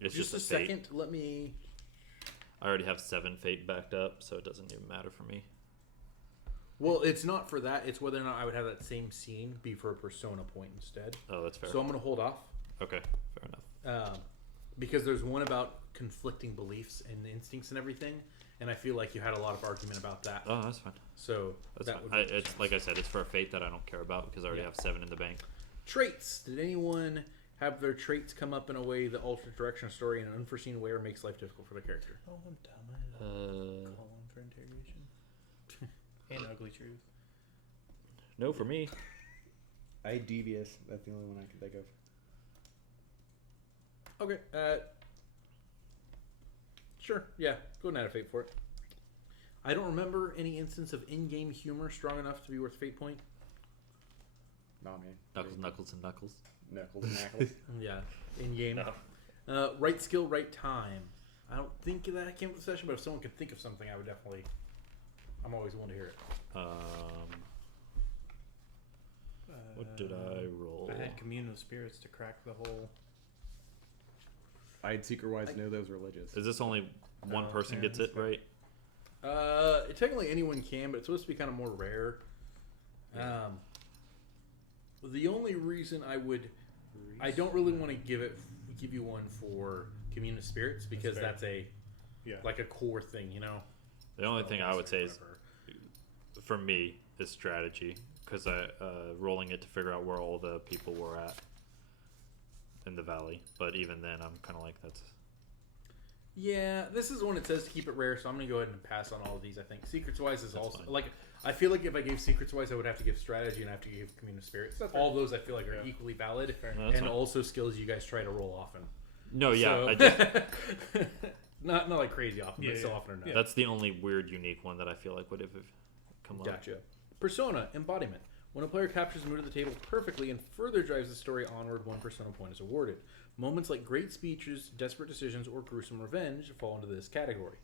it's just just a a fate. second. Let me. I already have 7 fate backed up, so it doesn't even matter for me. Well, it's not for that. It's whether or not I would have that same scene be for a persona point instead. Oh, that's fair. So I'm going to hold off. Okay, fair enough. Because there's one about conflicting beliefs and instincts and everything, and I feel like you had a lot of argument about that. Oh, that's fine. So That's that fine. would be It's like I said, it's for a fate that I don't care about because I already Yeah. have 7 in the bank. traits. Did anyone have their traits come up in a way that alters direction of story in an unforeseen way or makes life difficult for the character? Oh, I'm dumb. I had a Uh, colon for interrogation. And ugly truth. no, for me. I had devious. That's the only one I can think of. Okay. Sure. Yeah. Go ahead and add a fate for it. I don't remember any instance of in-game humor strong enough to be worth fate point. Nah, man. Knuckles, and Knuckles. Knuckles and knuckles. Yeah. In-game. No. Right skill, right time. I don't think that came with the session, but if someone could think of something, I would definitely. I'm always willing to hear it. What did I roll? I had communal spirits to crack the whole. I had secret wise know those religious. Is this only one Oh, person yeah, gets it, that's good. right? Technically anyone can, but it's supposed to be kind of more rare. The only reason I don't really want to give you one for communal spirits because fair. that's a Yeah. like a core thing, you know. The only thing I would say is, Whatever. for me, is strategy. Because rolling it to figure out where all the people were at in the valley. But even then, I'm kind of like, that's... Yeah, this is one it says to keep it rare, so I'm gonna go ahead and pass on all of these. I think secrets wise is That's also fine. like I feel like if I gave secrets wise, I would have to give strategy and I have to give communal spirits. That's All those I feel like are Yeah. equally valid, No, that's and fine. also skills you guys try to roll often. No, yeah, So- I just... not like crazy often, Yeah, but still yeah. often enough. That's the only weird, unique one that I feel like would have come up. Gotcha. Persona embodiment. When a player captures the mood of the table perfectly and further drives the story onward, 1 persona point is awarded. Moments like great speeches, desperate decisions, or gruesome revenge fall into this category.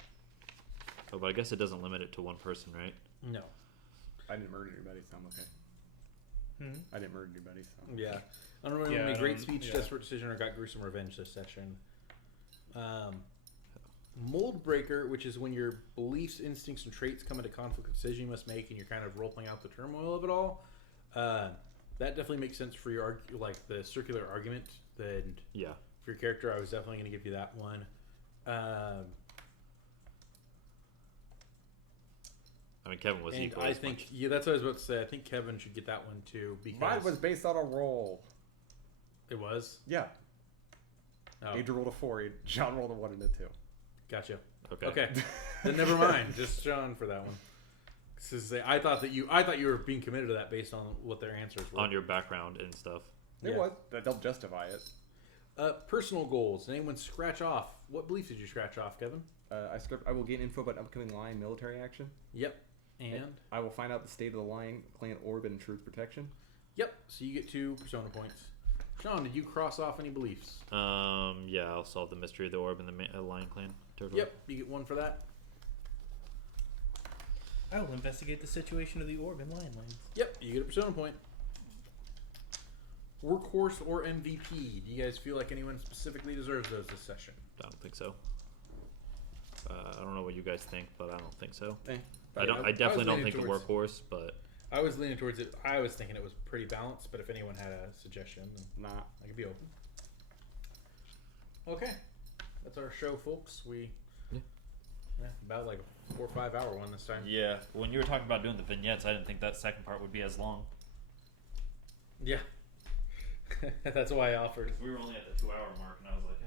Oh, but I guess it doesn't limit it to one person, right? No. I didn't murder anybody, so I'm okay. Hmm? I didn't murder anybody, so. Yeah. I don't remember Yeah, any I great don't- speech, yeah. desperate decision, or got gruesome revenge this session. Mold breaker, which is when your beliefs, instincts, and traits come into conflict with decision you must make, and you're kind of role playing out the turmoil of it all. That definitely makes sense for your like the circular argument. Then Yeah. for your character, I was definitely going to give you that one. I mean, Kevin was And equally I as think much. yeah, that's what I was about to say. I think Kevin should get that one too because Mine was based on a roll. it was. Yeah. Oh, Adrian rolled a 4, John rolled a 1 and a 2. gotcha. Okay. Okay, then never mind. Just John for that one. I thought you were being committed to that based on what their answers were. On your background and stuff. It Yeah. was. That don't justify it. Personal goals. Did anyone scratch off? What beliefs did you scratch off, Kevin? I will gain info about upcoming Lion military action. Yep. And I will find out the state of the Lion Clan orb and truth protection. yep. So you get 2 persona points. Sean, did you cross off any beliefs? Yeah, I'll solve the mystery of the orb and the Lion Clan. Totally. Yep. You get 1 for that. I will investigate the situation of the orb in Lion Lands. Yep. You get a persona point. Workhorse or MVP? Do you guys feel like anyone specifically deserves those this session? I don't think so. I don't know what you guys think, but I don't think so. Eh, I definitely don't think the workhorse, but I was leaning towards it. I was thinking it was pretty balanced, but if anyone had a suggestion, then Nah. I could be open. Okay, that's our show, folks. Yeah, about like a 4 or 5 hour one this time. yeah. When you were talking about doing the vignettes, I didn't think that second part would be as long. Yeah, that's why I offered. We were only at the 2 hour mark, and I was like,